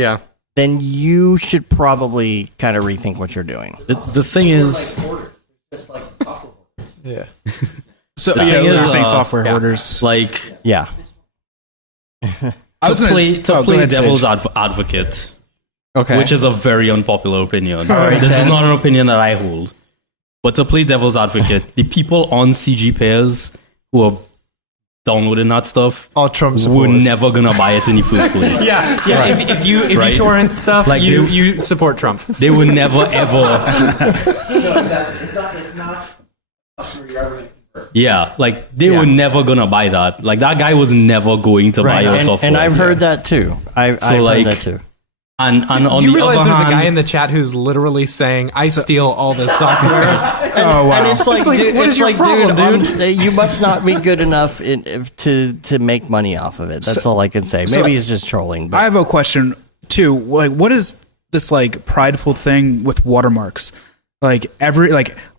then you should probably kind of rethink what you're doing. the thing is, So The yeah, thing we're is, saying software hoarders. like Yeah. I was gonna to go play ahead, devil's Sage. advocate, Okay. which is a very unpopular opinion. right, This then. is not an opinion that I hold. But to play devil's advocate, the people on CG pairs who are downloading that stuff Our Trump were supporters. never gonna buy it in the first place. Yeah. If you Right. torrent stuff, Like you support Trump. They would never ever. It's not customer you ever convert. Yeah, like they were never gonna buy that. Like that guy was never going to buy your and, software. and I've heard that too. I've like, heard that too. And on Do you the realize other there's hand, a guy in the chat who's literally saying, "I steal all this software"? Oh wow. And it's like, like, dude, what it's is your like, problem, dude, you must not be good enough to make money off of it. That's all I can say. Maybe he's just trolling. But I have a question too. Like, what is this like prideful thing with watermarks? Like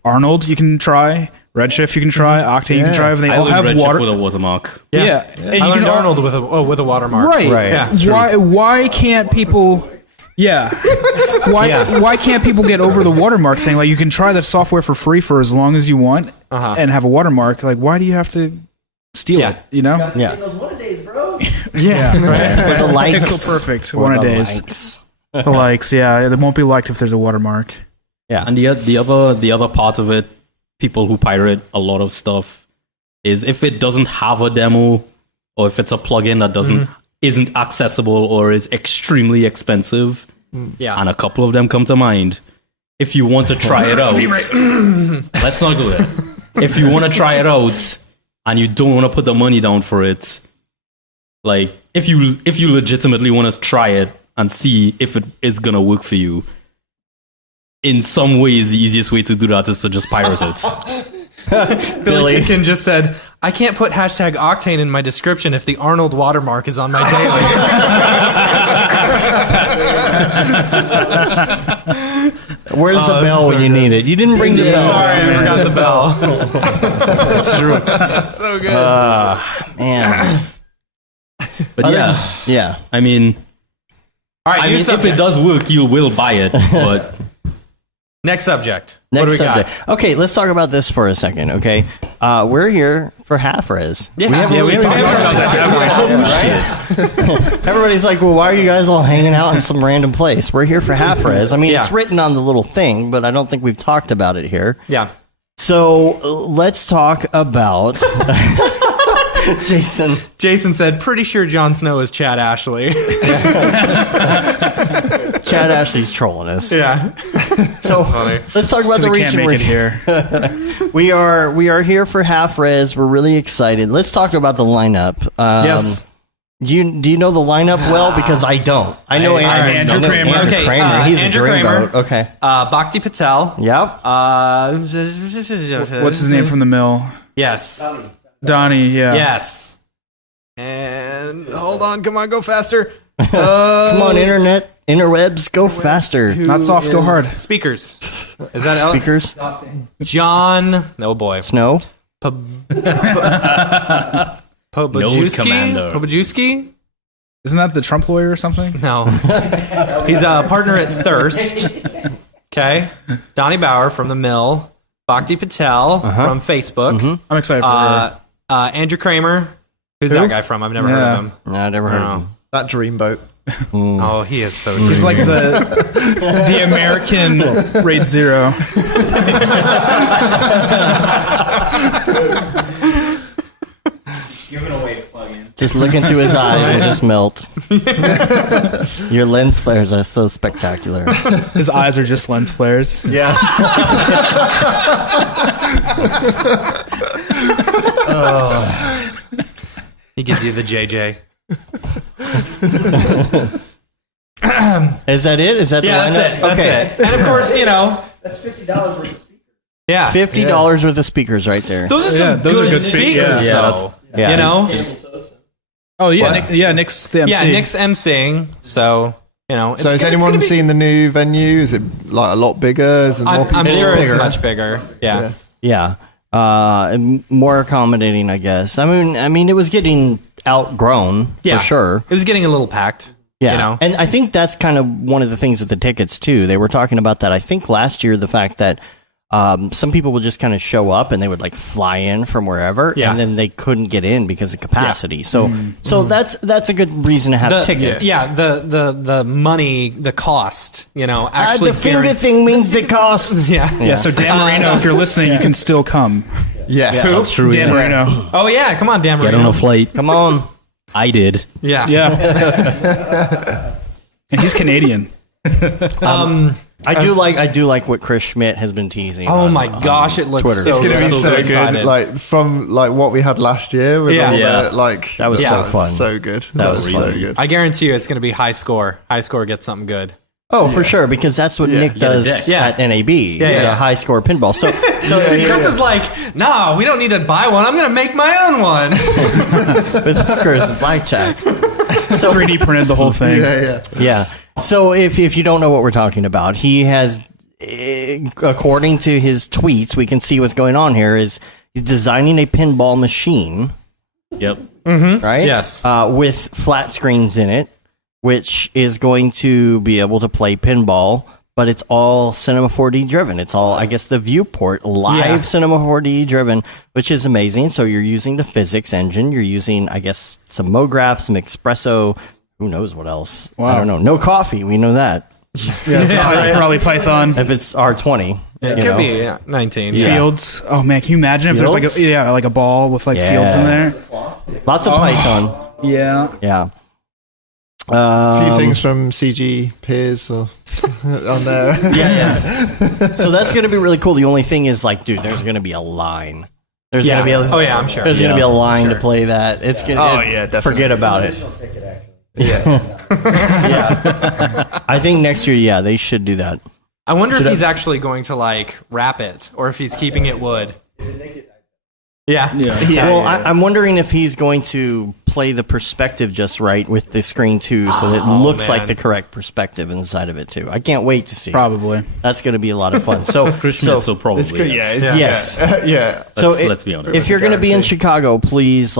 Arnold, you can try. Redshift, you can try. Octane, you can try. They I all learned have Redshift water. with a watermark. Yeah. And I you learned can Arnold with a watermark. Right. Right. Yeah. Why can't people? Yeah. Why can't people get over the watermark thing? Like you can try that software for free for as long as you want and have a watermark. Like why do you have to steal it? You know? yeah. Those one days, bro. Yeah. Right. For the likes. Pixel perfect. For One a the days. likes. The likes. Yeah. They won't be liked if there's a watermark. Yeah. And the other part of it, people who pirate a lot of stuff, is if it doesn't have a demo or if it's a plugin that isn't accessible or is extremely expensive. Yeah. And a couple of them come to mind. If you want to try it out, let's not go there. If you want to try it out and you don't want to put the money down for it, like if you legitimately want to try it and see if it is gonna work for you, in some ways the easiest way to do that is to just pirate it. Billy Chicken just said, "I can't put hashtag Octane in my description if the Arnold watermark is on my daily." Where's the bell when you need it? You didn't bring the bell. Sorry, I forgot the bell. That's true. So good. Man. But yeah, Yeah. I mean, All right, I mean, if it does work, you will buy it. But next subject. Next what do we subject. got? Okay, let's talk about this for a second. Okay, we're here for half res. Yeah, we talked about that. Everybody's like, well, why are you guys all hanging out in some random place? We're here for half res. I mean, Yeah. it's written on the little thing, but I don't think we've talked about it here. Yeah. So let's talk about Jason. Jason said, "Pretty sure Jon Snow is Chad Ashley." Chad Ashley's trolling us. Yeah. So let's talk about the We reach can't and make it rate. here. We are here for half res. We're really excited. Let's talk about the lineup. Yes. Do you know the lineup well? Because I don't. I know Andrew Kramer. Andrew Okay, Kramer. He's Andrew a dreamboat. Kramer. Okay. Bhakti Patel. Yep. What's his name from the mill? Yes. Donnie. Yeah. Yes. And hold on, come on, go faster. Come on, interwebs, go faster. Not soft, go hard. Speakers. Is that Speakers. John? Oh boy. Snow. Commander. Pobajewski? Isn't that the Trump lawyer or something? No. He's a partner at Thirst. Okay. Donnie Bauer from the Mill. Bhakti Patel from Facebook. I'm excited for her. Andrew Kramer. Who's Who? that guy from? I've never heard of him. No, I never heard of him. That dreamboat. Oh, he is so He's like the American Raid Zero. Just look into his eyes and just melt. Your lens flares are so spectacular. His eyes are just lens flares. Yeah. He gives you the JJ. Is that it? Is that the Yeah, lineup? that's it. That's it. And of course, That's $50 worth of speakers. yeah. $50 worth of speakers right there. Those are some those are good good speakers, yeah. though. Yeah. You know? Oh yeah, What? Nick's the MC. Yeah, Nick's emceeing, so, you know. So has anyone seen the new venue? Is it like a lot bigger? Is there more people? I'm sure it's bigger. much bigger. Yeah. Yeah. And more accommodating, I guess. I mean, it was getting outgrown Yeah. for sure. It was getting a little packed. Yeah. You know? And I think that's kind of one of the things with the tickets too. They were talking about that. I think last year, the fact that some people would just kind of show up and they would like fly in from wherever, and then they couldn't get in because of capacity. So that's a good reason to have tickets. Yeah, the money, the cost, actually. The finger thing means the cost. Yeah. So Dan Marino, if you're listening, you can still come. Yeah. That's true. Dan Marino. Oh yeah, come on, Dan Marino. Get on a flight. Come on. I did. Yeah. Yeah. And he's Canadian. I do like what Chris Schmidt has been teasing. Oh my gosh, it looks Twitter. so It's going to be good. so excited. good. Like from what we had last year with all that was so fun. So good. That was so good. I guarantee you it's going to be high score. High score gets something good. Oh, for sure, because that's what Nick does at NAB. The high score pinball. So Chris is like, nah, we don't need to buy one. I'm going to make my own one. with hookers, blackjack. So 3D printed the whole thing. Yeah. So if you don't know what we're talking about, he has, according to his tweets, we can see what's going on here. Is he's designing a pinball machine. Yep. Right. Yes. With flat screens in it, which is going to be able to play pinball, but it's all Cinema 4D driven. It's all, I guess, the viewport live Cinema 4D driven, which is amazing. So you're using the physics engine. You're using, I guess, some MoGraph, some Espresso. Who knows what else? Wow. I don't know. No coffee. We know that. Probably Python. If it's R20. It could be 19. Fields. Oh man, can you imagine if there's like a ball with like fields in there? Lots of Python. Yeah. Yeah. A few things from CG peers or on there. So that's going to be really cool. The only thing is, like, dude, there's going to be a line. There's going to be I'm sure. There's going to be a line to play that. It's gonna, definitely. Forget about it. I think next year, they should do that. I wonder if he's actually going to like wrap it or if he's keeping it wood. Yeah. Well, I'm wondering if he's going to play the perspective just right with the screen too, so that it looks like the correct perspective inside of it too. I can't wait to see. Probably. That's going to be a lot of fun. So probably. yes. Let's be honest. If you're going to be in Chicago, please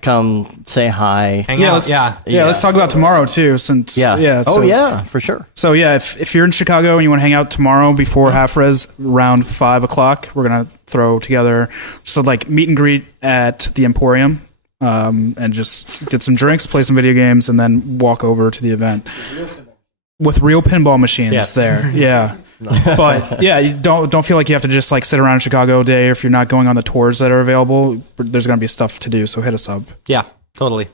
come say hi. Hang out. Let's talk about tomorrow too. Since For sure. So if you're in Chicago and you want to hang out tomorrow before half res around 5 o'clock, we're gonna throw together just a meet and greet at the Emporium, and just get some drinks, play some video games, and then walk over to the event with real pinball machines there. Yeah. But you don't feel like you have to just sit around in Chicago all day. If you're not going on the tours that are available, there's going to be stuff to do. So hit us up. Yeah, totally.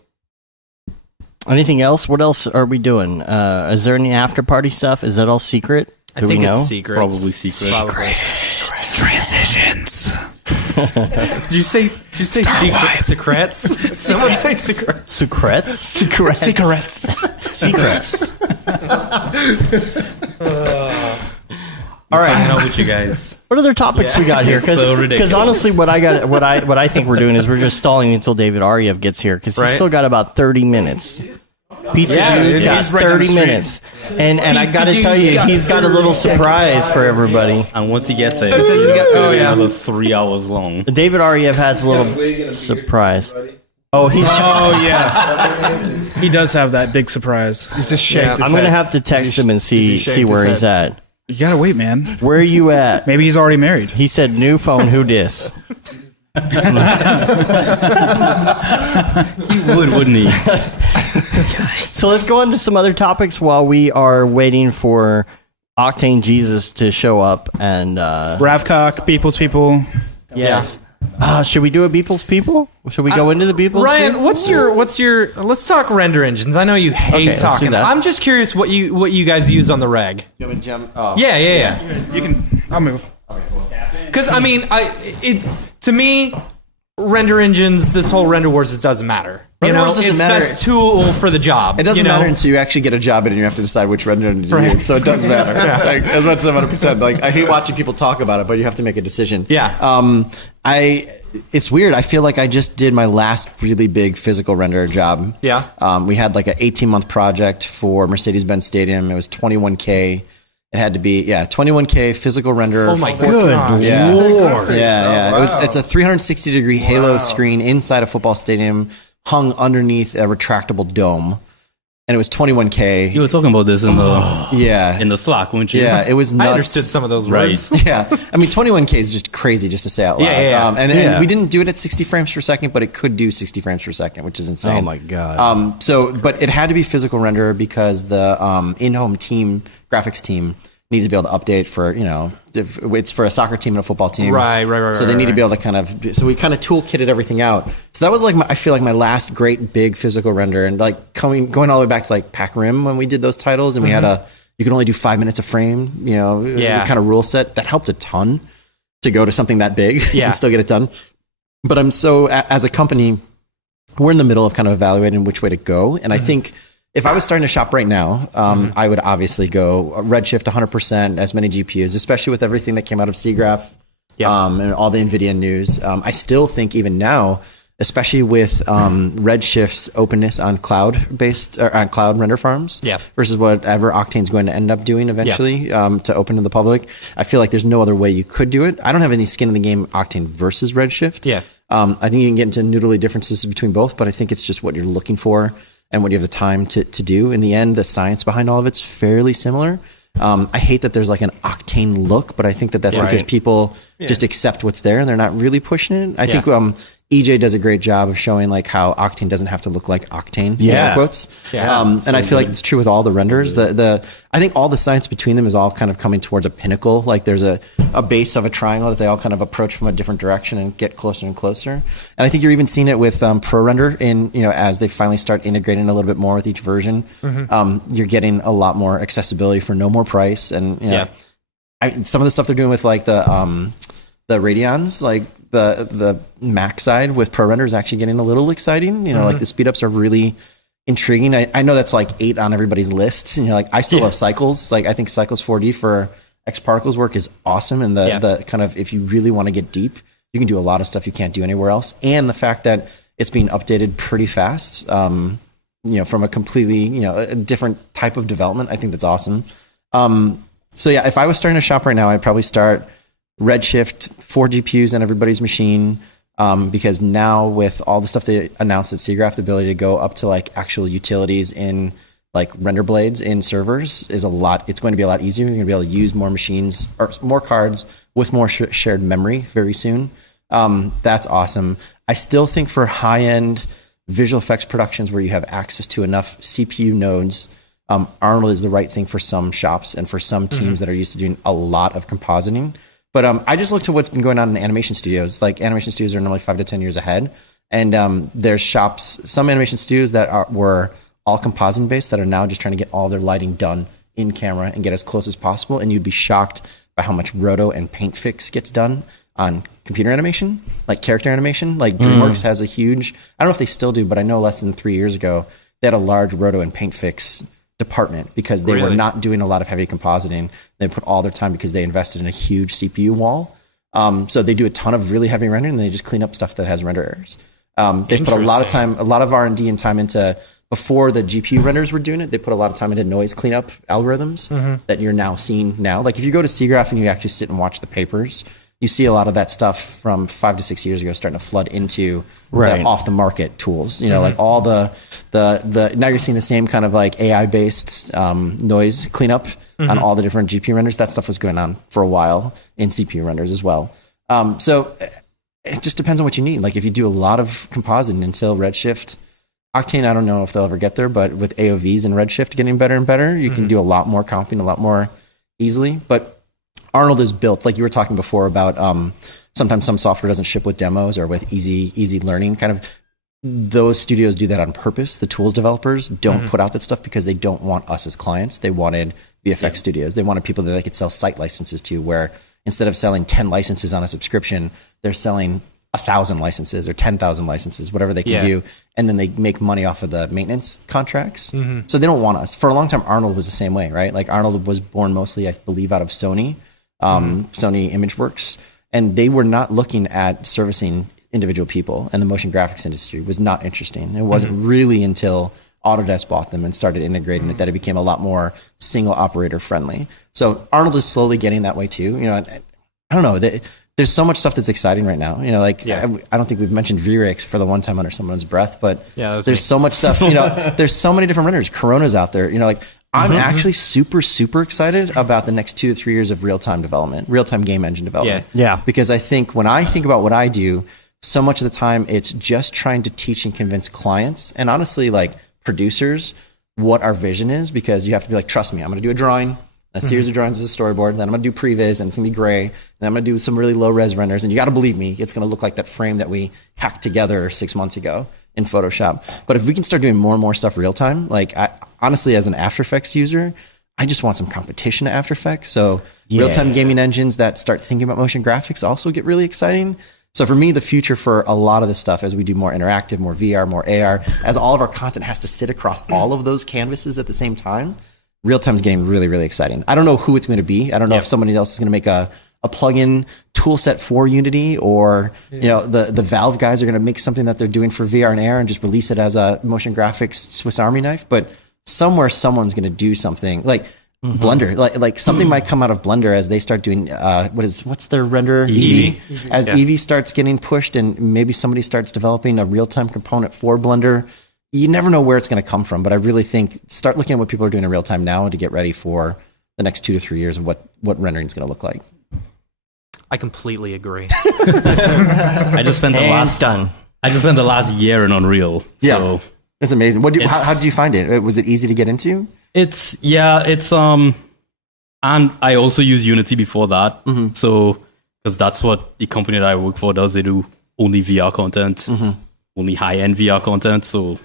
Anything else? What else are we doing? Is there any after party stuff? Is that all secret? I think it's secret. Probably secret. Transitions. Did you say secrets? Someone say secrets. Secrets? Secrets. All right, hang out with you guys. What other topics we got here? Because honestly, what I think we're doing is we're just stalling until David Ariev gets here, because he's still got about 30 minutes. Pizza Dude's got 30 minutes, and I got to tell you, he's got a little surprise for everybody. And once he gets it, it's another 3 hours long. David Ariev has a little surprise. Oh yeah, he does have that big surprise. He's just shaking. I'm gonna have to text him and see where he's at. You gotta wait, man. Where are you at? Maybe he's already married. He said, "New phone, who dis?" He would, wouldn't he? So let's go on to some other topics while we are waiting for Octane Jesus to show up and Ravcock, Beeple's people. Yes. Should we do a Beeple's people? Should we go into the Beeple's? Ryan, people? what's your? Let's talk render engines. I know you hate talking. I'm just curious what you guys use on the reg. You want me to jump? Oh. Yeah. You can. I'll move. Because to me, render engines, this whole render wars, it doesn't matter. It's best tool for the job. It doesn't matter until you actually get a job in and you have to decide which render engine to use. So it does matter. As much as I want to pretend, I hate watching people talk about it, but you have to make a decision. Yeah. It's weird. I feel like I just did my last really big physical render job. Yeah. We had an 18-month project for Mercedes-Benz Stadium. It was 21K. It had to be 21K physical render. Oh my god! Lord! It's a 360-degree halo screen inside a football stadium, hung underneath a retractable dome. and it was 21K. You were talking about this in Yeah. the Slack, weren't you? Yeah, it was nuts. I understood some of those words. Yeah, I mean, 21K is just crazy just to say out loud. Yeah. And we didn't do it at 60 frames per second, but it could do 60 frames per second, which is insane. Oh my god. But it had to be physical render because the in-home team, graphics team, needs to be able to update for, if it's for a soccer team and a football team. Right. So they need to be able to so we kind of toolkitted everything out. So that was like, I feel like my last great big physical render, and like going all the way back to like Pac Rim when we did those titles, and we had you can only do 5 minutes a frame, kind of rule set. That helped a ton to go to something that big and still get it done. But as a company, we're in the middle of kind of evaluating which way to go. And I think if I was starting to shop right now, I would obviously go Redshift 100%, as many GPUs, especially with everything that came out of SIGGRAPH and all the NVIDIA news. I still think even now, especially with Redshift's openness on cloud-based or on cloud render farms versus whatever Octane's going to end up doing eventually to open to the public, I feel like there's no other way you could do it. I don't have any skin in the game Octane versus Redshift. I think you can get into noodly differences between both, but I think it's just what you're looking for and what you have the time to do. In the end, the science behind all of it's fairly similar. I hate that there's like an Octane look, but I think that's because people just accept what's there and they're not really pushing it. I think EJ does a great job of showing like how Octane doesn't have to look like Octane, in quotes. And I feel like it's true with all the renders. I think all the science between them is all kind of coming towards a pinnacle. Like there's a base of a triangle that they all kind of approach from a different direction and get closer and closer. And I think you're even seeing it with ProRender as they finally start integrating a little bit more with each version. You're getting a lot more accessibility for no more price. And some of the stuff they're doing with like the Radeons, like the Mac side with ProRender is actually getting a little exciting. Like the speed ups are really intriguing. I know that's like 8 on everybody's lists, and you're like, I still love Cycles. Like I think Cycles 4D for X Particles work is awesome, and the kind of, if you really want to get deep, you can do a lot of stuff you can't do anywhere else. And the fact that it's being updated pretty fast, from a completely a different type of development, I think that's awesome. So yeah, if I was starting to shop right now, I'd probably start Redshift, 4 GPUs on everybody's machine, because now with all the stuff they announced at SIGGRAPH, the ability to go up to like actual utilities in like render blades in servers it's going to be a lot easier. You're going to be able to use more machines or more cards with more shared memory very soon. That's awesome. I still think for high-end visual effects productions where you have access to enough CPU nodes, Arnold is the right thing for some shops and for some teams that are used to doing a lot of compositing. But I just looked at what's been going on in animation studios. Like animation studios are normally 5 to 10 years ahead. And there's shops, some animation studios that were all compositing based that are now just trying to get all their lighting done in camera and get as close as possible. And you'd be shocked by how much roto and paint fix gets done on computer animation, like character animation. Like DreamWorks has a huge, I don't know if they still do, but I know less than 3 years ago, they had a large roto and paint fix department because they were not doing a lot of heavy compositing. They put all their time because they invested in a huge CPU wall. So they do a ton of really heavy rendering and they just clean up stuff that has render errors. They put a lot of time, a lot of R&D and time into, before the GPU renders were doing it, they put a lot of time into noise cleanup algorithms that you're now seeing now. Like if you go to SIGGRAPH and you actually sit and watch the papers, you see a lot of that stuff from 5 to 6 years ago starting to flood into the off the market tools. Like all the now you're seeing the same kind of like AI based noise cleanup on all the different GPU renders. That stuff was going on for a while in CPU renders as well. So it just depends on what you need. Like if you do a lot of compositing until Redshift, Octane, I don't know if they'll ever get there, but with AOVs and Redshift getting better and better, you can do a lot more comping a lot more easily. But Arnold is built, like you were talking before about sometimes some software doesn't ship with demos or with easy learning. Kind of those studios do that on purpose. The tools developers don't put out that stuff because they don't want us as clients. They wanted VFX studios. They wanted people that they could sell site licenses to, where instead of selling 10 licenses on a subscription, they're selling 1,000 licenses or 10,000 licenses, whatever they can do. And then they make money off of the maintenance contracts. So they don't want us. For a long time, Arnold was the same way, right? Like Arnold was born mostly, I believe, out of Sony. Sony ImageWorks, and they were not looking at servicing individual people, and the motion graphics industry was not interesting. It wasn't really until Autodesk bought them and started integrating it that it became a lot more single operator friendly. So Arnold is slowly getting that way too. I don't know. there's so much stuff that's exciting right now. I don't think we've mentioned V-Rix for the one time under someone's breath, but there's so much stuff. There's so many different renders. Corona's out there. I'm actually super, super excited about the next 2 to 3 years of real-time development, real-time game engine development. Yeah. Because I think when I think about what I do, so much of the time it's just trying to teach and convince clients and honestly like producers what our vision is, because you have to be like, trust me, I'm going to do a drawing, a series of drawings as a storyboard, then I'm going to do previs and it's going to be gray, and then I'm going to do some really low res renders, and you got to believe me, it's going to look like that frame that we hacked together 6 months ago in Photoshop. But if we can start doing more and more stuff real time, like honestly, as an After Effects user, I just want some competition to After Effects. So real time gaming engines that start thinking about motion graphics also get really exciting. So for me, the future for a lot of this stuff, as we do more interactive, more VR, more AR, as all of our content has to sit across all of those canvases at the same time, real time is getting really, really exciting. I don't know who it's going to be. I don't know if somebody else is going to make a plug-in tool set for Unity, or the Valve guys are going to make something that they're doing for VR and AR and just release it as a motion graphics Swiss Army knife. But somewhere someone's going to do something like Blender, like something might come out of Blender as they start doing what's their render, Eevee. As Eevee starts getting pushed and maybe somebody starts developing a real-time component for Blender. You never know where it's going to come from, but I really think start looking at what people are doing in real time now to get ready for the next 2 to 3 years of what rendering is going to look like. I completely agree. I just spent the last year in Unreal. Yeah. So it's amazing. How did you find it? Was it easy to get into? it's and I also use Unity before that. So because that's what the company that I work for does. They do only VR content, only high-end VR content. So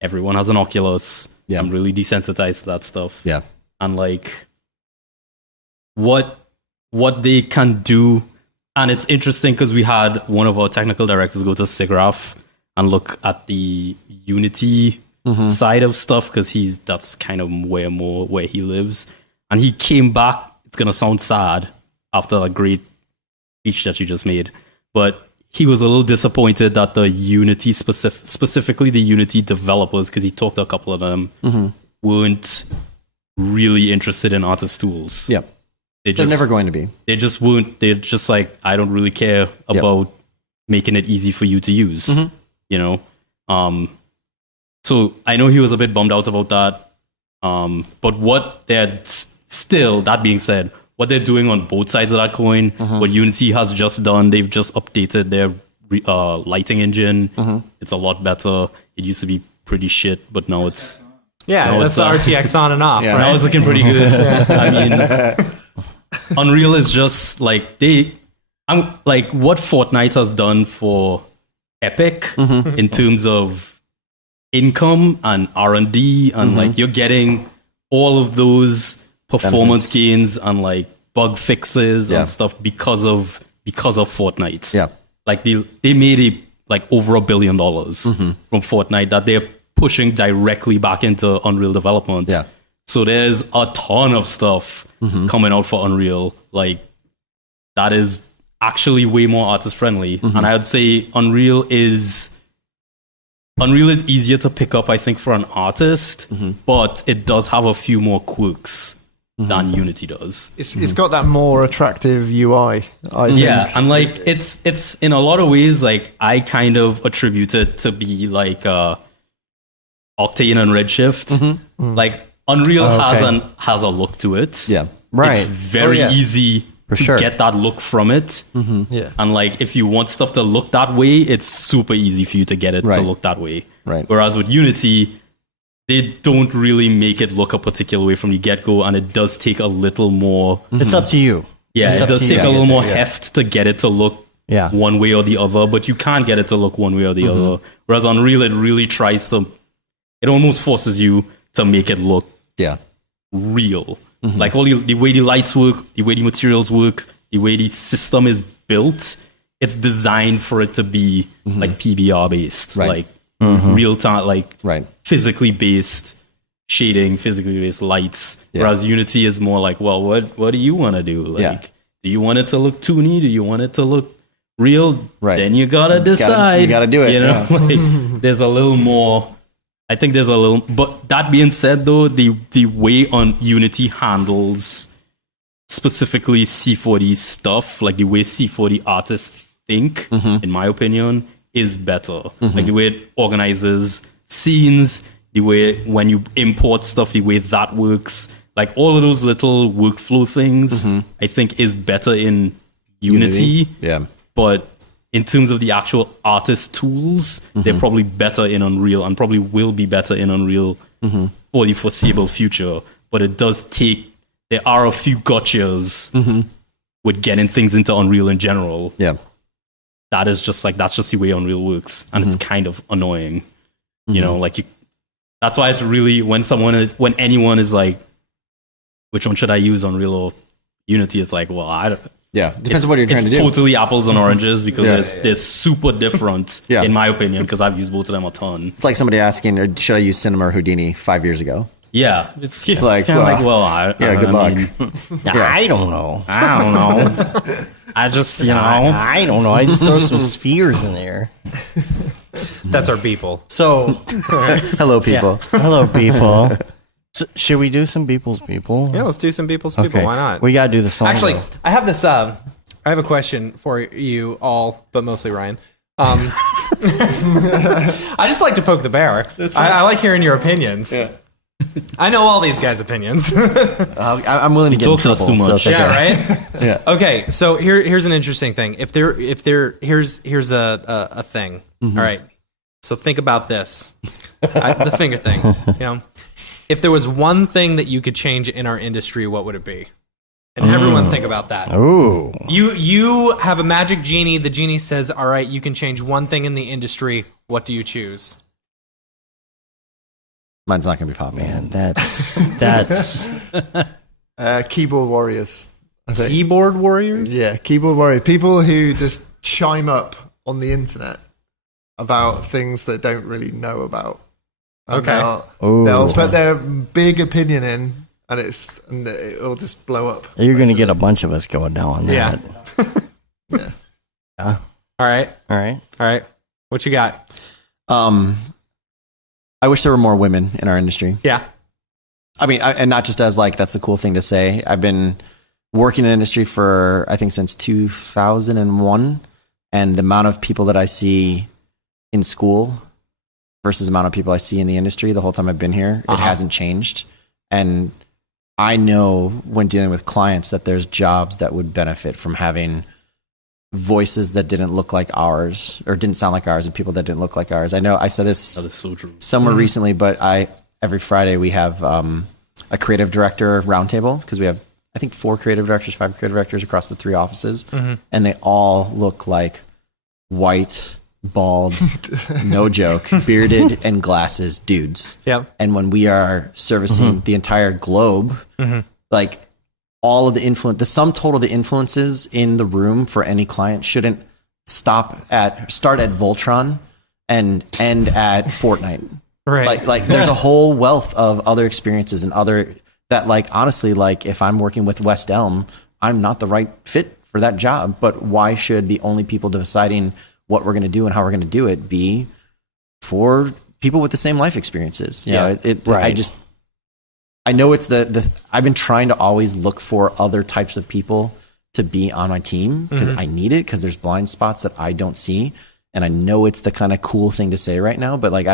everyone has an Oculus. Yeah. I'm really desensitized to that stuff. Yeah. And like what they can do. And it's interesting because we had one of our technical directors go to Brograph and look at the Unity side of stuff, because that's kind of where he lives. And he came back. It's gonna sound sad after a great speech that you just made, but he was a little disappointed that the Unity specifically the Unity developers, because he talked to a couple of them, weren't really interested in artist tools. Yep. They're never going to be. They just weren't. They're just like, I don't really care about making it easy for you to use. So I know he was a bit bummed out about that. But what they're still, that being said, what they're doing on both sides of that coin, what Unity has just done, they've just updated their lighting engine. It's a lot better. It used to be pretty shit, but now it's that's the RTX on and off. Right? Now it's looking pretty good. I mean, Unreal is just like what Fortnite has done for Epic in terms of income and R&D, and like you're getting all of those performance gains and like bug fixes and stuff because of Fortnite. Yeah. Like they made over $1 billion from Fortnite that they're pushing directly back into Unreal development. Yeah. So there's a ton of stuff coming out for Unreal, like that is actually way more artist friendly. And I would say Unreal is easier to pick up, I think, for an artist, but it does have a few more quirks than Unity does. It's got that more attractive UI, I think. Yeah, and like it's in a lot of ways, like I kind of attribute it to be like Octane and Redshift. Like Unreal has a look to it. Yeah. Right. It's very easy to get that look from it. Yeah. And like if you want stuff to look that way, it's super easy for you to get it to look that way. Right. Whereas with Unity, they don't really make it look a particular way from the get-go, and it does take a little more. It's up to you. Yeah, it does take a little more heft to get it to look one way or the other, but you can't get it to look one way or the other. Whereas Unreal, it really tries to. It almost forces you to make it look real. Like all the way the lights work, the way the materials work, the way the system is built, it's designed for it to be like PBR based, like real time, like physically based shading, physically based lights. Whereas Unity is more like, well, what do you want to do? Like, do you want it to look toony? Do you want it to look real? Then you gotta decide. You gotta do it. You know, like there's a little more. I think there's a little, but that being said, though, the way on Unity handles specifically C4D stuff, like the way C4D artists think, in my opinion, is better. Like the way it organizes scenes, the way when you import stuff, the way that works, like all of those little workflow things, I think is better in Unity. Yeah. But in terms of the actual artist tools, they're probably better in Unreal and probably will be better in Unreal for the foreseeable future. But it does take, there are a few gotchas with getting things into Unreal in general. Yeah. That is just like, that's just the way Unreal works. And it's kind of annoying. You know, like that's why it's really, when anyone is like, which one should I use, Unreal or Unity? It's like, well, I don't. Yeah, depends on what you're trying to do. It's totally apples and oranges because they're super different, Yeah. in my opinion, because I've used both of them a ton. It's like somebody asking, should I use Cinema or Houdini 5 years ago? Yeah, it's like, kind of well, like, well, I good luck. I don't know. I don't know. I just, I don't know. I just throw some spheres in there. That's our people. So, Hello, people. hello, people. So, should we do some people's people? Yeah, let's do some people's people. Why not? We gotta do the song. Actually, though. I have this. I have a question for you all, but mostly Ryan. I just like to poke the bear. I like hearing your opinions. Yeah. I know all these guys' opinions. I'm willing to get in talk to us trouble. too so much. it's okay. Yeah, right. Yeah. Okay, so here's an interesting thing. Here's a thing. All right. So think about this. The finger thing. You know, if there was one thing that you could change in our industry, what would it be? And everyone think about that. Ooh. You have a magic genie. The genie says, "All right, you can change one thing in the industry. What do you choose?" Mine's not going to be popping. Man, that's Keyboard warriors. I think. Keyboard warriors. Yeah, keyboard warriors. People who just chime up on the internet about things they don't really know about. And Okay. They'll put their big opinion in, and it'll just blow up. You're gonna get a bunch of us going down on Yeah. that. Yeah. Yeah. All right. All right. All right. What you got? I wish there were more women in our industry. Yeah. I mean, and not just as like, that's the cool thing to say. I've been working in the industry for, I think, since 2001. And the amount of people that I see in school versus the amount of people I see in the industry the whole time I've been here, it hasn't changed. And I know when dealing with clients that there's jobs that would benefit from having voices that didn't look like ours or didn't sound like ours and people that didn't look like ours. I know I said this That is so true. somewhere recently, but every Friday we have a creative director roundtable because we have, I think, 5 creative directors across the 3 offices, and they all look like white, bald, no joke, bearded and glasses dudes. Yep. And when we are servicing the entire globe, like all of the sum total of the influences in the room for any client shouldn't start at Voltron and end at Fortnite. Right. Like there's a whole wealth of other experiences and other that, like, honestly, like if I'm working with West Elm, I'm not the right fit for that job. But why should the only people deciding what we're going to do and how we're going to do it be for people with the same life experiences? You know, right. I know it's I've been trying to always look for other types of people to be on my team because I need it, because there's blind spots that I don't see. And I know it's the kind of cool thing to say right now, but like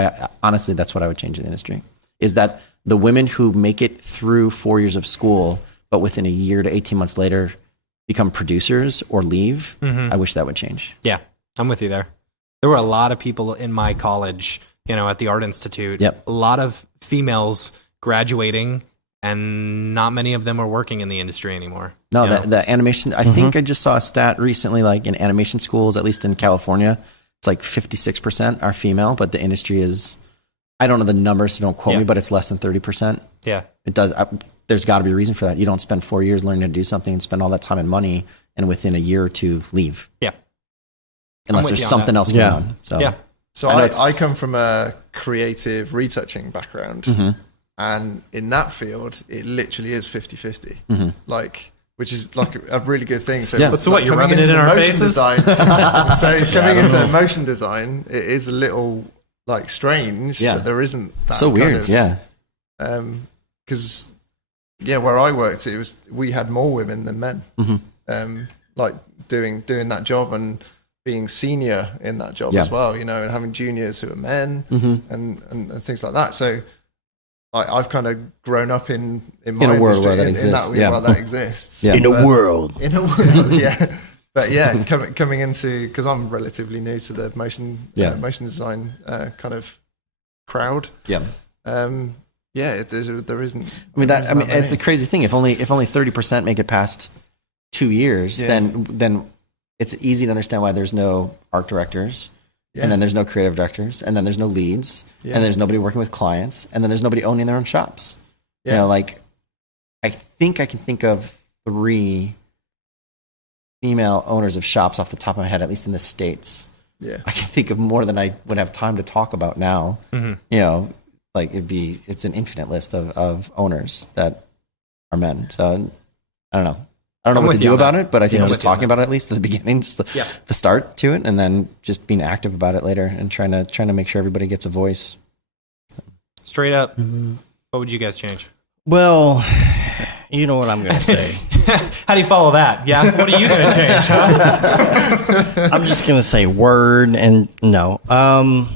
honestly, that's what I would change in the industry, is that the women who make it through 4 years of school, but within a year to 18 months later become producers or leave. I wish that would change. Yeah, I'm with you there. There were a lot of people in my college, at the Art Institute. Yep. A lot of females graduating, and not many of them are working in the industry anymore. No, the animation, I think I just saw a stat recently, like in animation schools, at least in California, it's like 56% are female, but the industry is, I don't know the numbers, so don't quote me, but it's less than 30%. Yeah. It does. There's got to be a reason for that. You don't spend 4 years learning to do something and spend all that time and money, and within a year or two leave. Yeah. Unless there's something else going on. So, yeah. So I come from a creative retouching background. And in that field, it literally is 50-50. Like, which is like a really good thing. So, So what, you're rubbing it in our faces? So coming into motion design, it is a little like strange that there isn't that so weird. kind of, because where I worked, we had more women than men. Like doing that job and being senior in that job as well, and having juniors who are men and things like that. So I've kind of grown up in my a world where that exists. Where that exists. In a world, yeah. But yeah, coming into, because I'm relatively new to the motion design kind of crowd. Yeah. There isn't. It's a crazy thing. If only 30% make it past 2 years, then it's easy to understand why there's no art directors, and then there's no creative directors, and then there's no leads, and there's nobody working with clients, and then there's nobody owning their own shops. I think I can think of 3 female owners of shops off the top of my head, at least in the States. Yeah, I can think of more than I would have time to talk about now. It's an infinite list of owners that are men. So I don't know. I don't know what to do about it, but I think just talking about it, at least at the beginning, just the start to it, and then just being active about it later and trying to make sure everybody gets a voice. Straight up, what would you guys change? Well, you know what I'm going to say. How do you follow that? Yeah, what are you going to change? Huh? I'm just going to say word and no. I'll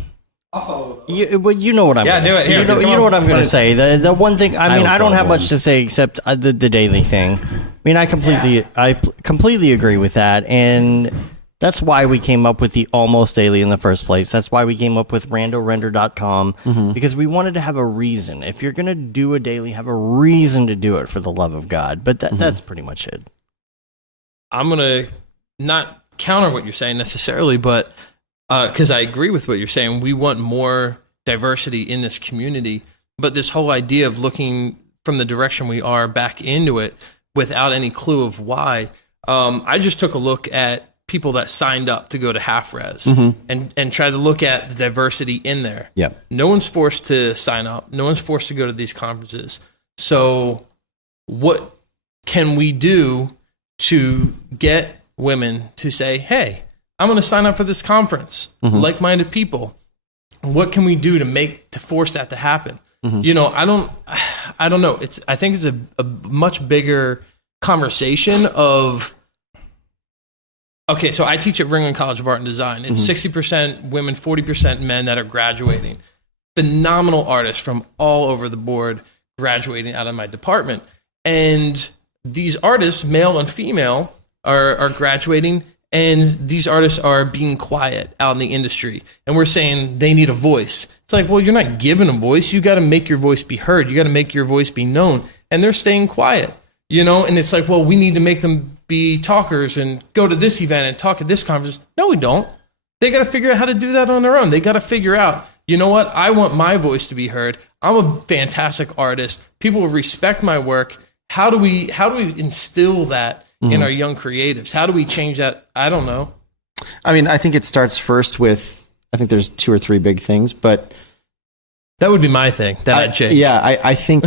follow. You know what I'm going to say. Here, you know what I'm going to say. The one thing, I don't have much to say except the daily thing. I completely agree with that, and that's why we came up with the almost daily in the first place. That's why we came up with randorender.com, because we wanted to have a reason. If you're going to do a daily, have a reason to do it, for the love of God. But that's pretty much it. I'm going to not counter what you're saying necessarily, but because I agree with what you're saying. We want more diversity in this community, but this whole idea of looking from the direction we are back into it without any clue of why. I just took a look at people that signed up to go to Half Res and tried to look at the diversity in there. Yep. No one's forced to sign up. No one's forced to go to these conferences. So what can we do to get women to say, hey, I'm going to sign up for this conference, like-minded people. What can we do to force that to happen? I don't know. I think it's a much bigger conversation of, okay, so I teach at Ringling College of Art and Design. It's 60% women, 40% men that are graduating. Phenomenal artists from all over the board graduating out of my department. And these artists, male and female, are graduating, and these artists are being quiet out in the industry. And we're saying they need a voice. It's like, well, you're not giving a voice. You got to make your voice be heard. You got to make your voice be known. And they're staying quiet, And it's like, well, we need to make them be talkers and go to this event and talk at this conference. No, we don't. They got to figure out how to do that on their own. They got to figure out, you know what? I want my voice to be heard. I'm a fantastic artist. People will respect my work. How do we instill that in our young creatives? How do we change that? I don't know. I think it starts first with, I think there's 2 or 3 big things, but that would be my thing that I'd change. Yeah, I think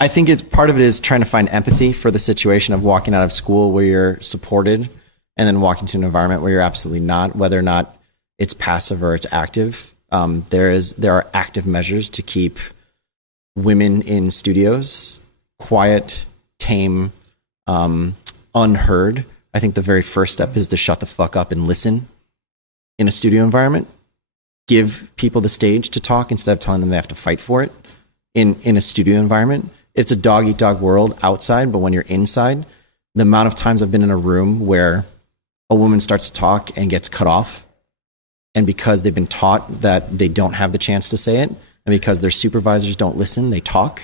I think it's part of it is trying to find empathy for the situation of walking out of school where you're supported and then walking to an environment where you're absolutely not, whether or not it's passive or it's active. There are active measures to keep women in studios quiet, tame, unheard. I think the very first step is to shut the fuck up and listen in a studio environment. Give people the stage to talk instead of telling them they have to fight for it. In a studio environment, it's a dog eat dog world outside, but when you're inside, the amount of times I've been in a room where a woman starts to talk and gets cut off, and because they've been taught that they don't have the chance to say it, and because their supervisors don't listen, they talk.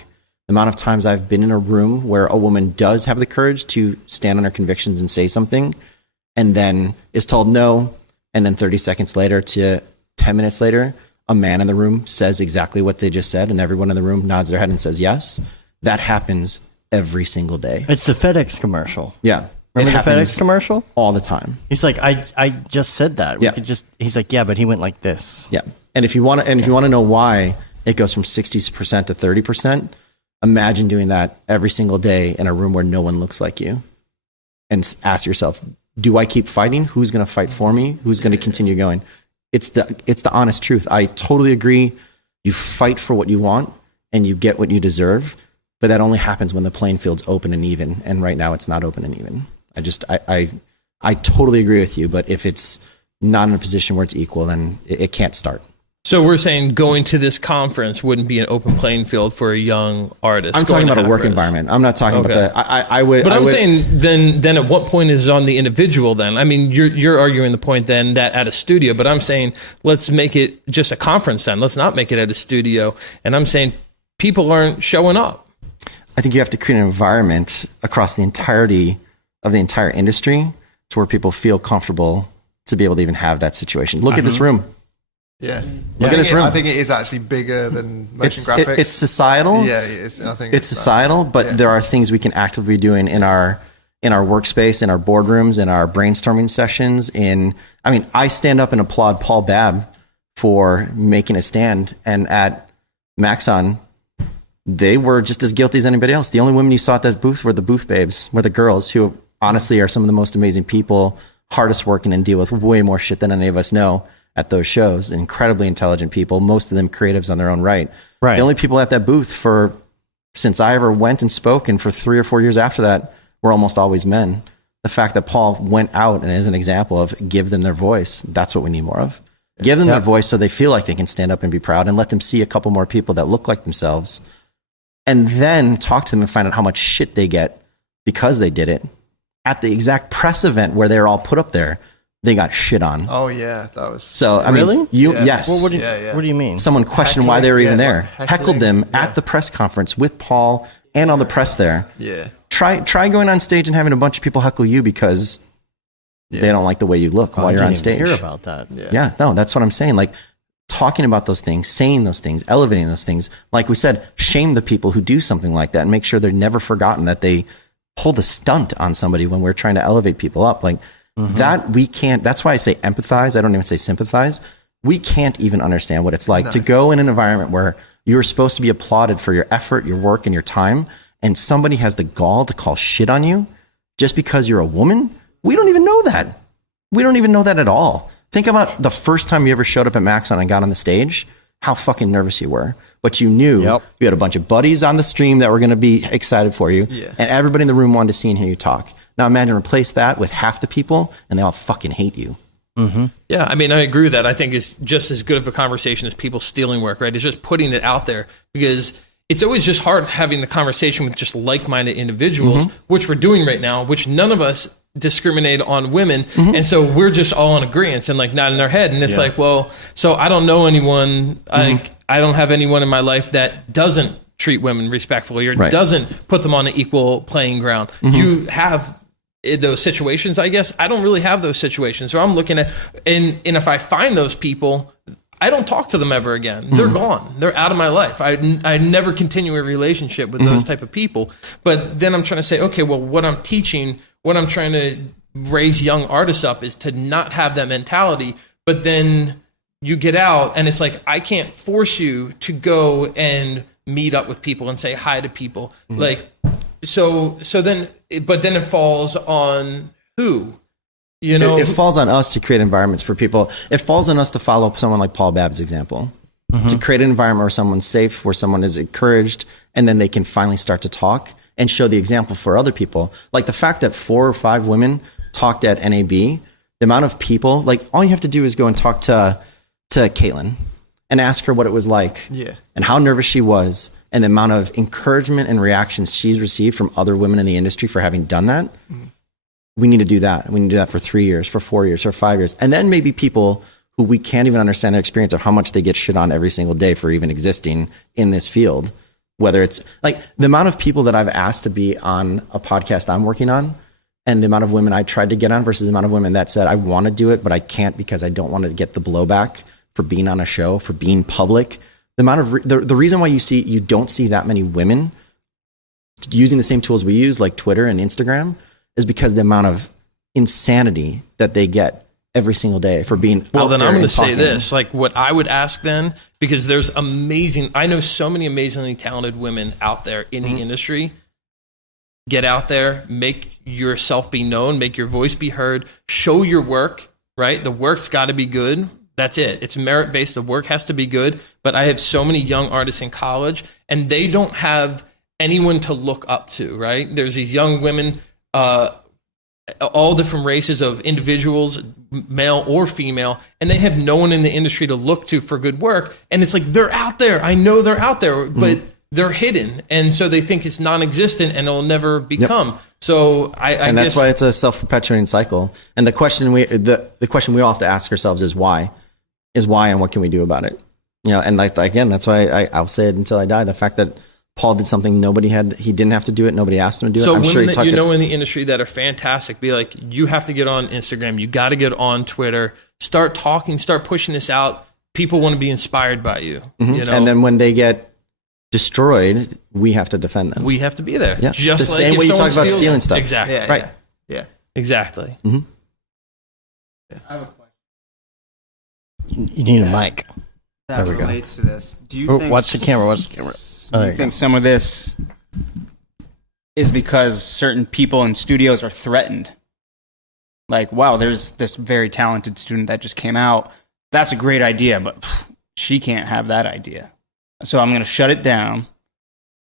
The amount of times I've been in a room where a woman does have the courage to stand on her convictions and say something, and then is told no, and then 30 seconds later to 10 minutes later, a man in the room says exactly what they just said, and everyone in the room nods their head and says yes. That happens every single day. It's the FedEx commercial. Yeah. Remember the FedEx commercial? All the time. He's like, I just said that. He's like, yeah, but he went like this. Yeah. And if you want to know why it goes from 60% to 30%, imagine doing that every single day in a room where no one looks like you, and ask yourself, do I keep fighting? Who's going to fight for me? Who's going to continue going? It's the honest truth. I totally agree. You fight for what you want and you get what you deserve. but that only happens when the playing field's open and even. And right now it's not open and even. I totally agree with you, but if it's not in a position where it's equal, then it can't start. So we're saying going to this conference wouldn't be an open playing field for a young artist. I'm talking about a work environment. I'm not talking about the. I would. But I'm saying then at what point is it on the individual? Then I mean you're arguing the point then that at a studio. But I'm saying let's make it just a conference then. Let's not make it at a studio. And I'm saying people aren't showing up. I think you have to create an environment across the entirety of the entire industry to where people feel comfortable to be able to even have that situation. Look at this room. Yeah. Look at this room. I think it is actually bigger than motion graphics. It's societal. Yeah, I think it's societal, but there are things we can actively be doing in our workspace, in our boardrooms, in our brainstorming sessions. I stand up and applaud Paul Babb for making a stand, and at Maxon, they were just as guilty as anybody else. The only women you saw at that booth were the booth babes, were the girls who honestly are some of the most amazing people, hardest working, and deal with way more shit than any of us know at those shows. Incredibly intelligent people, most of them creatives on their own right. The only people at that booth since I ever went and spoke, and for 3 or 4 years after that, were almost always men. The fact that Paul went out and is an example of give them their voice, that's what we need more of. Give them their voice so they feel like they can stand up and be proud, and let them see a couple more people that look like themselves, and then talk to them and find out how much shit they get because they did it. At the exact press event where they're all put up there, they got shit on. Oh yeah, that was so. I really? mean, yes. Well, what do you mean? Someone questioned why they were even there. Heckled them at the press conference with Paul and all the press there. Yeah. Try going on stage and having a bunch of people heckle you because they don't like the way you look while you're on stage. Hear about that? Yeah, no, that's what I'm saying. Like talking about those things, saying those things, elevating those things. Like we said, shame the people who do something like that and make sure they're never forgotten that they pulled a stunt on somebody when we're trying to elevate people up. Like that we can't. That's why I say empathize. I don't even say sympathize. We can't even understand what it's like to go in an environment where you're supposed to be applauded for your effort, your work, and your time, and somebody has the gall to call shit on you just because you're a woman. We don't even know that. We don't even know that at all. Think about the first time you ever showed up at Maxon and got on the stage, how fucking nervous you were. But you knew you had a bunch of buddies on the stream that were going to be excited for you, and everybody in the room wanted to see and hear you talk. Now imagine replace that with half the people, and they all fucking hate you. Yeah, I mean, I agree with that. I think it's just as good of a conversation as people stealing work, right? It's just putting it out there, because it's always just hard having the conversation with just like-minded individuals, which we're doing right now, which none of us discriminate on women. And so we're just all in agreement and like nodding our head. And it's like, well, so I don't know anyone, like I don't have anyone in my life that doesn't treat women respectfully or doesn't put them on an equal playing ground. You have those situations, I guess. I don't really have those situations. So I'm looking at, and if I find those people, I don't talk to them ever again. They're gone. They're out of my life. I never continue a relationship with those type of people. But then I'm trying to say, okay, well, what I'm teaching, what I'm trying to raise young artists up is to not have that mentality. But then you get out and it's like, I can't force you to go and meet up with people and say hi to people. Like, so then, but then it falls on who? You know, it falls on us to create environments for people. It falls on us to follow someone like Paul Babb's example, to create an environment where someone's safe, where someone is encouraged, and then they can finally start to talk and show the example for other people. Like the fact that 4 or 5 women talked at NAB, the amount of people, like all you have to do is go and talk to Caitlin and ask her what it was like and how nervous she was, and the amount of encouragement and reactions she's received from other women in the industry for having done that. We need to do that. We need to do that for 3 years, for 4 years, for 5 years. And then maybe people who we can't even understand their experience of how much they get shit on every single day for even existing in this field. Whether it's like the amount of people that I've asked to be on a podcast I'm working on, and the amount of women I tried to get on versus the amount of women that said, I want to do it, but I can't because I don't want to get the blowback for being on a show, for being public. The amount of the reason why you don't see that many women using the same tools we use, like Twitter and Instagram, is because the amount of insanity that they get every single day for being well, out then there I'm going to and say talking. this, like what I would ask then, because there's I know so many amazingly talented women out there in the industry. Get out there, make yourself be known, make your voice be heard, show your work, right? The work's got to be good. That's it. It's merit-based. The work has to be good. But I have so many young artists in college, and they don't have anyone to look up to, right? There's these young women, all different races of individuals, male or female, and they have no one in the industry to look to for good work. And it's like, they're out there. I know they're out there, but they're hidden. And so they think it's non-existent and it'll never become. Yep. So and that's why it's a self-perpetuating cycle. And the question we all have to ask ourselves is why, and what can we do about it? And again, that's why I'll say it until I die. The fact that Paul did something he didn't have to do it. Nobody asked him to do it. So women that in the industry that are fantastic, be like, you have to get on Instagram. You got to get on Twitter. Start talking. Start pushing this out. People want to be inspired by you. Mm-hmm. And then when they get destroyed, we have to defend them. We have to be there. Yeah. Just the same way you talk about stealing stuff. Exactly. Yeah, right. Yeah. Exactly. Mm-hmm. Yeah. I have a question. You need a mic. That there we relates go. to this. Do you think watch the camera? Watch the camera. Do you think some of this is because certain people in studios are threatened? Like, wow, there's this very talented student that just came out. That's a great idea, but she can't have that idea. So I'm going to shut it down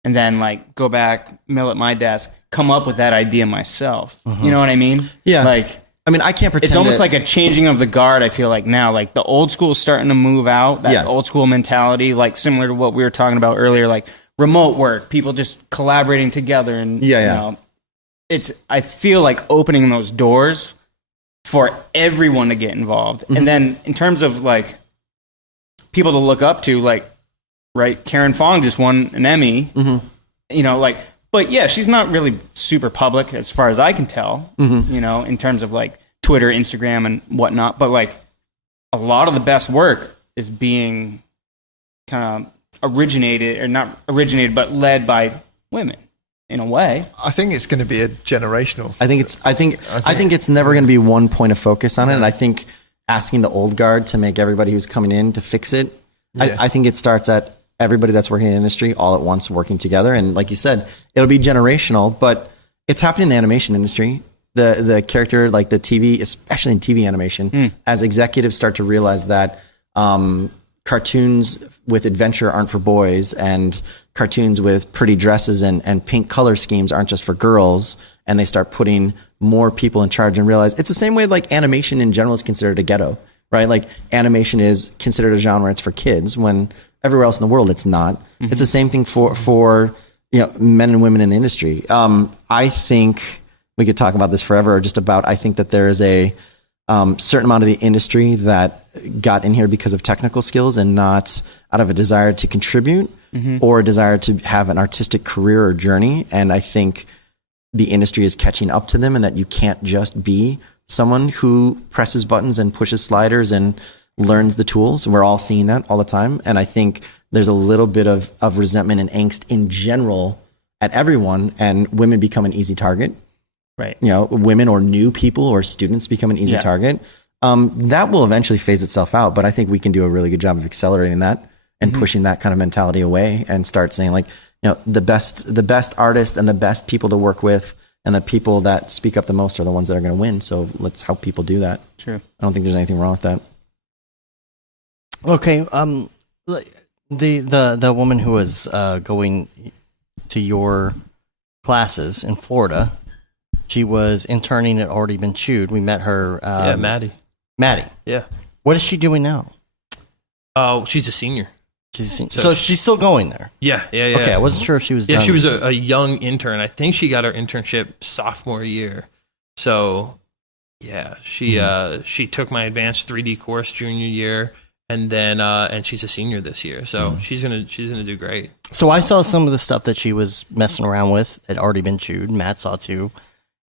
and then like go back, mill at my desk, come up with that idea myself. You know what I mean? Yeah. Like, I mean, I can't pretend. It's almost like a changing of the guard, I feel like now. Like the old school is starting to move out, that old school mentality, like similar to what we were talking about earlier, like remote work, people just collaborating together. And, you know, I feel like opening those doors for everyone to get involved. And then in terms of like people to look up to, like, right, Karen Fong just won an Emmy, you know, like, but yeah, she's not really super public as far as I can tell, you know, in terms of like Twitter, Instagram and whatnot. But like a lot of the best work is being kind of but led by women in a way. I think it's going to be a generational. I think it's never going to be one point of focus on it. And I think asking the old guard to make everybody who's coming in to fix it, I think it starts at everybody that's working in the industry all at once working together. And like you said, it'll be generational, but it's happening in the animation industry. The character, like the TV, especially in TV animation, as executives start to realize that cartoons with adventure aren't for boys and cartoons with pretty dresses and pink color schemes aren't just for girls. And they start putting more people in charge and realize it's the same way like animation in general is considered a ghetto, right? Like animation is considered a genre. It's for kids when everywhere else in the world, it's not. It's the same thing for men and women in the industry. I think we could talk about this forever. I think that there is a certain amount of the industry that got in here because of technical skills and not out of a desire to contribute or a desire to have an artistic career or journey. And I think the industry is catching up to them, and that you can't just be someone who presses buttons and pushes sliders and learns the tools. We're all seeing that all the time. And I think there's a little bit of resentment and angst in general at everyone, and women become an easy target. Right. Women or new people or students become an easy target. That will eventually phase itself out, but I think we can do a really good job of accelerating that and pushing that kind of mentality away and start saying like, the best artists and the best people to work with and the people that speak up the most are the ones that are going to win. So let's help people do that. True. I don't think there's anything wrong with that. Okay. The woman who was going to your classes in Florida, she was interning at Already Been Chewed. We met her. Maddie. Yeah. What is she doing now? Oh, she's a senior. So she's still going there. Yeah. Okay, I wasn't sure if she was done. Yeah, she was a young intern. I think she got her internship sophomore year. So, yeah, she took my advanced 3D course junior year, and then and she's a senior this year. So she's gonna do great. So I saw some of the stuff that she was messing around with. Had already been chewed. Matt saw too,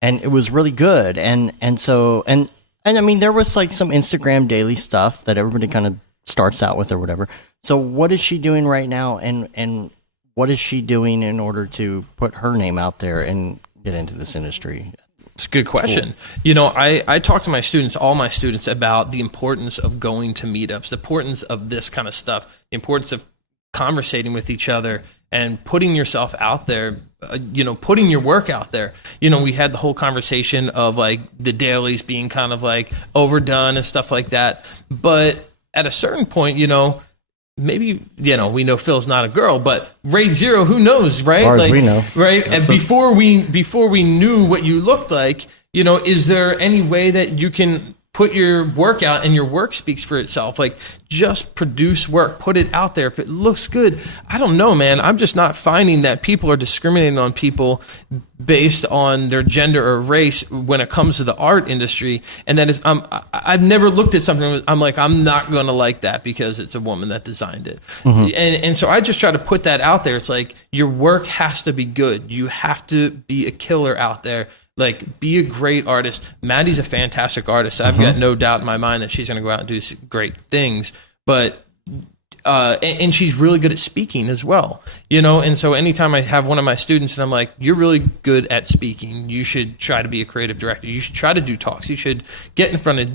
and it was really good. And I mean, there was like some Instagram daily stuff that everybody kind of starts out with or whatever. So what is she doing right now, and what is she doing in order to put her name out there and get into this industry? It's a good question. Cool. I talk to all my students about the importance of going to meetups, the importance of this kind of stuff, the importance of conversating with each other and putting yourself out there, putting your work out there. We had the whole conversation of like the dailies being kind of like overdone and stuff like that. But at a certain point, maybe, we know Phil's not a girl, but RAID 0, who knows, right? As we know. Right? And before we knew what you looked like, is there any way that you can put your work out and your work speaks for itself? Like, just produce work, put it out there. If it looks good, I don't know, man. I'm just not finding that people are discriminating on people based on their gender or race when it comes to the art industry. And that is, I've never looked at something, I'm like, I'm not going to like that because it's a woman that designed it. And so I just try to put that out there. It's like, your work has to be good. You have to be a killer out there. Like, be a great artist. Maddie's a fantastic artist. I've got no doubt in my mind that she's going to go out and do great things. But and she's really good at speaking as well, And so anytime I have one of my students and I'm like, you're really good at speaking, you should try to be a creative director. You should try to do talks. You should get in front of,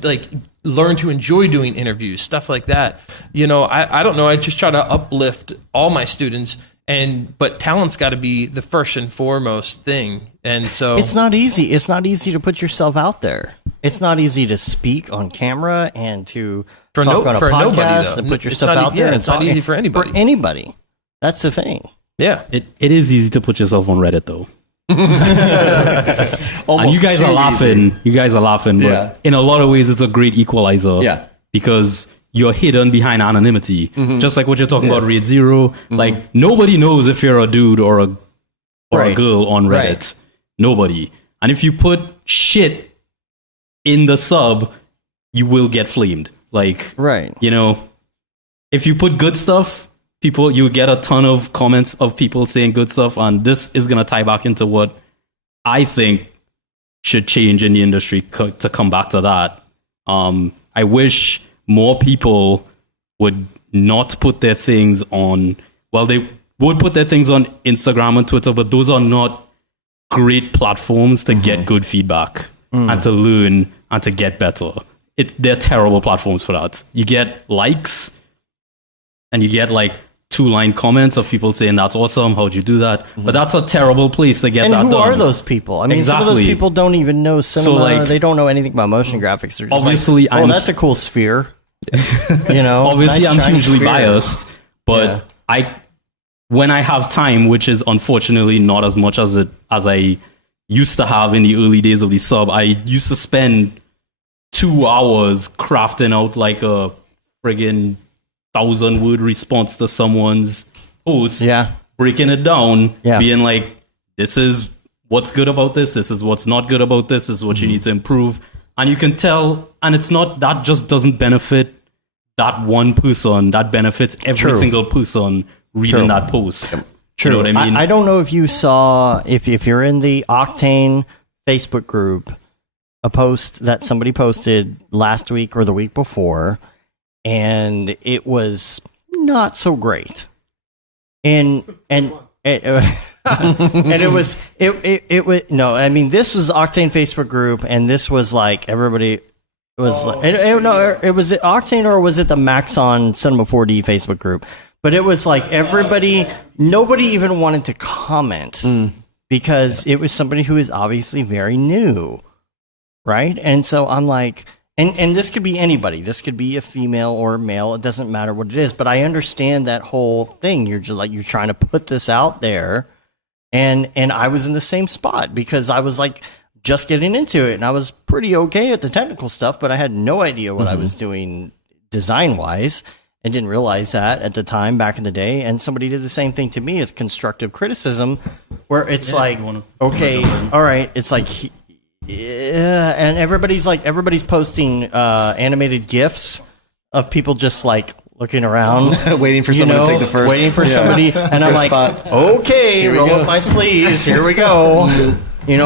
learn to enjoy doing interviews, stuff like that. I don't know. I just try to uplift all my students. But talent's got to be the first and foremost thing. And so it's not easy. It's not easy to put yourself out there. It's not easy to speak on camera and to talk on a podcast and put yourself out there. It's not easy for anybody. For anybody. That's the thing. Yeah. It is easy to put yourself on Reddit, though. Almost and you guys are laughing. easy. You guys are laughing. But in a lot of ways, it's a great equalizer. Yeah. Because you're hidden behind anonymity. Just like what you're talking about, RAID 0. Like, nobody knows if you're a dude or a girl on Reddit. Right. Nobody. And if you put shit in the sub, you will get flamed. Like, if you put good stuff, you'll get a ton of comments of people saying good stuff. And this is going to tie back into what I think should change in the industry to come back to that. I wish more people would not put their things on, they would put their things on Instagram and Twitter, but those are not great platforms to get good feedback and to learn and to get better. They're terrible platforms for that. You get likes and you get 2-line comments of people saying, that's awesome, how'd you do that? But that's a terrible place to get that done. And who are those people? I mean, some of those people don't even know cinema. They don't know anything about motion graphics. They're just obviously, that's a cool sphere. Obviously, nice, I'm hugely sphere. biased, but when I have time, which is unfortunately not as much as I used to have in the early days of the sub, I used to spend 2 hours crafting out a friggin' 1,000-word response to someone's post, breaking it down, being like, this is what's good about this is what's not good about this is what you need to improve. And you can tell, and it's not, that just doesn't benefit that one person, that benefits every single person reading that post. True. You know what I mean? I don't know if you saw, if you're in the Octane Facebook group, a post that somebody posted last week or the week before, and it was not so great. And and it was no, I mean, this was Octane Facebook group, and this was everybody was it was it Octane, or was it the Maxon Cinema 4D Facebook group? But it was nobody even wanted to comment because it was somebody who is obviously very new, right? And so I'm like, and this could be anybody. This could be a female or a male. It doesn't matter what it is. But I understand that whole thing. You're just you're trying to put this out there. And I was in the same spot because I was just getting into it, and I was pretty okay at the technical stuff, but I had no idea what I was doing design wise, and didn't realize that at the time back in the day. And somebody did the same thing to me as constructive criticism, where it's okay, all right, it's and everybody's posting animated GIFs of people just looking around, waiting for someone to take the first. Waiting for somebody, and I'm spot. Okay, roll up my sleeves. Here we go.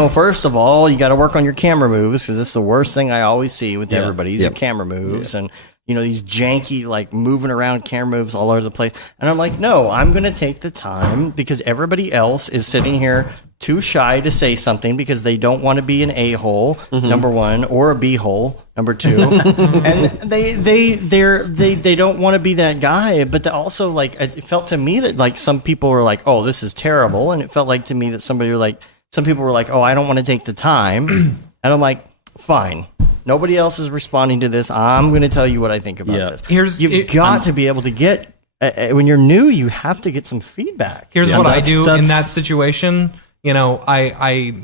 First of all, you got to work on your camera moves, because this is the worst thing I always see with everybody. Your camera moves, and these janky moving around camera moves all over the place. And I'm like, no, I'm going to take the time, because everybody else is sitting here too shy to say something because they don't want to be an a-hole, number one, or a b-hole, number two, and they don't want to be that guy. But also, it felt to me that some people were like, oh, this is terrible, and it felt to me that some people were like, oh, I don't want to take the time, and I'm like, fine. Nobody else is responding to this. I'm going to tell you what I think about this. You've got to be able to get when you're new, you have to get some feedback. Here's Yeah, what I that's- do in that's- that situation. You know, I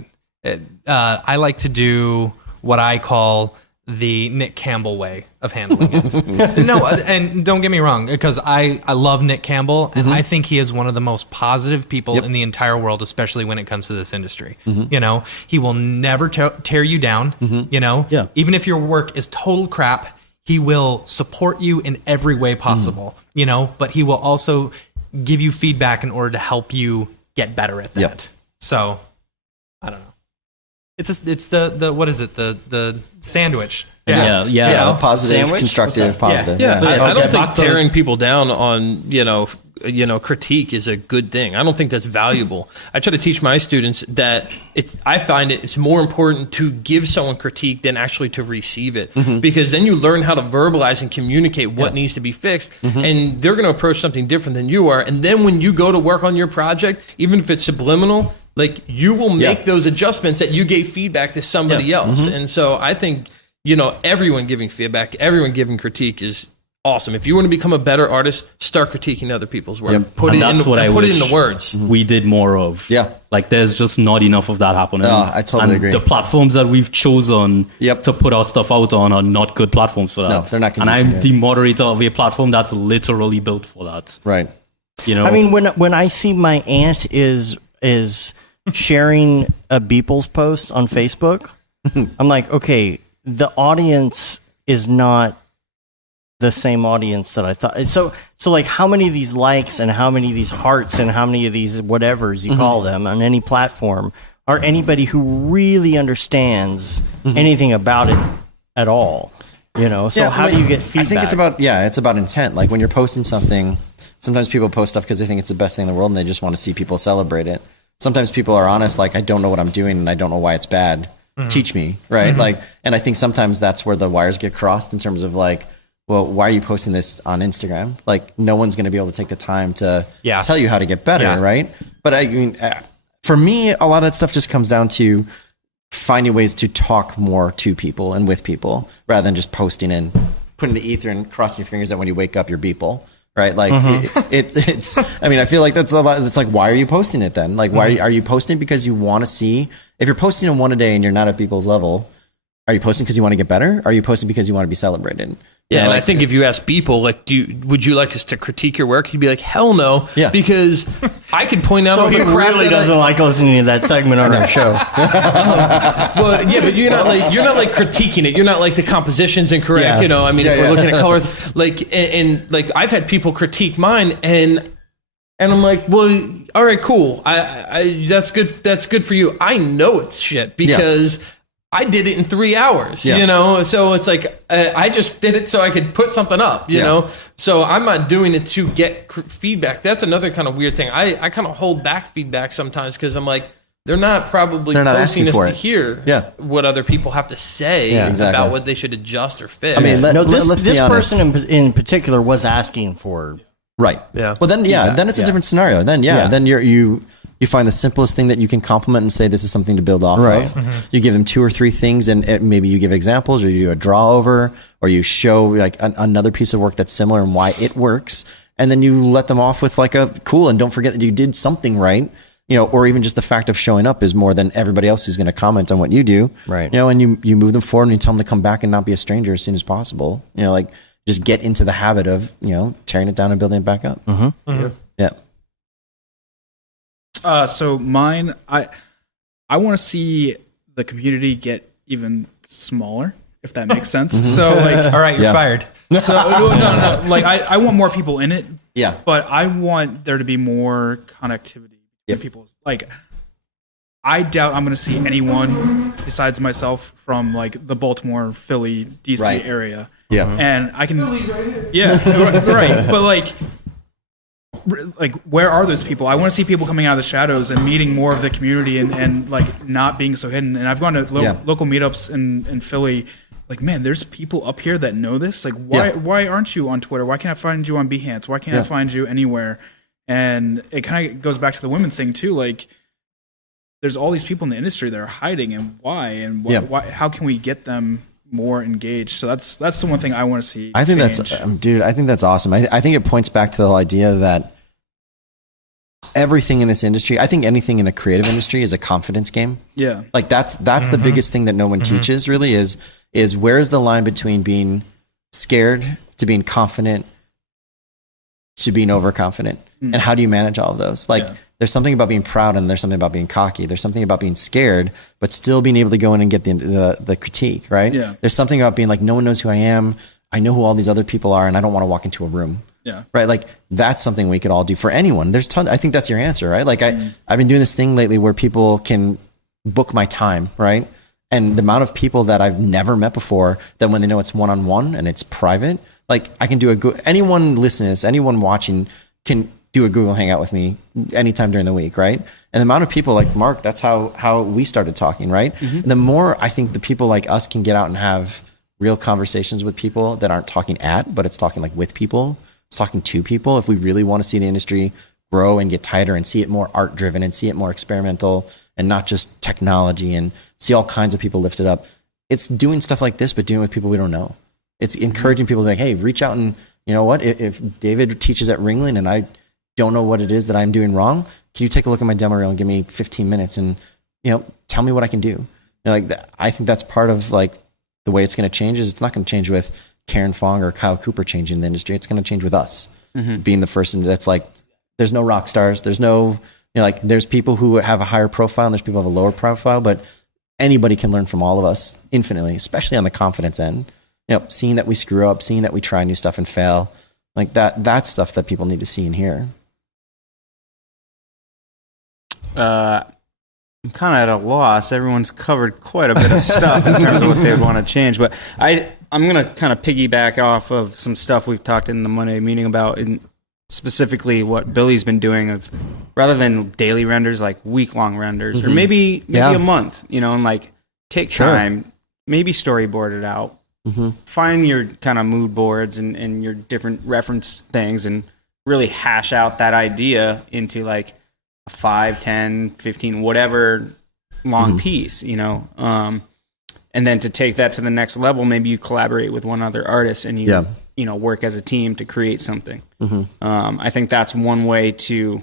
like to do what I call the Nick Campbell way of handling it. No, and don't get me wrong, because I love Nick Campbell, and I think he is one of the most positive people in the entire world, especially when it comes to this industry. You know, he will never tear you down. You know, even if your work is total crap, he will support you in every way possible. You know, but he will also give you feedback in order to help you get better at that. So, I don't know. It's the what is it, the sandwich? Yeah. Positive, Sandwich? constructive, positive. Yeah, I don't think back to- tearing people down on critique is a good thing. I don't think that's valuable. I try to teach my students that I find it's more important to give someone critique than actually to receive it, because then you learn how to verbalize and communicate what needs to be fixed, and they're going to approach something different than you are. And then when you go to work on your project, even if it's subliminal, like you will make those adjustments that you gave feedback to somebody else. And so I think, everyone giving feedback, everyone giving critique is awesome. If you want to become a better artist, start critiquing other people's work. Put it in the words. We did more of. Yeah. Like there's just not enough of that happening. I totally agree. The platforms that we've chosen to put our stuff out on are not good platforms for that. No, they're not And conducive, I'm the moderator of a platform that's literally built for that. Right. I mean, when I see my aunt is sharing a Beeple's post on Facebook, I'm like, okay, the audience is not the same audience that I thought. So like, how many of these likes and how many of these hearts and how many of these whatevers you call them on any platform are anybody who really understands anything about it at all? So how do you get feedback? I think it's about intent. Like when you're posting something, sometimes people post stuff because they think it's the best thing in the world and they just want to see people celebrate it. Sometimes people are honest, like, I don't know what I'm doing and I don't know why it's bad. Teach me, right? Like, and I think sometimes that's where the wires get crossed in terms of like, well, why are you posting this on Instagram? Like, no one's going to be able to take the time to tell you how to get better, right? But I mean, for me, a lot of that stuff just comes down to finding ways to talk more to people and with people rather than just posting and putting the ether and crossing your fingers that when you wake up, you're Beeple. Right, like it's. I mean, I feel like that's a lot. It's like, why are you posting it then? Like, why are you posting it because you want to see? If you're posting one a day and you're not at people's level, are you posting because you want to get better? Or are you posting because you want to be celebrated? Yeah, and I think if you ask people, like, would you like us to critique your work? He'd be like, hell no, because I could point out all the crap really that doesn't like listening to that segment on our show. Well, yeah, but you're not like critiquing it. You're not like the composition's incorrect. Yeah. I mean, if we're looking at color, like, and like I've had people critique mine, and I'm like, well, all right, cool. I that's good. That's good for you. I know it's shit because I did it in 3 hours, so it's like, I just did it so I could put something up, you know? So I'm not doing it to get feedback. That's another kind of weird thing. I kind of hold back feedback sometimes because I'm like, they're not posting this to hear what other people have to say about what they should adjust or fix. I mean, let's be honest. This person in particular was asking for... Right. Yeah. Well, then, then it's a different scenario. Then, then you find the simplest thing that you can compliment and say, this is something to build off of. You give them 2 or 3 things and maybe you give examples or you do a draw over or you show like another piece of work that's similar and why it works. And then you let them off with like a cool, and don't forget that you did something right, or even just the fact of showing up is more than everybody else who's going to comment on what you do. Right. And you move them forward and you tell them to come back and not be a stranger as soon as possible. Like just get into the habit of, tearing it down and building it back up. Yeah. So mine, I want to see the community get even smaller, if that makes sense. So like, All right, you're fired. so no. Like I want more people in it. Yeah. But I want there to be more connectivity between people. Like, I doubt I'm going to see anyone besides myself from like the Baltimore, Philly, DC area. Yeah. And I can, right. But like, where are those people? I want to see people coming out of the shadows and meeting more of the community and like not being so hidden. And I've gone to local meetups in Philly. Like, man, there's people up here that know this. Like, why aren't you on Twitter? Why can't I find you on Behance? Why can't I find you anywhere? And it kind of goes back to the women thing too. Like, there's all these people in the industry that are hiding, and why? And why? How can we get them more engaged. So that's the one thing I want to see. I think change. that's, dude, I think that's awesome. I think it points back to the whole idea that everything in this industry, I think anything in a creative industry is a confidence game. Yeah. Like that's the biggest thing that no one teaches really is where's the line between being scared to being confident to being overconfident, and how do you manage all of those? Like there's something about being proud and there's something about being cocky. There's something about being scared, but still being able to go in and get the critique, right? Yeah. There's something about being like, no one knows who I am. I know who all these other people are and I don't want to walk into a room. Yeah. Right. Like that's something we could all do for anyone. There's tons. I think that's your answer, right? Like I've been doing this thing lately where people can book my time, right? And the amount of people that I've never met before that when they know it's one-on-one and it's private, like I can do anyone listening to this, anyone watching can do a Google Hangout with me anytime during the week, right? And the amount of people like Mark, that's how we started talking, right? And the more I think the people like us can get out and have real conversations with people that aren't talking at, but it's talking like with people, it's talking to people. If we really want to see the industry grow and get tighter and see it more art driven and see it more experimental and not just technology and see all kinds of people lifted up, it's doing stuff like this, but doing it with people we don't know. It's encouraging people to be like, hey, reach out and you know what? If David teaches at Ringling and I don't know what it is that I'm doing wrong, can you take a look at my demo reel and give me 15 minutes and, you know, tell me what I can do? You know, like I think that's part of like the way it's going to change is it's not going to change with Karen Fong or Kyle Cooper changing the industry. It's going to change with us being the first. And that's like, there's no rock stars. There's no, you know, like there's people who have a higher profile and there's people who have a lower profile, but anybody can learn from all of us infinitely, especially on the confidence end. You know, seeing that we screw up, seeing that we try new stuff and fail, like that's stuff that people need to see and hear. I'm kind of at a loss. Everyone's covered quite a bit of stuff in terms of what they want to change, but I'm going to kind of piggyback off of some stuff we've talked in the Monday meeting about, in specifically what Billy's been doing of rather than daily renders, like week-long renders, or maybe a month, you know, and like take time, maybe storyboard it out. Find your kind of mood boards and your different reference things and really hash out that idea into like a 5, 10, 15, whatever long piece, you know. And then to take that to the next level, maybe you collaborate with one other artist and you know, work as a team to create something. I think that's one way to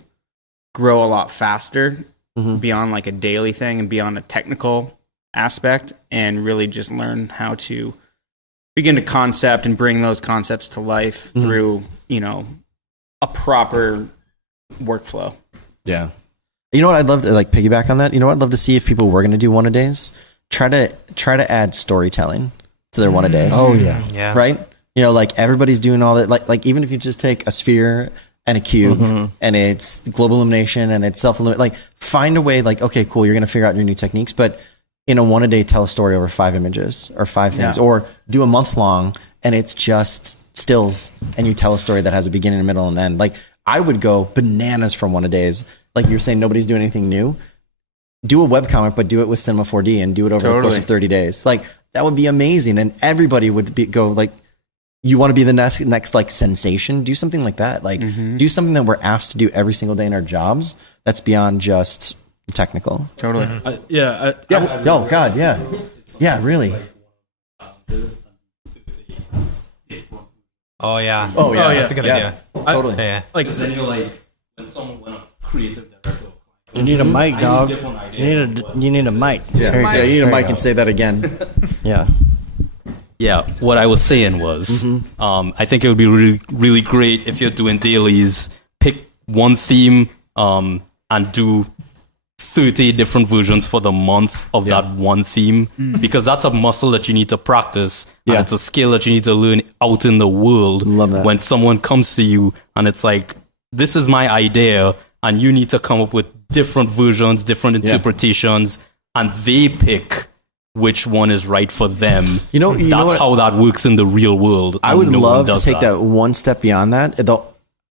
grow a lot faster beyond like a daily thing and beyond a technical aspect, and really just learn how to begin to concept and bring those concepts to life through, you know, a proper workflow. Yeah. You know what? I'd love to like piggyback on that. You know what? I'd love to see if people were going to do one-a-days, try to add storytelling to their one-a-days. Oh yeah. Right? You know, like everybody's doing all that. Like even if you just take a sphere and a cube and it's global illumination and it's self-illumination, like find a way like, okay, cool. You're going to figure out your new techniques, but in a one-a-day, tell a story over 5 images or 5 things, or do a month long and it's just stills and you tell a story that has a beginning, a middle, and end. Like I would go bananas from one-a-days. Like you're saying, nobody's doing anything new. Do a webcomic, but do it with Cinema 4D and do it over the course of 30 days. Like that would be amazing. And everybody would go like, you want to be the next like sensation? Do something like that. Like do something that we're asked to do every single day in our jobs. That's beyond just technical. Totally. Oh God. Yeah. Yeah. Really. Oh yeah. Oh yeah. That's a good idea. Totally. Yeah. Like then you're like when someone went a creative director. You need a mic, dog. You need a mic. Yeah. You need a mic and say that again. Yeah. Yeah, what I was saying was, I think it would be really, really great if you're doing dailies, pick one theme and do 30 different versions for the month of that one theme, because that's a muscle that you need to practice, and it's a skill that you need to learn out in the world. Love that. When someone comes to you and it's like, this is my idea, and you need to come up with different versions, different interpretations, and they pick which one is right for them. You know that's how that works in the real world. I would love to take that one step beyond that.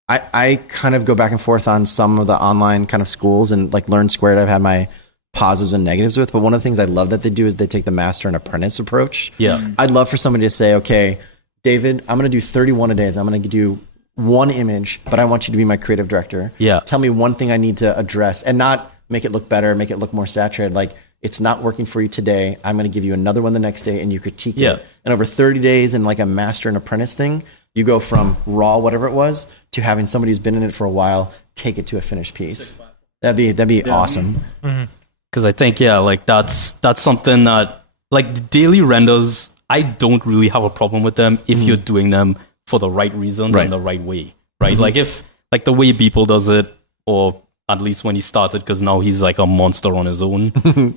I kind of go back and forth on some of the online kind of schools and like Learn Squared. I've had my positives and negatives with, but one of the things I love that they do is they take the master and apprentice approach. Yeah. I'd love for somebody to say, okay, David, I'm going to do 31 a days. I'm going to do one image, but I want you to be my creative director. Yeah. Tell me one thing I need to address and not make it look better, make it look more saturated. Like, it's not working for you today. I'm going to give you another one the next day, and you critique Yeah. it. And over 30 days in like a master and apprentice thing, you go from raw, whatever it was, to having somebody who's been in it for a while take it to a finished piece. That'd be awesome. Because I think, like that's something that, like, the daily renders, I don't really have a problem with them if you're doing them for the right reasons and the right way, right? Like if, like the way Beeple does it, or at least when he started, because now he's like a monster on his own.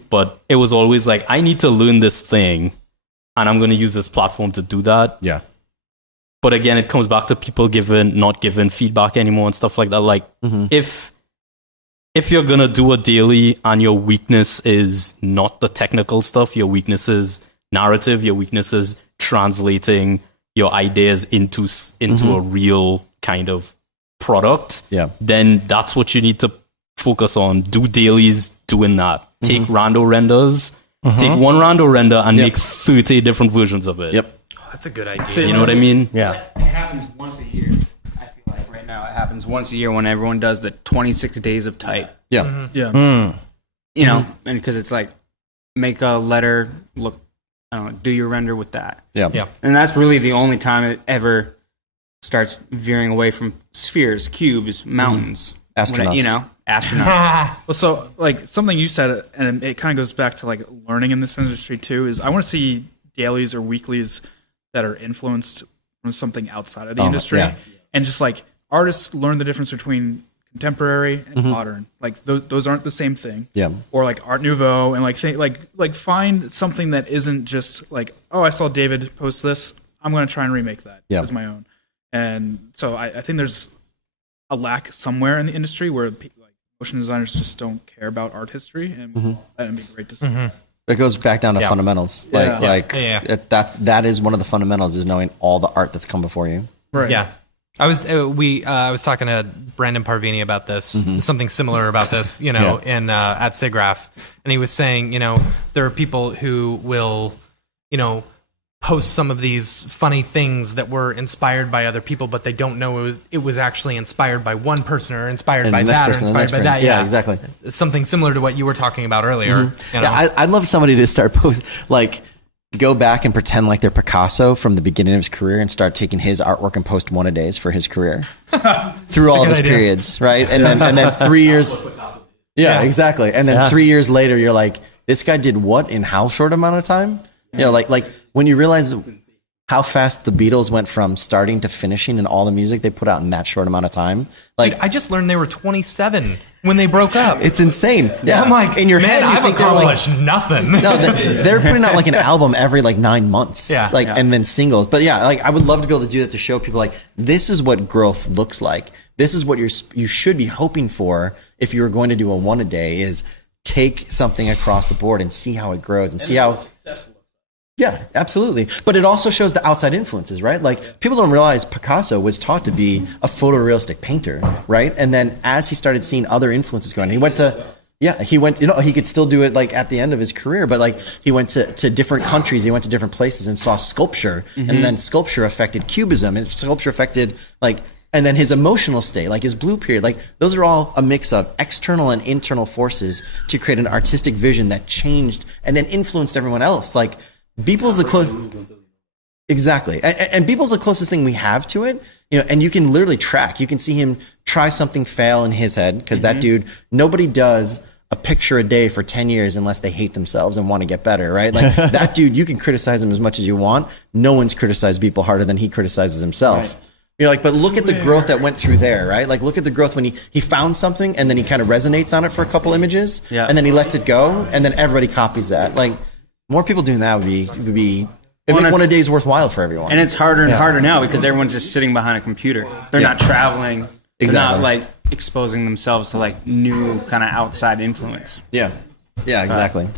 But it was always like, I need to learn this thing, and I'm going to use this platform to do that. Yeah. But again, it comes back to people not giving feedback anymore and stuff like that. Like if you're going to do a daily and your weakness is not the technical stuff, your weakness is narrative, your weakness is translating your ideas into a real kind of product, then that's what you need to focus on. Do dailies doing that. Take rando renders, take one rando render and make 30 different versions of it. Yep. That's a good idea. So, You know what I mean? Yeah. It happens once a year. I feel like right now it happens once a year when everyone does the 26 days of type. Yeah. Yeah. You know, and because it's like, make a letter look, I don't know, do your render with that. Yeah. Yeah. And that's really the only time it ever starts veering away from spheres, cubes, mountains. Astronauts. You know, astronauts. Well, so like something you said, and it kind of goes back to like learning in this industry too, is I want to see dailies or weeklies that are influenced from something outside of the industry, and just like artists learn the difference between contemporary and modern. Like those aren't the same thing. Yeah. Or like Art Nouveau, and like find something that isn't just like, oh, I saw David post this, I'm going to try and remake that as my own. And so I think there's a lack somewhere in the industry where people, like motion designers just don't care about art history, and that'd be great to see. It goes back down to fundamentals. It's that is one of the fundamentals, is knowing all the art that's come before you. Right. Yeah. I was talking to Brandon Parvini about this, something similar about this, in at SIGGRAPH, and he was saying, there are people who will, post some of these funny things that were inspired by other people, but they don't know it was actually inspired by one person, or inspired by that, or inspired by that. Yeah, exactly. Something similar to what you were talking about earlier. I'd love somebody to start go back and pretend like they're Picasso from the beginning of his career and start taking his artwork and post one a days for his career through all of his periods, right? And then 3 years. Yeah, exactly. And then 3 years later, you're like, this guy did what in how short amount of time? Like when you realize how fast the Beatles went from starting to finishing and all the music they put out in that short amount of time. Like I just learned they were 27 when they broke up. It's insane. Yeah. I'm like, in your head, you I've think they're like, accomplished nothing. no, they're putting out like an album every like 9 months. And then singles. But yeah, like I would love to be able to do that, to show people like, this is what growth looks like. This is what you should be hoping for if you were going to do a one a day, is take something across the board and see how it grows and see how. Yeah, absolutely. But it also shows the outside influences, right? Like people don't realize Picasso was taught to be a photorealistic painter, right? And then as he started seeing other influences going, he could still do it like at the end of his career, but like he went to different countries, he went to different places and saw sculpture, and then sculpture affected cubism, and sculpture affected and then his emotional state, like his blue period, like those are all a mix of external and internal forces to create an artistic vision that changed and then influenced everyone else. Like Beeple's the closest. Exactly. And Beeple's the closest thing we have to it, and you can literally track. You can see him try something, fail in his head, because that dude, nobody does a picture a day for 10 years unless they hate themselves and want to get better, right? Like that dude, you can criticize him as much as you want. No one's criticized Beeple harder than he criticizes himself. Right. You're like, but look at the growth that went through there, right? Like look at the growth when he found something and then he kind of resonates on it for a couple images, and then he lets it go, and then everybody copies that. Like, more people doing that would be make one a day's worthwhile for everyone. And it's harder and harder now because everyone's just sitting behind a computer. They're not traveling. They're not like exposing themselves to like new kind of outside influence. Yeah, exactly.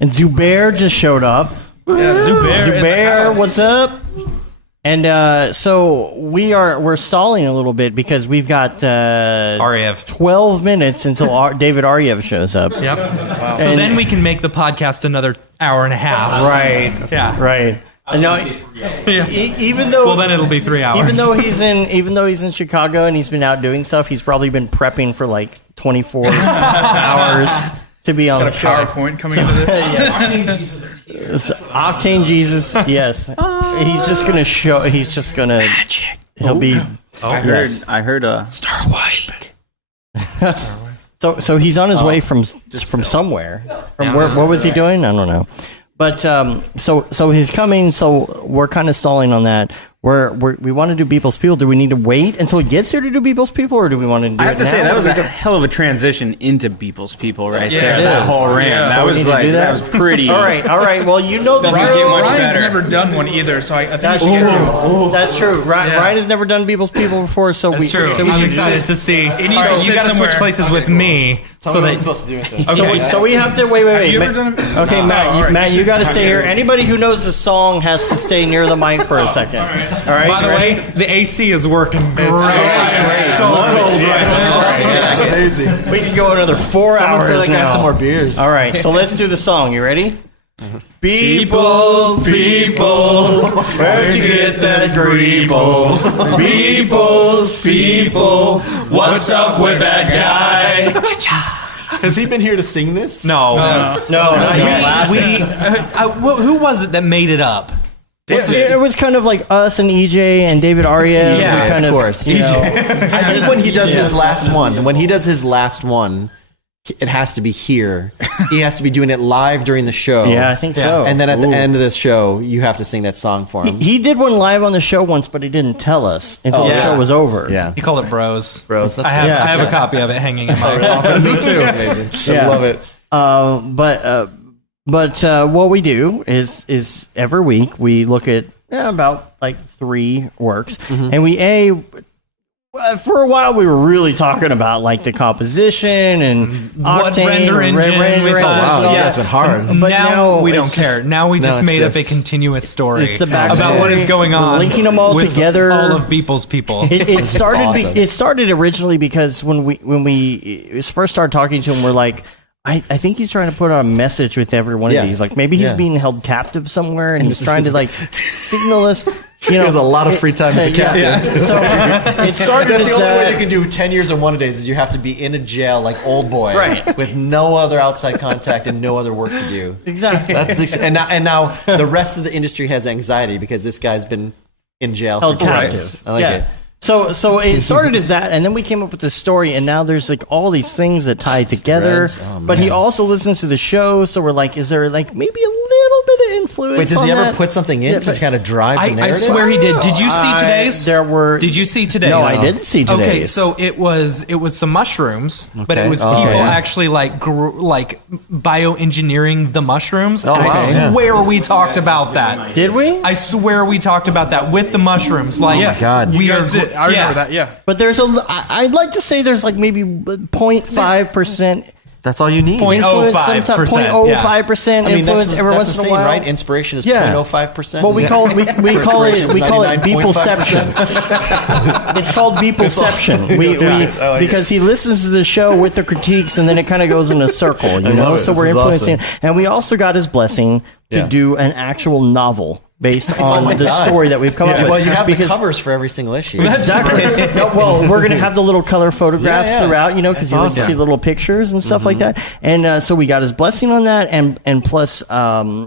And Zubair just showed up. Yeah, Zubair, what's up? And so we're stalling a little bit because we've got Ariev 12 minutes until David Ariev shows up. Yep. Wow. So then we can make the podcast another hour and a half. Right. Yeah. Right. No, even though then it'll be 3 hours. Even though he's in Chicago and he's been out doing stuff, he's probably been prepping for like 24 hours. to be on Got the a show. PowerPoint coming into this. Octane Jesus, yes. He's just gonna show. He's just gonna. Magic. He'll be. I heard a Star Wipe. So he's on his way from somewhere. From what was he doing? I don't know. But so he's coming. So we're kind of stalling on that. We want to do Beeple's People. Do we need to wait until he gets here to do Beeple's People, or do we want to do I have it to now? say that was a hell of a transition into Beeple's People right there. it That is. whole rant. Yeah. That So we was need to like do that? that was pretty. All right. Well, you know the Doesn't drill. get much Ryan's better. never done one either, so I think That's we should true. get him. That's true. Ryan has never done Beeple's People before, so That's true. So we I'm should excited to see. He needs All to right, sit you got to switch somewhere. places with me. Tell So me what I'm that supposed to do with this. So we have to wait. you Ma- ever done it? Okay, Matt. all right. Matt, you got to stay here. Anybody who knows the song has to stay near the mic for a second. All right. by the ready? way, the AC is working great. We can go another 4 Someone hours said I got now. some more beers. All right, so let's do the song. You ready? People's people, where'd you get that Greeble? People's people, what's up with that guy? Has he been here to sing this? No. No, not yet. Who was it that made it up? It was kind of like us and EJ and David Arya. Yeah, kind of course. You know, I think when he does his last one, it has to be here. He has to be doing it live during the show. yeah, I think so. And then at the end of the show, you have to sing that song for him. He did one live on the show once, but he didn't tell us until the yeah. show was over. Yeah. He called it Bros. Bros. That's I have, yeah. I have a copy of it hanging in my office. Me too. Amazing. Yeah. I love it. But what we do is every week we look at about like 3 works, and for a while we were really talking about like the composition and What Octane render and engine we engine. thought. Wow, yeah, it's been hard. But now we it's don't care. Now we just it's made up a just- continuous story It's the about backstory. what is going on. Linking them all with together. All of Beeple's people. It started. awesome. It started originally because when we first started talking to him, we're like, I think he's trying to put out a message with every one Yeah. of these. Like maybe he's Yeah. being held captive somewhere, and he's trying to like signal us. You know, He has a lot of free time as a captive. Yeah. So it started That's as the only way that. you can do 10 years and 1 days is you have to be in a jail like Old Boy, Right. with no other outside contact and no other work to do. Exactly. And now the rest of the industry has anxiety because this guy's been in jail held for 2 captive. years. I like yeah. it. So it started as that, and then we came up with this story, and now there's like all these things that tie together. threads. Oh, but he man. also listens to the show, so we're like, is there like maybe a little bit of influence? Wait, does on he ever that? put something in Yeah, to but- kind of drive the I narrative? swear he did. Did you see today's? There were. Did you see today's? No, I didn't see today's. Okay, so it was some mushrooms, but it Okay. was Oh, people yeah. actually like bioengineering the mushrooms. Oh, and wow. I swear we talked about that. Did we? I swear we talked about that with the mushrooms. Like, my God. we You are. guys did. I remember that. Yeah. But there's I'd like to say there's like maybe 0.5%. That's all you need. 0.05%, 0.05% I mean, influence every that's once the in a same, while. right? Inspiration is Yeah. 0.05%. Well, we call it Beepleception. 99.5%. It's called Beepleception. Because he listens to the show with the critiques, and then it kind of goes in a circle, you know. it. So This we're is influencing, awesome. and we also got his blessing to Yeah. do an actual novel based on my the God. story that we've come up with. Well, you have because the covers for every single issue. Exactly. No, well, we're going to have the little color photographs Yeah, yeah. throughout, you know, because you like to see little pictures and stuff like that. And so we got his blessing on that, and plus, I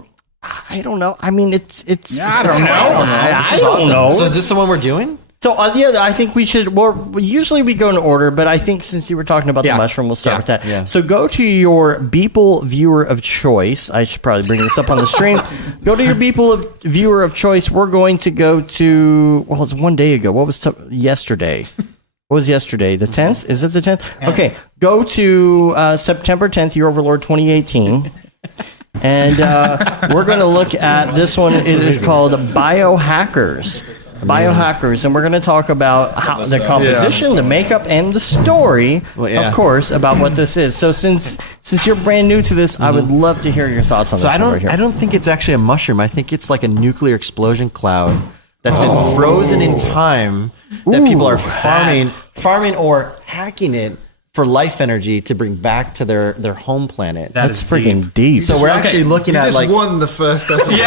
don't know. I mean, it's. I don't know. I don't know. So is this the one we're doing? So yeah, I think we should. Well, usually we go in order, but I think since you were talking about the mushroom, we'll start with that. Yeah. So go to your Beeple viewer of choice. I should probably bring this up on the stream. Go to your Beeple viewer of choice. We're going to go to. Well, it's 1 day ago. What was yesterday? What was yesterday? The 10th? Is it the 10th? Okay. Go to September 10th, Year Overlord 2018. And we're going to look at this one. It is called Biohackers. Biohackers, and we're going to talk about how the composition, the makeup, and the story, of course, about what this is. So since you're brand new to this, I would love to hear your thoughts on So this one right here. I don't think it's actually a mushroom. I think it's like a nuclear explosion cloud that's been frozen in time that people are farming or hacking it for life energy to bring back to their home planet. That's freaking deep. So we're actually looking You at just like won the first episode.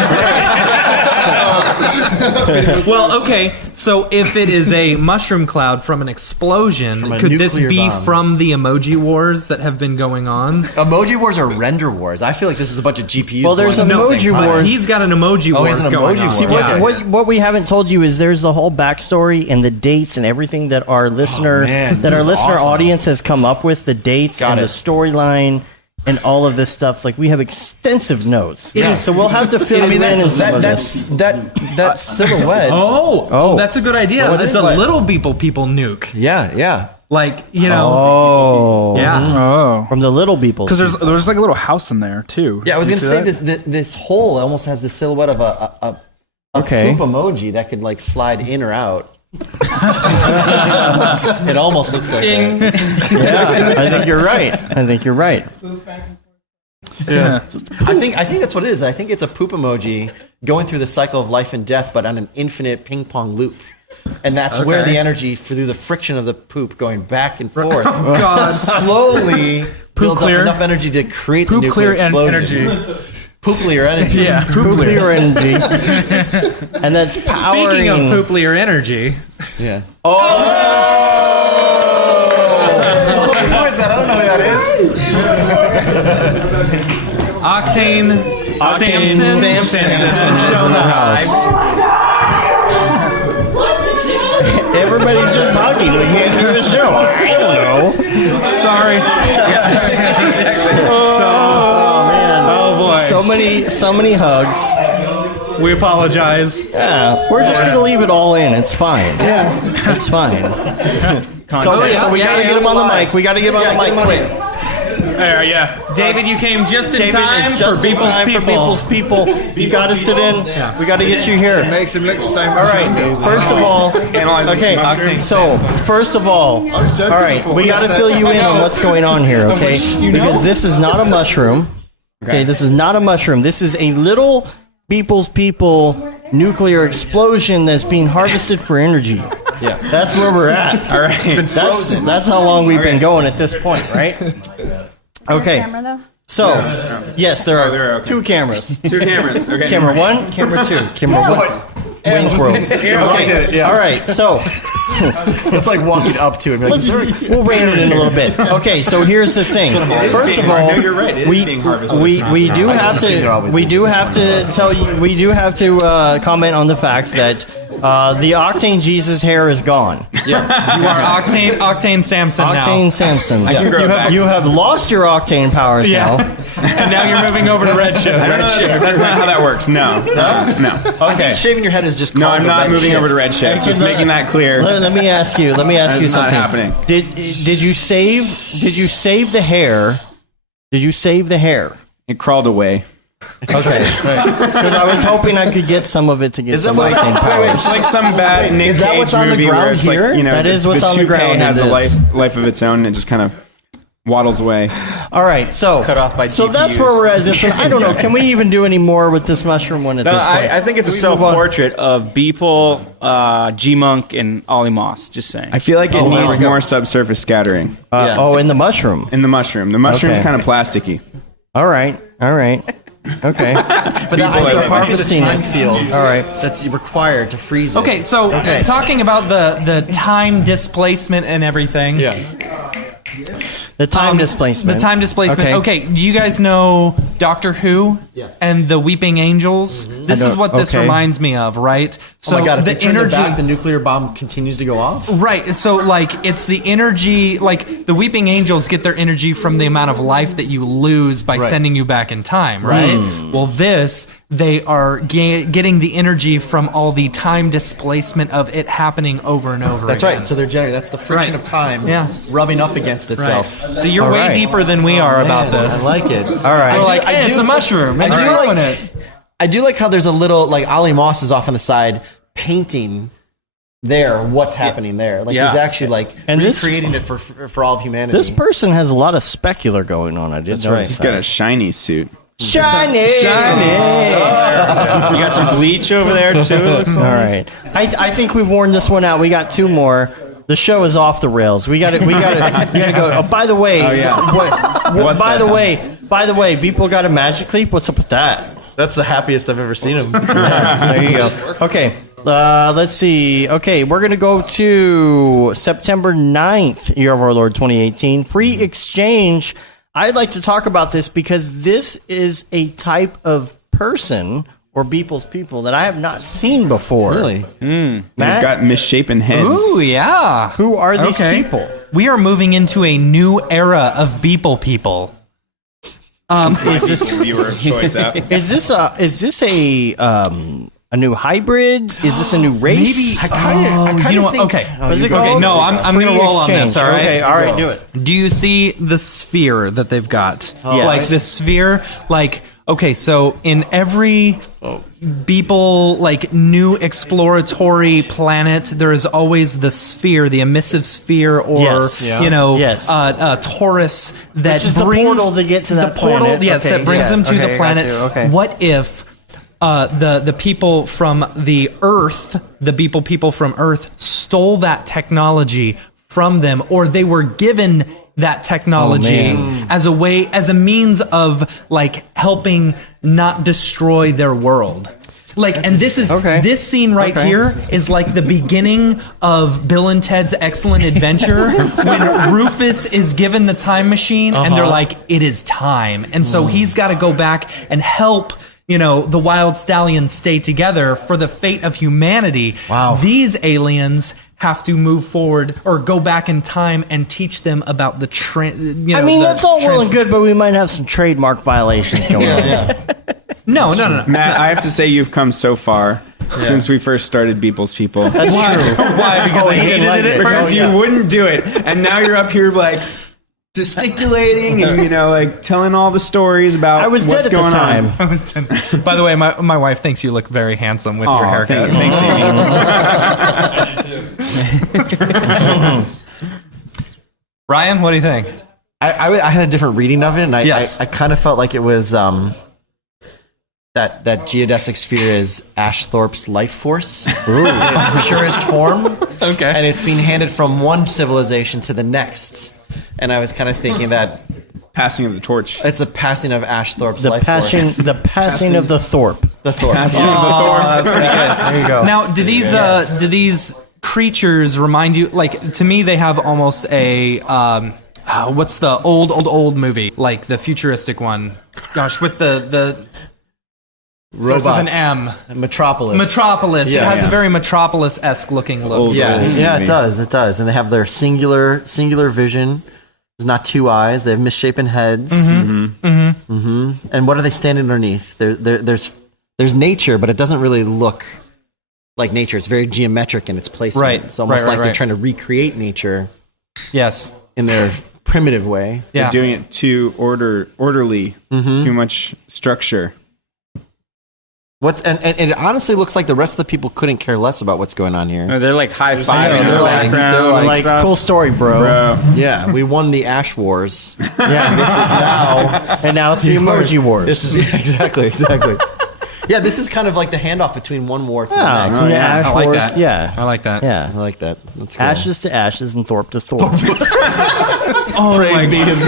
Well, okay. So if it is a mushroom cloud from an explosion, From a could this nuclear be bomb. from the emoji wars that have been going on? emoji wars or render wars. I feel like this is a bunch of GPUs. Well, there's going at the emoji same time. wars. He's got an emoji Oh, wars he's an going emoji on. war. See, Yeah. what we haven't told you is there's the whole backstory and the dates and everything that our listener man, that this our is listener awesome. audience has come up with, the dates Got and it. the storyline and all of this stuff. Like we have extensive notes. Yeah. So we'll have to fill you in some of this. that silhouette. Oh, that's a good idea. What It's is a it? little people nuke. Yeah. Like, you know, Oh, yeah. Oh. from the little people. Because there's like a little house in there too. Yeah, I was You gonna see say that? this hole almost has the silhouette of a Okay. poop emoji that could like slide in or out. It almost looks like that. Yeah, I think you're right. I think that's what it is. I think it's a poop emoji going through the cycle of life and death, but on an infinite ping pong loop. And that's where the energy through the friction of the poop going back and forth slowly builds up clear. enough energy to create the Poop nuclear clear explosion. energy. Pooplier energy. Yeah, Pooplier energy, and that's powering. Speaking of pooplier energy, Yeah. Oh! Who is that? I don't know who that is. Octane Samson is in the house. Everybody's just hugging. We can't do the show. I don't know. Sorry. So many hugs. We apologize. Yeah, we're just gonna leave it all in. It's fine. Yeah, it's fine. So we gotta get him on the mic. We gotta get him on the mic quick. Yeah. David, you came just in David, time it's just for in people's time people. for people's people. You gotta sit in. We gotta get you here. Makes him look so much All right. First of all, okay. So first of all, all joking right, before we we got to got fill there. you in on what's going on here, okay? Because this is not a mushroom. Okay, this is not a mushroom. This is a little people's people nuclear explosion that's being harvested for energy. Yeah. That's where we're at. All right. That's how long we've been going at this point, right? Okay. Camera though? So, yes, there are two cameras. Two cameras. Okay. Camera one, camera two. Camera one. Wayne's World. Okay. All right. So, It's like walking up to him. Like, we'll rein it in a little bit. Okay, so here's the thing. First of all, you're right. It is being harvested. we do have to comment on the fact that the Octane Jesus hair is gone. You are Octane Samson Octane now. Samson. grow You have lost your Octane powers now. And now you're moving over to Redshift. That's not how that works. No. Okay. shaving your head is just No, called I'm the not red moving shift. over to Redshift. Just No, making that clear. Let me ask you That's something. not happening. Did you save the hair? Did you save the hair? It crawled away. Okay. Because I was hoping I could get some of it to get some what's Octane up? powers. It's like some bad Nick Is that Cage what's on the movie where ground it's here? like, you know, That is what's on the toupee ground has in a this. life of its own and it just kind of waddles away. All right, so Cut off by so that's GPUs. where we're at. This one, I don't know. Can we even do any more with this mushroom one at No, this point? I think it's a Can we move on? self-portrait of Beeple, G-Monk, and Ollie Moss. Just saying. I feel like it there needs we go. more subsurface scattering Oh, in the mushroom. in the mushroom. The mushroom's Okay. kind of plasticky. All right. Okay. But that, I think are part of the harvesting time it. field All right. that's required to freeze it. Okay, so talking about the time displacement and everything. Yeah. The time displacement. The time displacement. Okay, do you guys know Doctor Who? Yes. And the Weeping Angels? This is what this reminds me of, right? So Oh my god, if the they turn energy it back, the nuclear bomb continues to go off? Right. So, like, it's the energy, like, the Weeping Angels get their energy from the amount of life that you lose by sending you back in time, right? Well, they are getting the energy from all the time displacement of it happening over and over That's again. right. So they're generating. That's the friction of time rubbing up against itself. So you're way deeper than we are about this. I like it. All right. We're like, it's a mushroom. I do We're like growing it. I do like how there's a little, like, Ollie Moss is off on the side painting there what's happening there. Like, he's actually, like, And this- recreating it for all of humanity. This person has a lot lot of specular going on. I didn't notice He's that. got a shiny suit. Shiny. You got some bleach over there too. It looks All right. I think we've worn this one out. We got two more. The show is off the rails. We got to go. Oh, by the way, by the way, people got a magic leap. What's up with that? That's the happiest I've ever seen him. There you go. Okay. Let's see. Okay, we're going to go to September 9th, year of our Lord 2018. Free exchange. I'd like to talk about this because this is a type of person or people's people that I have not seen before. Really? They've got misshapen heads. Ooh, yeah. Who are these people? We are moving into a new era of Beeple people. Is this viewer of choice app? Is this a new hybrid? Is this a new race? Maybe. You know what? Okay. What's it Okay, called? no, I'm going to roll on this, all right? Okay, all right, do it. Do you see the sphere that they've got? Yes. Like the sphere, like, okay, so in every Beeple, like, new exploratory planet, there is always the sphere, the emissive sphere, or, Yes. you know, Yes. Taurus that Which is the brings portal to get to that the portal, planet. yes, Okay, that brings yeah. them to Okay, the I planet. got you. Okay. What if the people from the Earth, the Beeple people from Earth, stole that technology from them, or they were given that technology as a means of like helping not destroy their world? Like, and this is this scene right here is like the beginning of Bill and Ted's Excellent Adventure when Rufus is given the time machine and they're like, it is time. And so he's got to go back and help, you know, the wild stallions stay together for the fate of humanity. Wow. These aliens have to move forward or go back in time and teach them about the I mean, that's all well and good, but we might have some trademark violations going on. No. Matt, I have to say you've come so far since we first started Beeple's People. That's true. Why? Because I hated it at Because first? you wouldn't do it, and now you're up here like gesticulating and, you know, like telling all the stories about I was dead what's at the going time. on. I was done. By the way, my wife thinks you look very handsome with your haircut. Thanks, Amy. Ryan, what do you think? I had a different reading of it, and Yes. I kind of felt like it was that geodesic sphere is Ashthorpe's life force in its purest form. Okay. And it's being handed from one civilization to the next. And I was kind of thinking that Passing of the torch. it's a passing of Ashthorpe's The life force. passing of the Thorpe. The Thorpe. That's pretty good. There you go. Now, do these creatures remind you? Like, to me, they have almost a what's the old movie, like the futuristic one? Gosh, with the starts with an M. Metropolis. Metropolis. Yeah, it has yeah. a very Metropolis-esque looking look. Old. Yeah, Old yeah, movie. it does. It does. And they have their singular vision. There's not two eyes. They have misshapen heads. And what are they standing underneath? There's nature, but it doesn't really look like nature. It's very geometric in its placement. Right. It's almost Right, like right. they're trying to recreate nature Yes. in their primitive way. Yeah. They're doing it too orderly, too much structure. And it honestly looks like the rest of the people couldn't care less about what's going on here. No, they're like high fiving in they're the like- background. they're and Like, stuff. cool story, bro. Yeah, we won the Ash Wars. Yeah, This is now. and now it's the Emoji Wars. This is exactly. Yeah, this is kind of like the handoff between one war to the Yeah, next. from the Ash I like Wars. that. Yeah, I like that. yeah. I like that. That's cool. Ashes to ashes and Thorpe to Thorpe. Oh Praise be his name.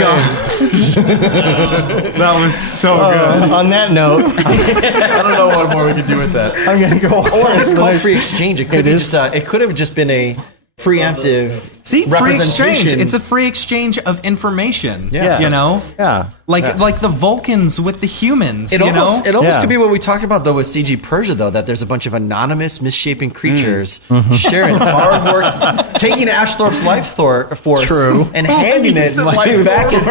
That was so good. On that note, I don't know what more we could do with that. I'm gonna go. Or it's called free exchange. It could be is. just. It could have just been a preemptive. See, free representation. exchange. It's a free exchange of information. Yeah. You know? Yeah. Like the Vulcans with the humans, It you almost, know? it almost Yeah. could be what we talked about though with CG Persia though, that there's a bunch of anonymous, misshapen creatures sharing hard work, taking Ashthorpe's life force True. and handing it back as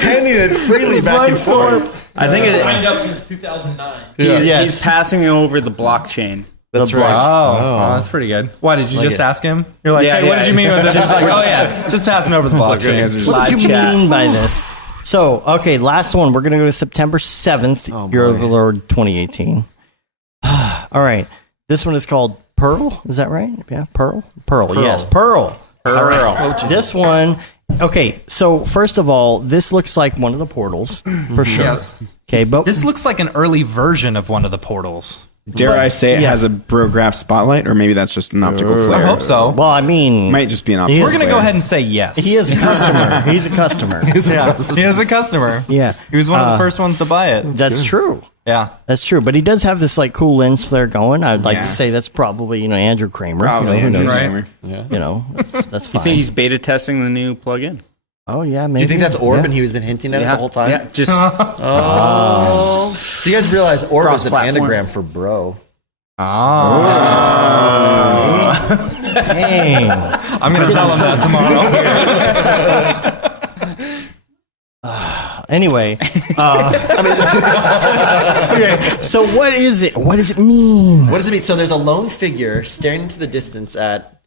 handing it freely back and forth. I think Signed up since 2009. he's passing over the blockchain. That's right. Oh, that's pretty good. Why did you just ask him? You're like, Yeah, hey, what yeah. did you mean with this? Just like, oh yeah, just passing over the blockchain. What did you chat. mean by this? So, okay, last one. We're going to go to September 7th, Year of the Lord 2018. All right. This one is called Pearl. Is that right? Yeah, Pearl? Pearl. Yes, Pearl. All right. This one. Okay, so first of all, this looks like one of the portals, for sure. Yes. Okay, but This looks like an early version of one of the portals. Dare I say it has a Brograph spotlight, or maybe that's just an optical flare. I hope so. Well, I mean, Might just be an optical We're going to flare. go ahead and say yes. he is a customer. He's a customer. Yeah, he is a customer. Yeah. He was one of the first ones to buy it. That's true. Yeah. That's true. But he does have this like cool lens flare going. I'd like Yeah. to say that's probably, Andrew Kramer. Probably who Andrew knows? Kramer. That's fine. I think he's beta testing the new plugin. Oh, yeah, maybe. Do you think that's Orb Yeah. and he was been hinting at it the whole time? Yeah, just Oh. Do you guys realize Orb is an Cross-platform. anagram for bro? Dang. I'm going to tell him that tomorrow. Anyway. Okay, so what is it? What does it mean? What does it mean? So there's a lone figure staring into the distance at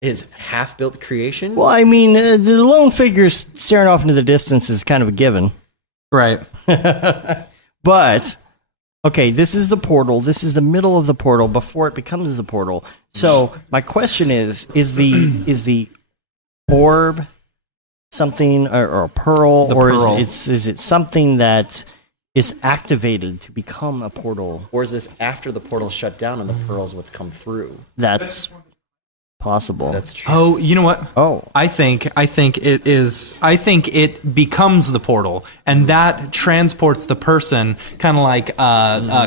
his half-built creation. Well, I mean, the lone figure staring off into the distance is kind of a given. Right. But, okay, this is the portal. This is the middle of the portal before it becomes the portal. So my question is the orb something or a pearl, The or pearl. is it something that is activated to become a portal? Or is this after the portal shut down and the pearl's what's come through? That's possible. That's true. Oh, you know what? Oh. I think it is. I think it becomes the portal, and that transports the person, kind of like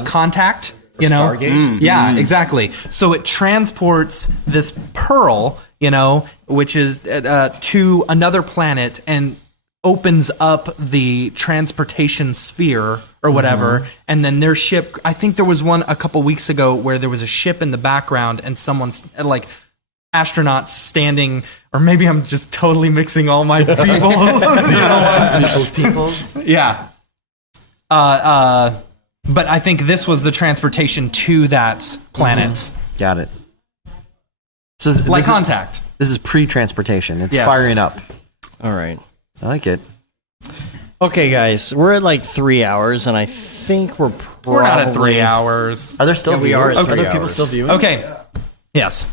Contact. You know, Stargate? Yeah, exactly. So it transports this pearl, which is to another planet and opens up the transportation sphere or whatever, and then their ship. I think there was one a couple weeks ago where there was a ship in the background and someone's like astronauts standing, or maybe I'm just totally mixing all my people. Peoples. Yeah. But I think this was the transportation to that planet. Got it. So Like Contact. This is pre-transportation. It's Yes. firing up. All right. I like it. Okay, guys, we're at like 3 hours, and I think we're probably... We're not at 3 hours. Are there still we viewers? are at Are 3 there people hours. still viewing? Okay. Yes.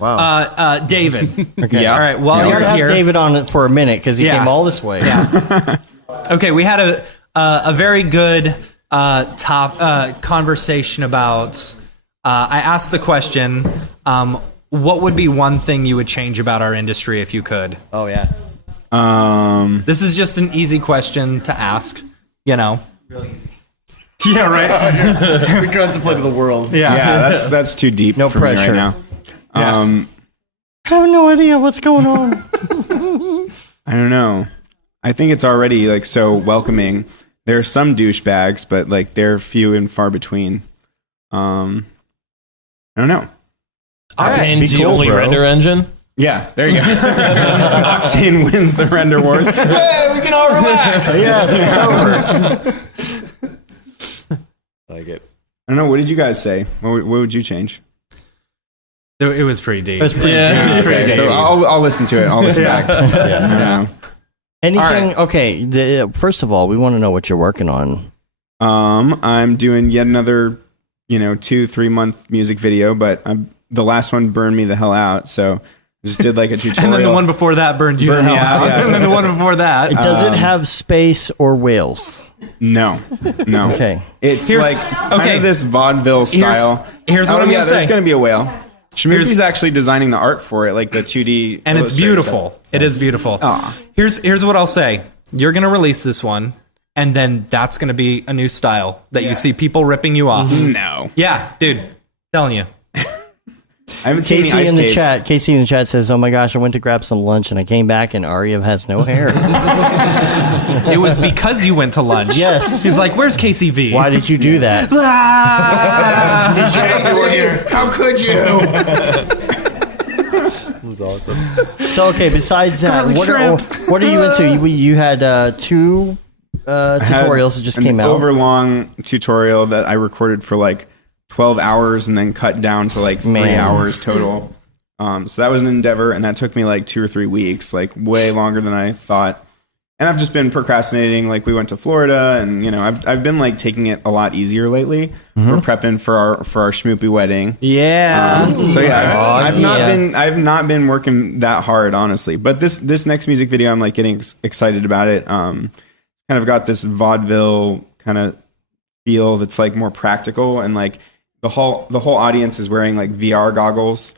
Wow. David. Okay. All right. While We're you're gonna have here. David on it for a minute because he Yeah. came all this way. Okay, we had a very good conversation about. I asked the question, what would be one thing you would change about our industry if you could? Oh, yeah. This is just an easy question to ask. Really easy. Yeah. Right. We contemplated the world. Yeah, that's too deep No for pressure. me right now. I have no idea what's going on. I don't know. I think it's already like so welcoming. There are some douchebags, but like they're few and far between. I don't know. Octane's the cool, only bro. render engine. Yeah, there you go. Octane wins the render wars. Hey, we can all relax. Yes, it's over. Like it. I don't know. What did you guys say? What would you change? It was pretty deep. It was pretty Okay, so I'll listen to it. I'll listen back. Yeah. Anything? Okay. First of all, we want to know what you're working on. I'm doing yet another, 2-3 month music video, but the last one burned me the hell out. So I just did like a tutorial. And then the one before that burned you the Burned me hell out, out. yeah. And then the one before that. Does it have space or whales? No. Okay. It's Here's- like kind okay. of this vaudeville style. here's what I'm yeah, gonna there's say. going to be a whale. Shmoopy's Here's- actually designing the art for it, like the 2D. And it's illustrator beautiful. stuff. It is beautiful. Aw. Here's what I'll say. You're going to release this one, and then that's going to be a new style that you see people ripping you off. No. Yeah, dude. Telling you. I haven't seen Casey the ice in the caves. chat. Casey in the chat says, "Oh my gosh, I went to grab some lunch and I came back and Arya has no hair." It was because you went to lunch. Yes. He's like, where's KCV? Why did you do that? How could you? So okay, besides that, Garlic what are you into? You had 2 tutorials that just came out. Overlong tutorial that I recorded for like 12 hours and then cut down to like 3 Man. hours total. So that was an endeavor, and that took me like 2 or 3 weeks, like way longer than I thought. And I've just been procrastinating. Like we went to Florida, and I've been like taking it a lot easier lately. We're prepping for our Schmoopy wedding. Yeah. So yeah, yeah. I've not been working that hard, honestly. But this next music video, I'm like getting excited about it. Kind of got this vaudeville kind of feel that's like more practical, and like the whole audience is wearing like VR goggles.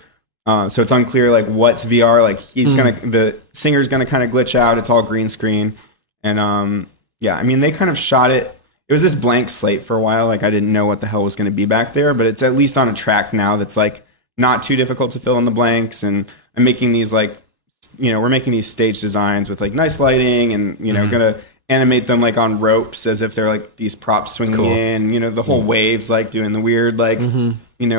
So it's unclear like what's VR. Like the singer's gonna kind of glitch out. It's all green screen, and yeah, I mean they kind of shot it. It was this blank slate for a while. Like I didn't know what the hell was going to be back there, but it's at least on a track now that's like not too difficult to fill in the blanks. And I'm making these like, we're making these stage designs with like nice lighting, and gonna animate them like on ropes as if they're like these props swinging in. The whole waves like doing the weird like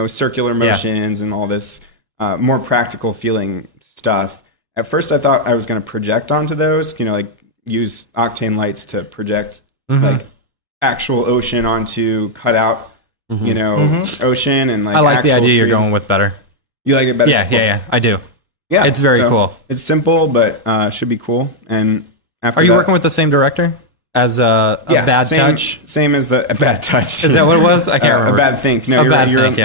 circular motions and all this more practical feeling stuff. At first, I thought I was going to project onto those. Like use Octane lights to project like actual ocean onto cut out, ocean, and like I like the idea you're trees. going with better. You like it better? Yeah, I do. Yeah, it's very so cool. It's simple, but should be cool. And after are you working with the same director as a Bad Touch? Same as a Bad Touch. Is that what it was? I can't remember. A Bad Think. No, you're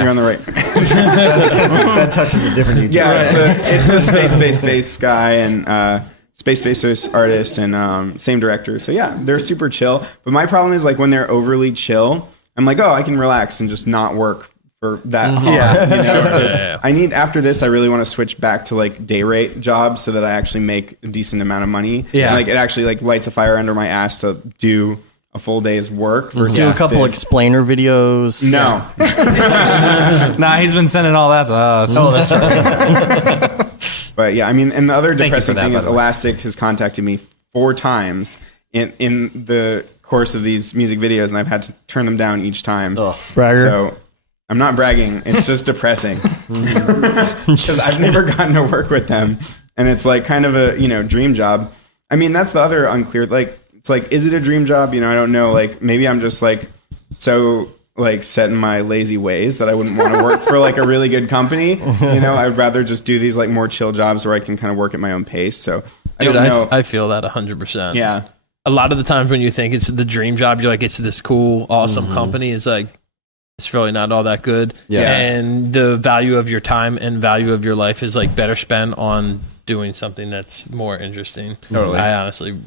on the right. Bad Touch is a different YouTube. Yeah, it's the space guy and space artist and same director. So yeah, they're super chill. But my problem is like when they're overly chill, I'm like, oh, I can relax and just not work for that hard. So I need, after this, I really want to switch back to like day rate jobs so that I actually make a decent amount of money. Yeah. And, like it actually like lights a fire under my ass to do a full day's work versus do a couple explainer videos. No. Nah, he's been sending all that to us. Oh, that's right. But yeah, I mean, and the other depressing thing is Elastic has contacted me 4 times in the course of these music videos, and I've had to turn them down each time. Bragger. So I'm not bragging. It's just depressing because I've never gotten to work with them, and it's like kind of a dream job. I mean, that's the other unclear. Like, it's like, is it a dream job? I don't know. Like, maybe I'm just like so like set in my lazy ways that I wouldn't want to work for like a really good company. I'd rather just do these like more chill jobs where I can kind of work at my own pace. So I don't know. I feel that 100%. Yeah. A lot of the times when you think it's the dream job, you're like, it's this cool, awesome company. It's like, it's really not all that good. Yeah. And the value of your time and value of your life is like better spent on doing something that's more interesting. Totally. I honestly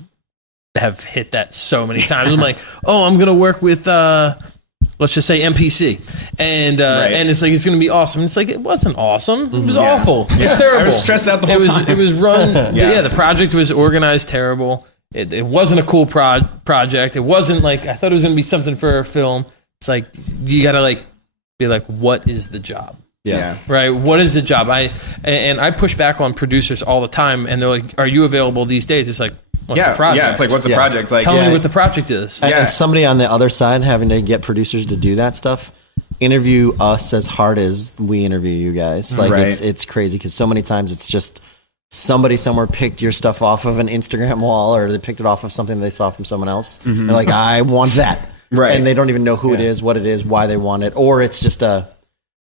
have hit that so many times. I'm like, oh, I'm going to work with, let's just say MPC. And and it's like, it's going to be awesome. It's like, it wasn't awesome. It was awful. It was terrible. I was stressed out the whole time. It was run. The project was organized terrible. It wasn't a cool project. It wasn't like, I thought it was going to be something for a film. It's like, you got to like be like, what is the job? Yeah. Right. What is the job? I push back on producers all the time, and they're like, are you available these days? It's like, what's the project? Yeah, it's like, what's the project? Like, tell me what the project is. As somebody on the other side having to get producers to do that stuff, interview us as hard as we interview you guys. Like it's crazy because so many times it's just somebody somewhere picked your stuff off of an Instagram wall, or they picked it off of something they saw from someone else. They're like, I want that. Right. And they don't even know who it is, what it is, why they want it. Or it's just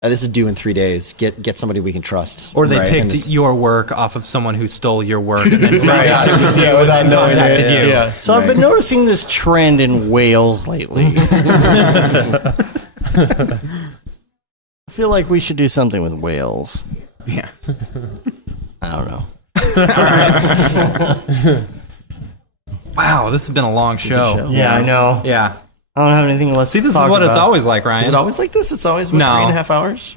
this is due in 3 days. Get somebody we can trust. Or they picked your work off of someone who stole your work and then found out it was you and then contacted you. Yeah. So I've been noticing this trend in Wales lately. I feel like we should do something with whales. Yeah. I don't know. Wow, this has been a long show. Yeah, I know. Yeah. I don't have anything less. See, this to is talk what it's about. always like, Ryan. Is it always like this? It's always 3.5 hours?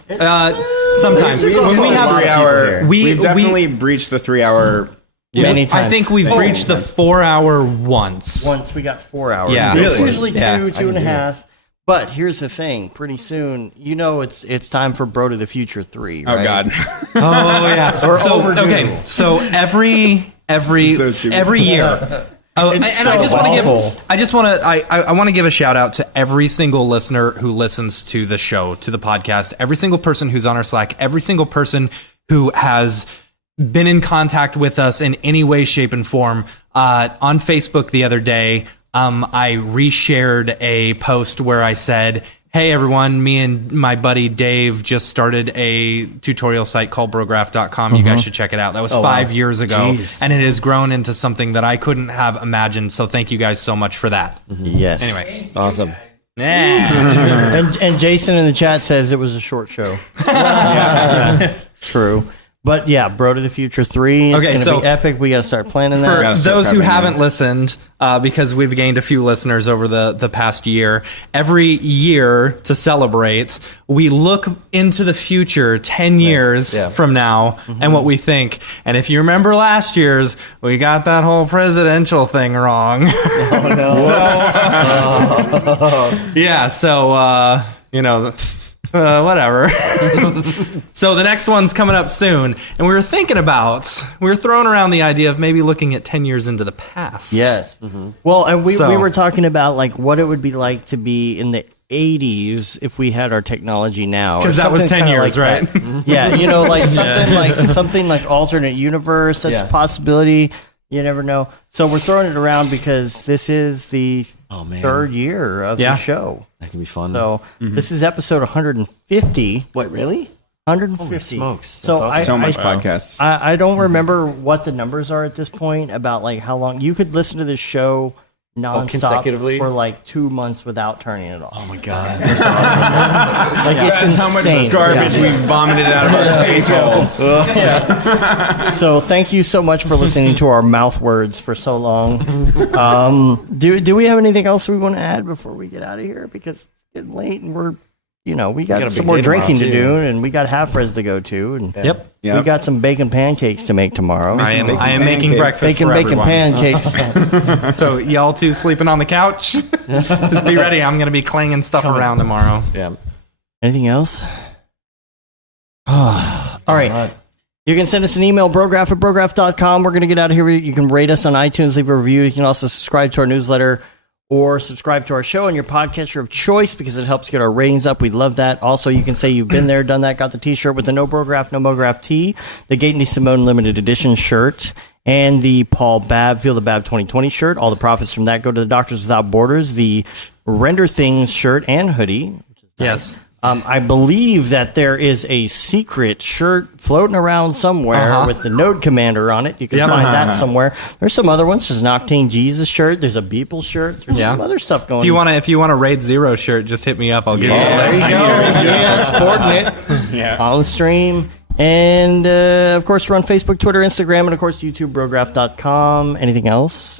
Sometimes. When we have 3 hour, we've definitely breached the 3 hour. Many times. I think we've breached the 4 hour once. Once we got 4 hours. Yeah. It's usually Yeah. 2.5. But here's the thing. Pretty soon, it's time for Bro to the Future 3, right? Oh, God. Oh, yeah. So every year. Oh, and so I just want to awful. I want to give a shout out to every single listener who listens to the show, to the podcast, every single person who's on our Slack, every single person who has been in contact with us in any way, shape, and form. On Facebook the other day, I reshared a post where I said, hey everyone, me and my buddy Dave just started a tutorial site called Brograph.com. You guys should check it out. That was 5 years ago. Jeez. And it has grown into something that I couldn't have imagined. So thank you guys so much for that. Yes. Anyway. Awesome. Yeah. And Jason in the chat says it was a short show. True. But yeah, Bro to the Future 3. It's Okay, going to so be epic. We got to start planning For that. those who haven't listened, because we've gained a few listeners over the past year, every year to celebrate, we look into the future 10 years from now and what we think. And if you remember last year's, we got that whole presidential thing wrong. Oh, no. Yeah, so, whatever. So the next one's coming up soon, and we were throwing around the idea of maybe looking at 10 years into the past. Yes. Well, and we were talking about like what it would be like to be in the 80s if we had our technology now. Because that was 10 years, right? Yeah, like something like alternate universe. That's a possibility. You never know. So we're throwing it around because this is the third year of the show. That can be fun. So this is episode 150. What, really? 150. Holy smokes. So That's awesome. So much podcasts. I don't remember what the numbers are at this point about like how long you could listen to this show nonstop consecutively for like 2 months without turning it off. Oh my God. Like it's That's how insane. much garbage we vomited out of our face holes. So thank you so much for listening to our mouth words for so long. Do we have anything else we want to add before we get out of here? Because it's getting late and we got some more drinking to do, and we got half-res to go to, and we got some bacon pancakes to make tomorrow. I am making breakfast for bacon everyone. pancakes. So y'all two sleeping on the couch? Just be ready. I'm going to be clanging stuff around tomorrow. Yeah. Anything else? All right. You can send us an email, Brograph at Brograph.com. We're going to get out of here. You can rate us on iTunes, leave a review. You can also subscribe to our newsletter or subscribe to our show on your podcatcher of choice because it helps get our ratings up. We love that. Also, you can say you've been there, done that, got the t-shirt with the No Brograph, No Mograph tee, the Gaten Simone limited edition shirt, and the Paul Babb, Feel the Babb 2020 shirt. All the profits from that go to the Doctors Without Borders, the Render Things shirt and hoodie. Which is nice. Yes. I believe that there is a secret shirt floating around somewhere with the Node Commander on it. You can find that somewhere. There's some other ones. There's an Octane Jesus shirt. There's a Beeple shirt. There's some other stuff going on. If you want a Raid Zero shirt, just hit me up. I'll give you There you go. Sporting it. On the stream. And, of course, we're on Facebook, Twitter, Instagram, and, of course, YouTube, Brograph.com. Anything else?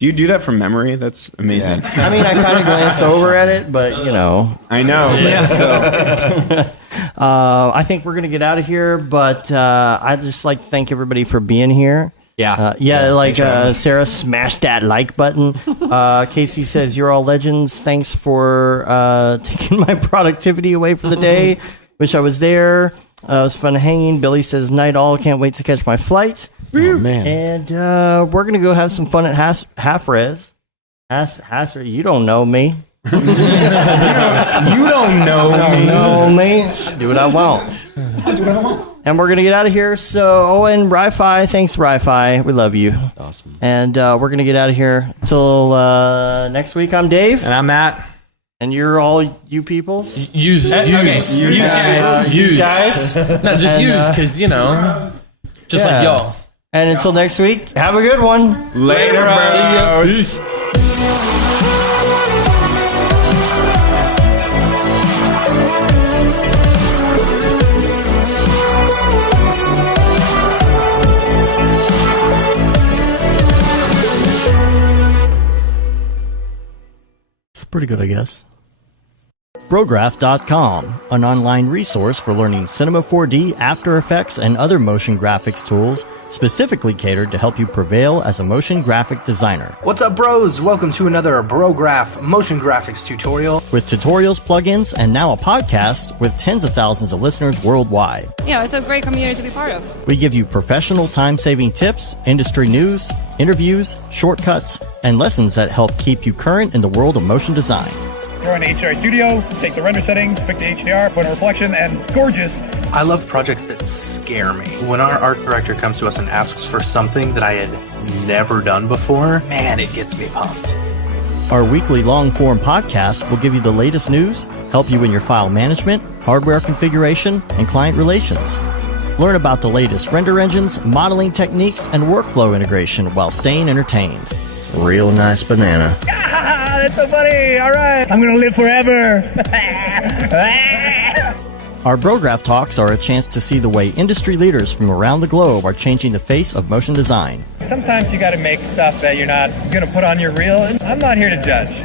Do you do that from memory? That's amazing. Yeah. I mean, I kind of glance over at it, but, I know. Yeah. I think we're going to get out of here, but I'd just like to thank everybody for being here. Sarah smashed that like button. Casey says, you're all legends. Thanks for taking my productivity away for the day. Wish I was there. It was fun hanging. Billy says, night all. Can't wait to catch my flight. Oh, man. And we're going to go have some fun at half-res. You don't know me. You don't know me. I do what I want. And we're going to get out of here. So, and Ri-Fi. Thanks, Ri-Fi. We love you. Awesome. And we're going to get out of here until next week. I'm Dave. And I'm Matt. And you're all you peoples? Use guys. Not just use, because, just like y'all. And until next week, have a good one. Later, bros. Peace. It's pretty good, I guess. Brograph.com, an online resource for learning Cinema 4D, After Effects, and other motion graphics tools specifically catered to help you prevail as a motion graphic designer. What's up, bros? Welcome to another Brograph motion graphics tutorial. With tutorials, plugins, and now a podcast with tens of thousands of listeners worldwide. Yeah, it's a great community to be part of. We give you professional time-saving tips, industry news, interviews, shortcuts, and lessons that help keep you current in the world of motion design. Join HDR Studio, take the render settings, pick the HDR, put in a reflection, and gorgeous. I love projects that scare me. When our art director comes to us and asks for something that I had never done before, man, it gets me pumped. Our weekly long-form podcast will give you the latest news, help you in your file management, hardware configuration, and client relations. Learn about the latest render engines, modeling techniques, and workflow integration while staying entertained. Real nice banana. Ah, that's so funny. All right. I'm going to live forever. Our Brograph Talks are a chance to see the way industry leaders from around the globe are changing the face of motion design. Sometimes you got to make stuff that you're not going to put on your reel, and I'm not here to judge.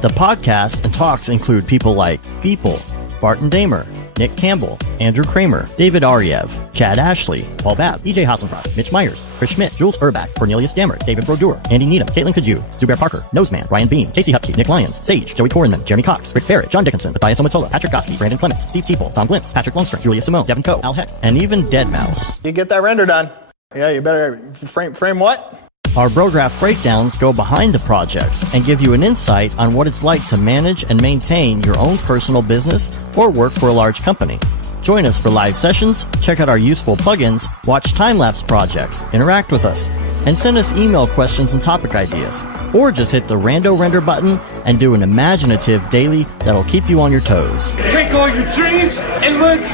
The podcasts and talks include people like Beeple, Barton Damer, Nick Campbell, Andrew Kramer, David Ariev, Chad Ashley, Paul Babb, EJ Hassenfrost, Mitch Myers, Chris Schmidt, Jules Urbach, Cornelius Dammert, David Brodeur, Andy Needham, Caitlin Kaju, Zubair Parker, Noseman, Ryan Bean, Casey Hupke, Nick Lyons, Sage, Joey Korenman, Jeremy Cox, Rick Barrett, John Dickinson, Matthias Omatola, Patrick Goski, Brandon Clements, Steve Teeple, Tom Glimps, Patrick Longstrom, Julia Simone, Devin Coe, Al Heck, and even Deadmau5. You get that render done. Yeah, you better frame what? Our Brograph breakdowns go behind the projects and give you an insight on what it's like to manage and maintain your own personal business or work for a large company. Join us for live sessions, check out our useful plugins, watch time-lapse projects, interact with us, and send us email questions and topic ideas. Or just hit the Rando Render button and do an imaginative daily that'll keep you on your toes. Take all your dreams and let's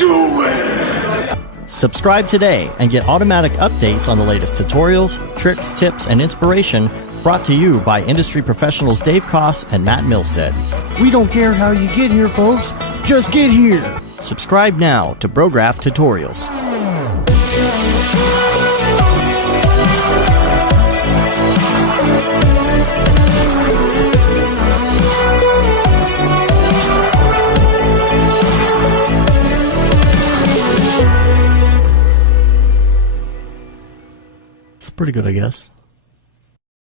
do it! Subscribe today and get automatic updates on the latest tutorials, tricks, tips, and inspiration brought to you by industry professionals Dave Koss and Matt Milstead. We don't care how you get here, folks. Just get here. Subscribe now to Brograph Tutorials. It's pretty good, I guess.